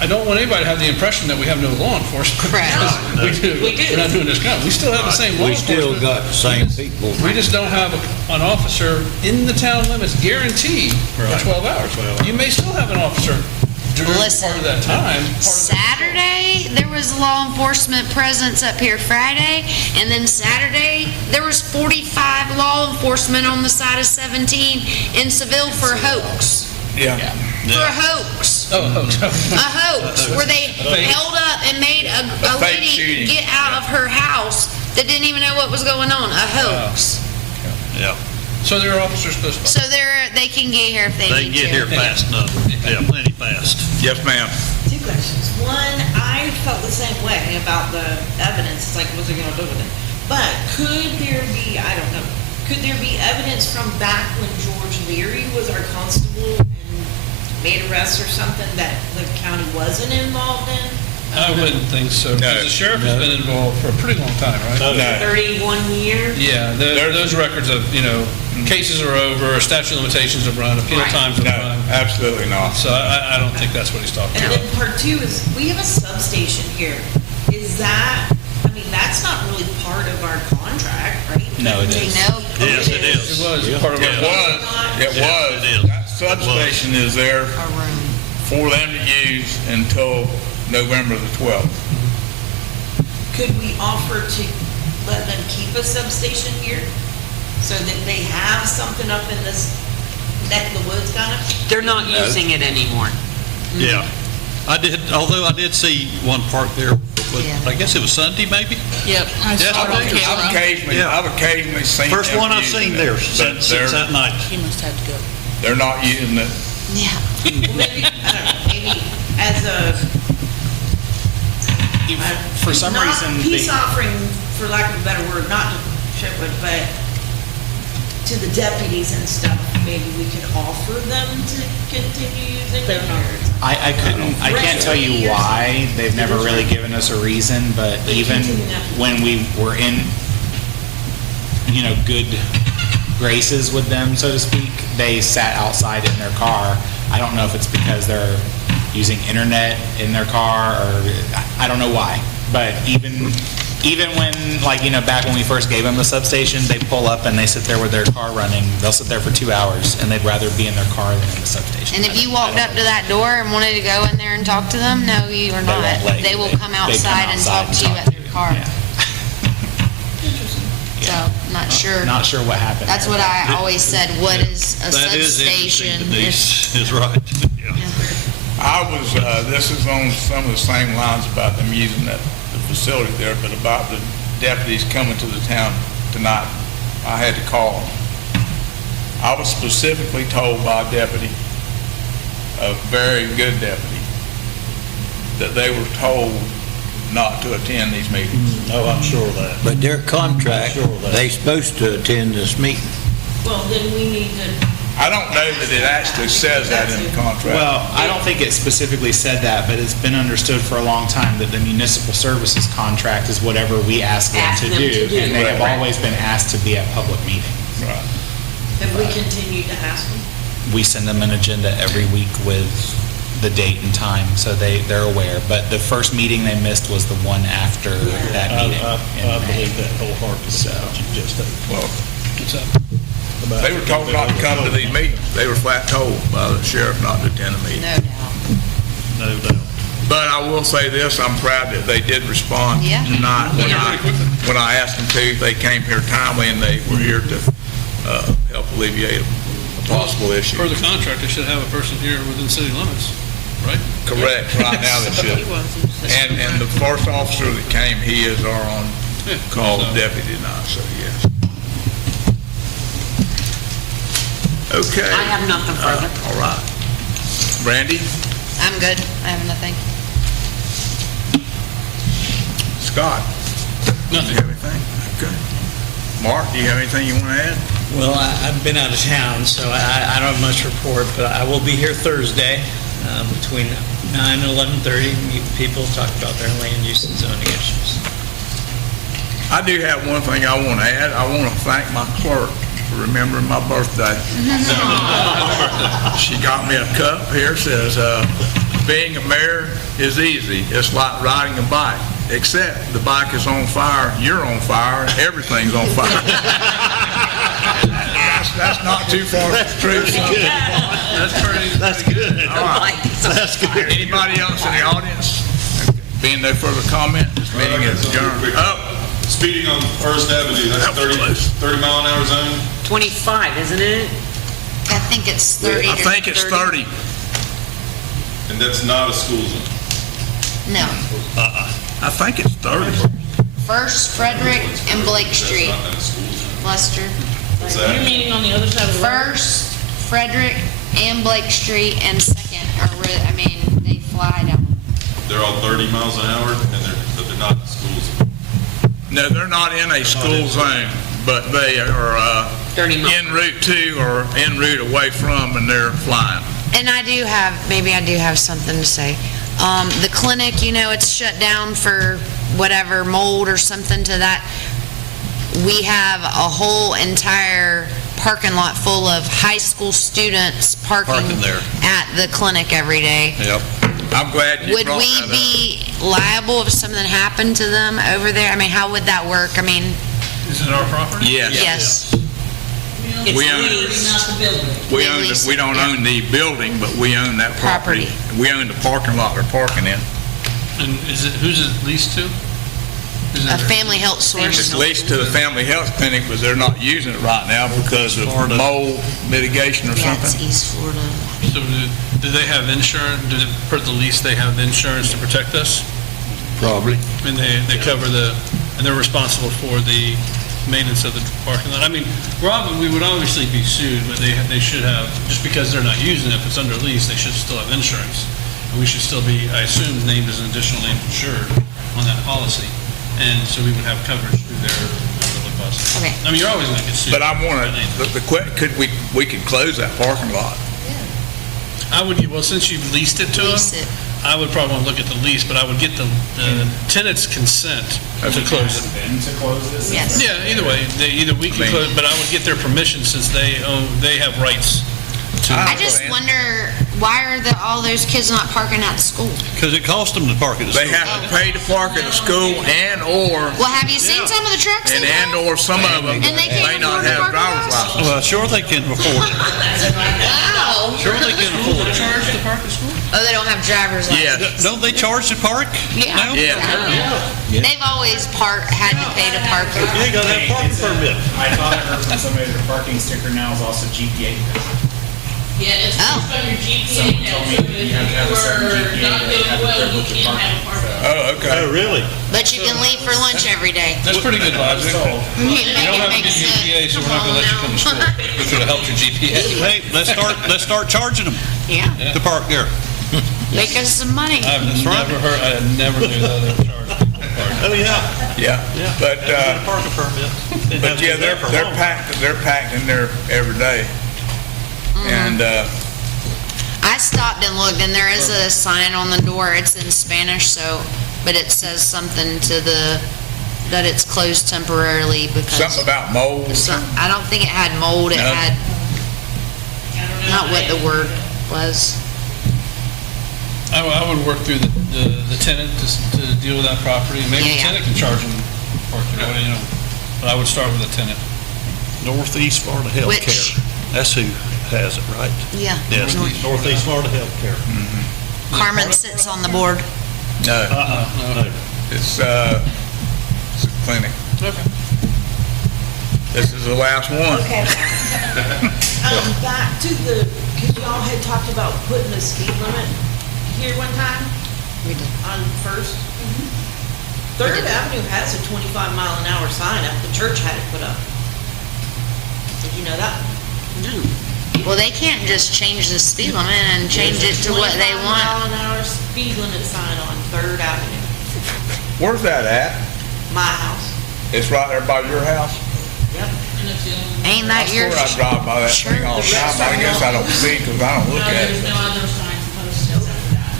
I don't want anybody to have the impression that we have no law enforcement. Correct. We do. We're not doing this kind. We still have the same law We enforcement. still got the same people. We just don't have an officer in the town limits guaranteed for 12 hours. You may still have an officer during part of that time. Saturday, there was law enforcement presence up here Friday, and then Saturday, there was 45 law enforcement on the side of 17 in Seville for a hoax. Yeah. For a hoax. Oh, A hoax, where they held up and made a fake lady shooting. get out of her house that didn't even know what was going on. A hoax. Yeah. So there are officers close by. So they can get here if they They need can to. get here fast enough. Yeah, plenty fast. Yes, ma'am. Two questions. One, I felt the same way about the evidence. It's like, what's it going to do with it? But could there be, I don't know, could there be evidence from back when George Leary was our constable and made arrests or something that the county wasn't involved in? I wouldn't think so. Because the sheriff has been involved for a pretty long time, right? No. 31 years? Yeah, those records of, cases are over, statute of limitations have run, appeal times have No, run. absolutely not. So I don't think that's what he's talking And about. then part two is, we have a substation here. Is that, that's not really part of our contract, right? No, it is. No. Yes, it It is. was part of It our. was. It is. That substation is there A room. for them to use until November the 12th. Could we offer to let them keep a substation here? So that they have something up in this neck of the woods kind of? They're not using it anymore. Yeah. Although I did see one park there, I guess it was Sunday maybe? Yep. I Yes, saw it on camera. I've occasionally seen First them one I've using seen it, there but since that night. He must have to go. They're not using it. Yeah. Well, maybe, I don't know, maybe as For some not reason, peace offering, for lack of a better word, not to Chipwood, but to the deputies and stuff, maybe we could offer them to continue using it. I can't tell you why. They've never really given us a reason, but even when we were in, good graces with them, so to speak, they sat outside in their car. I don't know if it's because they're using internet in their car, or I don't know why. But even when, back when we first gave them the substation, they pull up and they sit there with their car running. They'll sit there for 2 hours, and they'd rather be in their car than in the substation. And if you walked up to that door and wanted to go in there and talk to them, no, you are They not. won't let you. They will come They come outside and talk to you at their car. Yeah. So, not sure. Not sure what happened. That's what I always said, what is a That is substation? interesting. Denise is right. Yeah. This is on some of the same lines about them using the facility there, but about the deputies coming to the town tonight. I had to call them. I was specifically told by a deputy, a very good deputy, that they were told not to attend these meetings. Oh, I'm sure of that. But their contract, they supposed to attend this meeting. Well, then we need to I don't know that it actually says that in the contract. Well, I don't think it specifically said that, but it's been understood for a long time that the municipal services contract is whatever we ask them to do. And they have always been asked to be at public meetings. Right. Have we continued to ask them? We send them an agenda every week with the date and time, so they're aware. But the first meeting they missed was the one after that meeting. I believe that wholeheartedly, so you just said. Well, they were told not to come to these meetings. They were flat told by the sheriff not to attend the meeting. No doubt. No doubt. But I will say this, I'm proud that they did respond Yeah. tonight. When I asked them to, they came here timely and they were here to help alleviate a possible issue. Per the contract, they should have a person here within city limits, right? Correct, right now they should. And the first officer that came, he is our on-call deputy now, so yes. Okay. I have nothing further. All right. Brandy, I'm good. I have nothing. Scott? Nothing. Do you have anything? Okay. Mark, do you have anything you want to add? Well, I've been out of town, so I don't have much report, but I will be here Thursday between 9 and 11:30, meet people, talk about their land use and zoning issues. I do have one thing I want to add. I want to thank my clerk for remembering my birthday. She got me a cup here, says, being a mayor is easy. It's like riding a bike, except the bike is on fire, you're on fire, and everything's on fire. That's not too far from the truth. That's good. All right. That's good. Anybody else in the audience? Being no further comment, this meeting is adjourned. Speeding on First Avenue, that's 30 mile an hour zone? 25, isn't it? I think it's 30 I think it's 30. And that's not a school zone? No. I think it's 30. First, Frederick and Blake Street. That's not in a school zone. Lester. What's that? You're meeting on the other side of the road? First, Frederick and Blake Street, and second are, they fly down. They're all 30 miles an hour, but they're not in school zone. No, they're not in a school zone, but they are 30 miles. en route to or en route away from, and they're flying. And I do have something to say. The clinic, it's shut down for whatever, mold or something to that. We have a whole entire parking lot full of high school students parking there. at the clinic every day. Yep. I'm glad you Would brought we that up. be liable if something happened to them over there? How would that work? Is it our property? Yes. Yes. It's We own leased. Not the building. We own, we don't own the building, but we own that property. We own the parking lot they're parking in. And who's it leased to? A family health source. It's leased to the family health clinic, but they're not using it right now because of mold mitigation or Yeah, it's something. East Florida. So do they have insurance, per the lease, they have insurance to protect us? Probably. And they cover and they're responsible for the maintenance of the parking lot? We would obviously be sued, but they should have, just because they're not using it, if it's under lease, they should still have insurance. And we should still be, I assume, named as an additional name insured on that policy. And so we would have coverage through their public policy. Okay. You're always going to get sued. But I want to, we could close that parking lot. Since you've leased it to Lease them, it. I would probably want to look at the lease, but I would get the tenant's consent to close it. Then to close this? Yes. Yeah, either way, either we can close, but I would get their permission since they have rights to. I just wonder, why are all those kids not parking at the school? Because it cost them to park at the They school. have to pay to park at the school and/or, Well, have you seen some of the trucks they have? and/or some of them And they can't may not afford to have park driver's with us? license. Well, sure they can afford it. Wow. Sure they can afford it. Charge to park at school? Oh, they don't have driver's license? Yes. Don't they charge to park? Yeah. now? Yeah. They've always had to pay to park. You got that parking permit. I thought I heard from somebody that the parking sticker now is also GPA. Yeah, it's Oh. based on your Someone GPA now, told me so that if you have to have a certain you are GPA not to doing have the well, you privilege of can't have a parking. parking. Oh, okay. really? But you can leave for lunch every day. That's pretty good logic. You You make don't it have a make good sense. GPA, so we're not gonna let you come to school. We could have helped your GPA. Hey, let's start charging them Yeah, to park there. make us some money. I never knew that they were charged. Oh, yeah. Yeah, but, Get a parking permit. Didn't have but to yeah, be there for they're long. packed in there every day. And, I stopped and looked, and there is a sign on the door. It's in Spanish, but it says something that it's closed temporarily because... something about mold. I don't think it had mold. It No. had, not what the word was. I would work through the tenant to deal with that property. Maybe the Yeah. tenant can charge them parking, but I would start with the tenant. Northeast Florida Which- Healthcare. That's who has it, right? Yeah. Yes, Northeast Florida Healthcare. Carmen sits on the board. No, No. it's a clinic. Okay. This is the last one. Okay. Back to because y'all had talked about putting a speed limit here one time We did. on First. Third Avenue has a 25-mile-an-hour sign up. The church had it put up. Did you know that? Well, they can't just change the speed limit and change it to what they want. 25-mile-an-hour speed limit sign on Third Avenue. Where's that at? My house. It's right there by your house? Yep. Ain't I that your... swear I drive by that thing all the time, but I guess I don't see it because I don't look at it. other signs posted after that.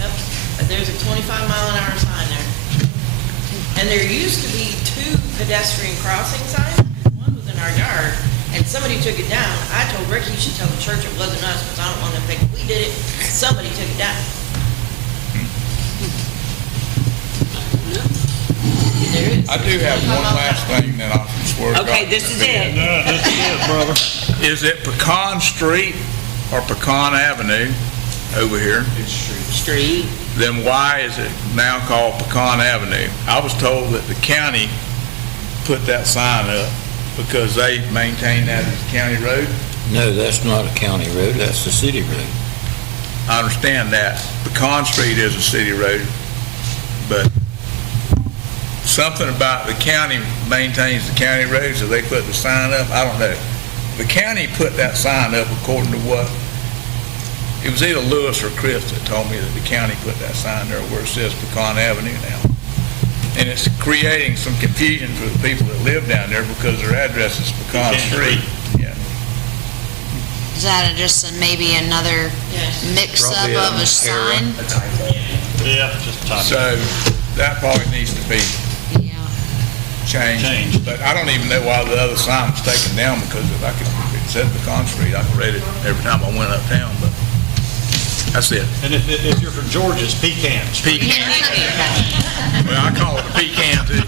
Yep, but there's a 25-mile-an-hour sign there. And there used to be 2 pedestrian crossing signs. One was in our yard, and somebody took it down. I told Rick he should tell the church it wasn't us, because I don't want them thinking we did it. Somebody took it down. There is. I do have one last thing that I swear to God. Okay, this is it. This is it, brother. Is it Pecan Street or Pecan Avenue over here? Street. Then why is it now called Pecan Avenue? I was told that the county put that sign up because they maintain that as a county road. No, that's not a county road, that's a city road. I understand that. Pecan Street is a city road, but something about the county maintains the county road, so they put the sign up. I don't know. The county put that sign up according to what, it was either Lewis or Chris that told me that the county put that sign there where it says Pecan Avenue now. And it's creating some confusion for the people that live down there because their address is Pecan Street. Yeah. Is that just maybe another mix-up Probably of an a sign? Yeah, just a time. So that probably needs to be Yeah. changed. But I don't even know why the other sign was taken down because if it said Pecan Street, I could read it every time I went uptown, but that's it. And if you're from Georgia, it's Pecan Street. Pecan. Well, I call it a pecan too.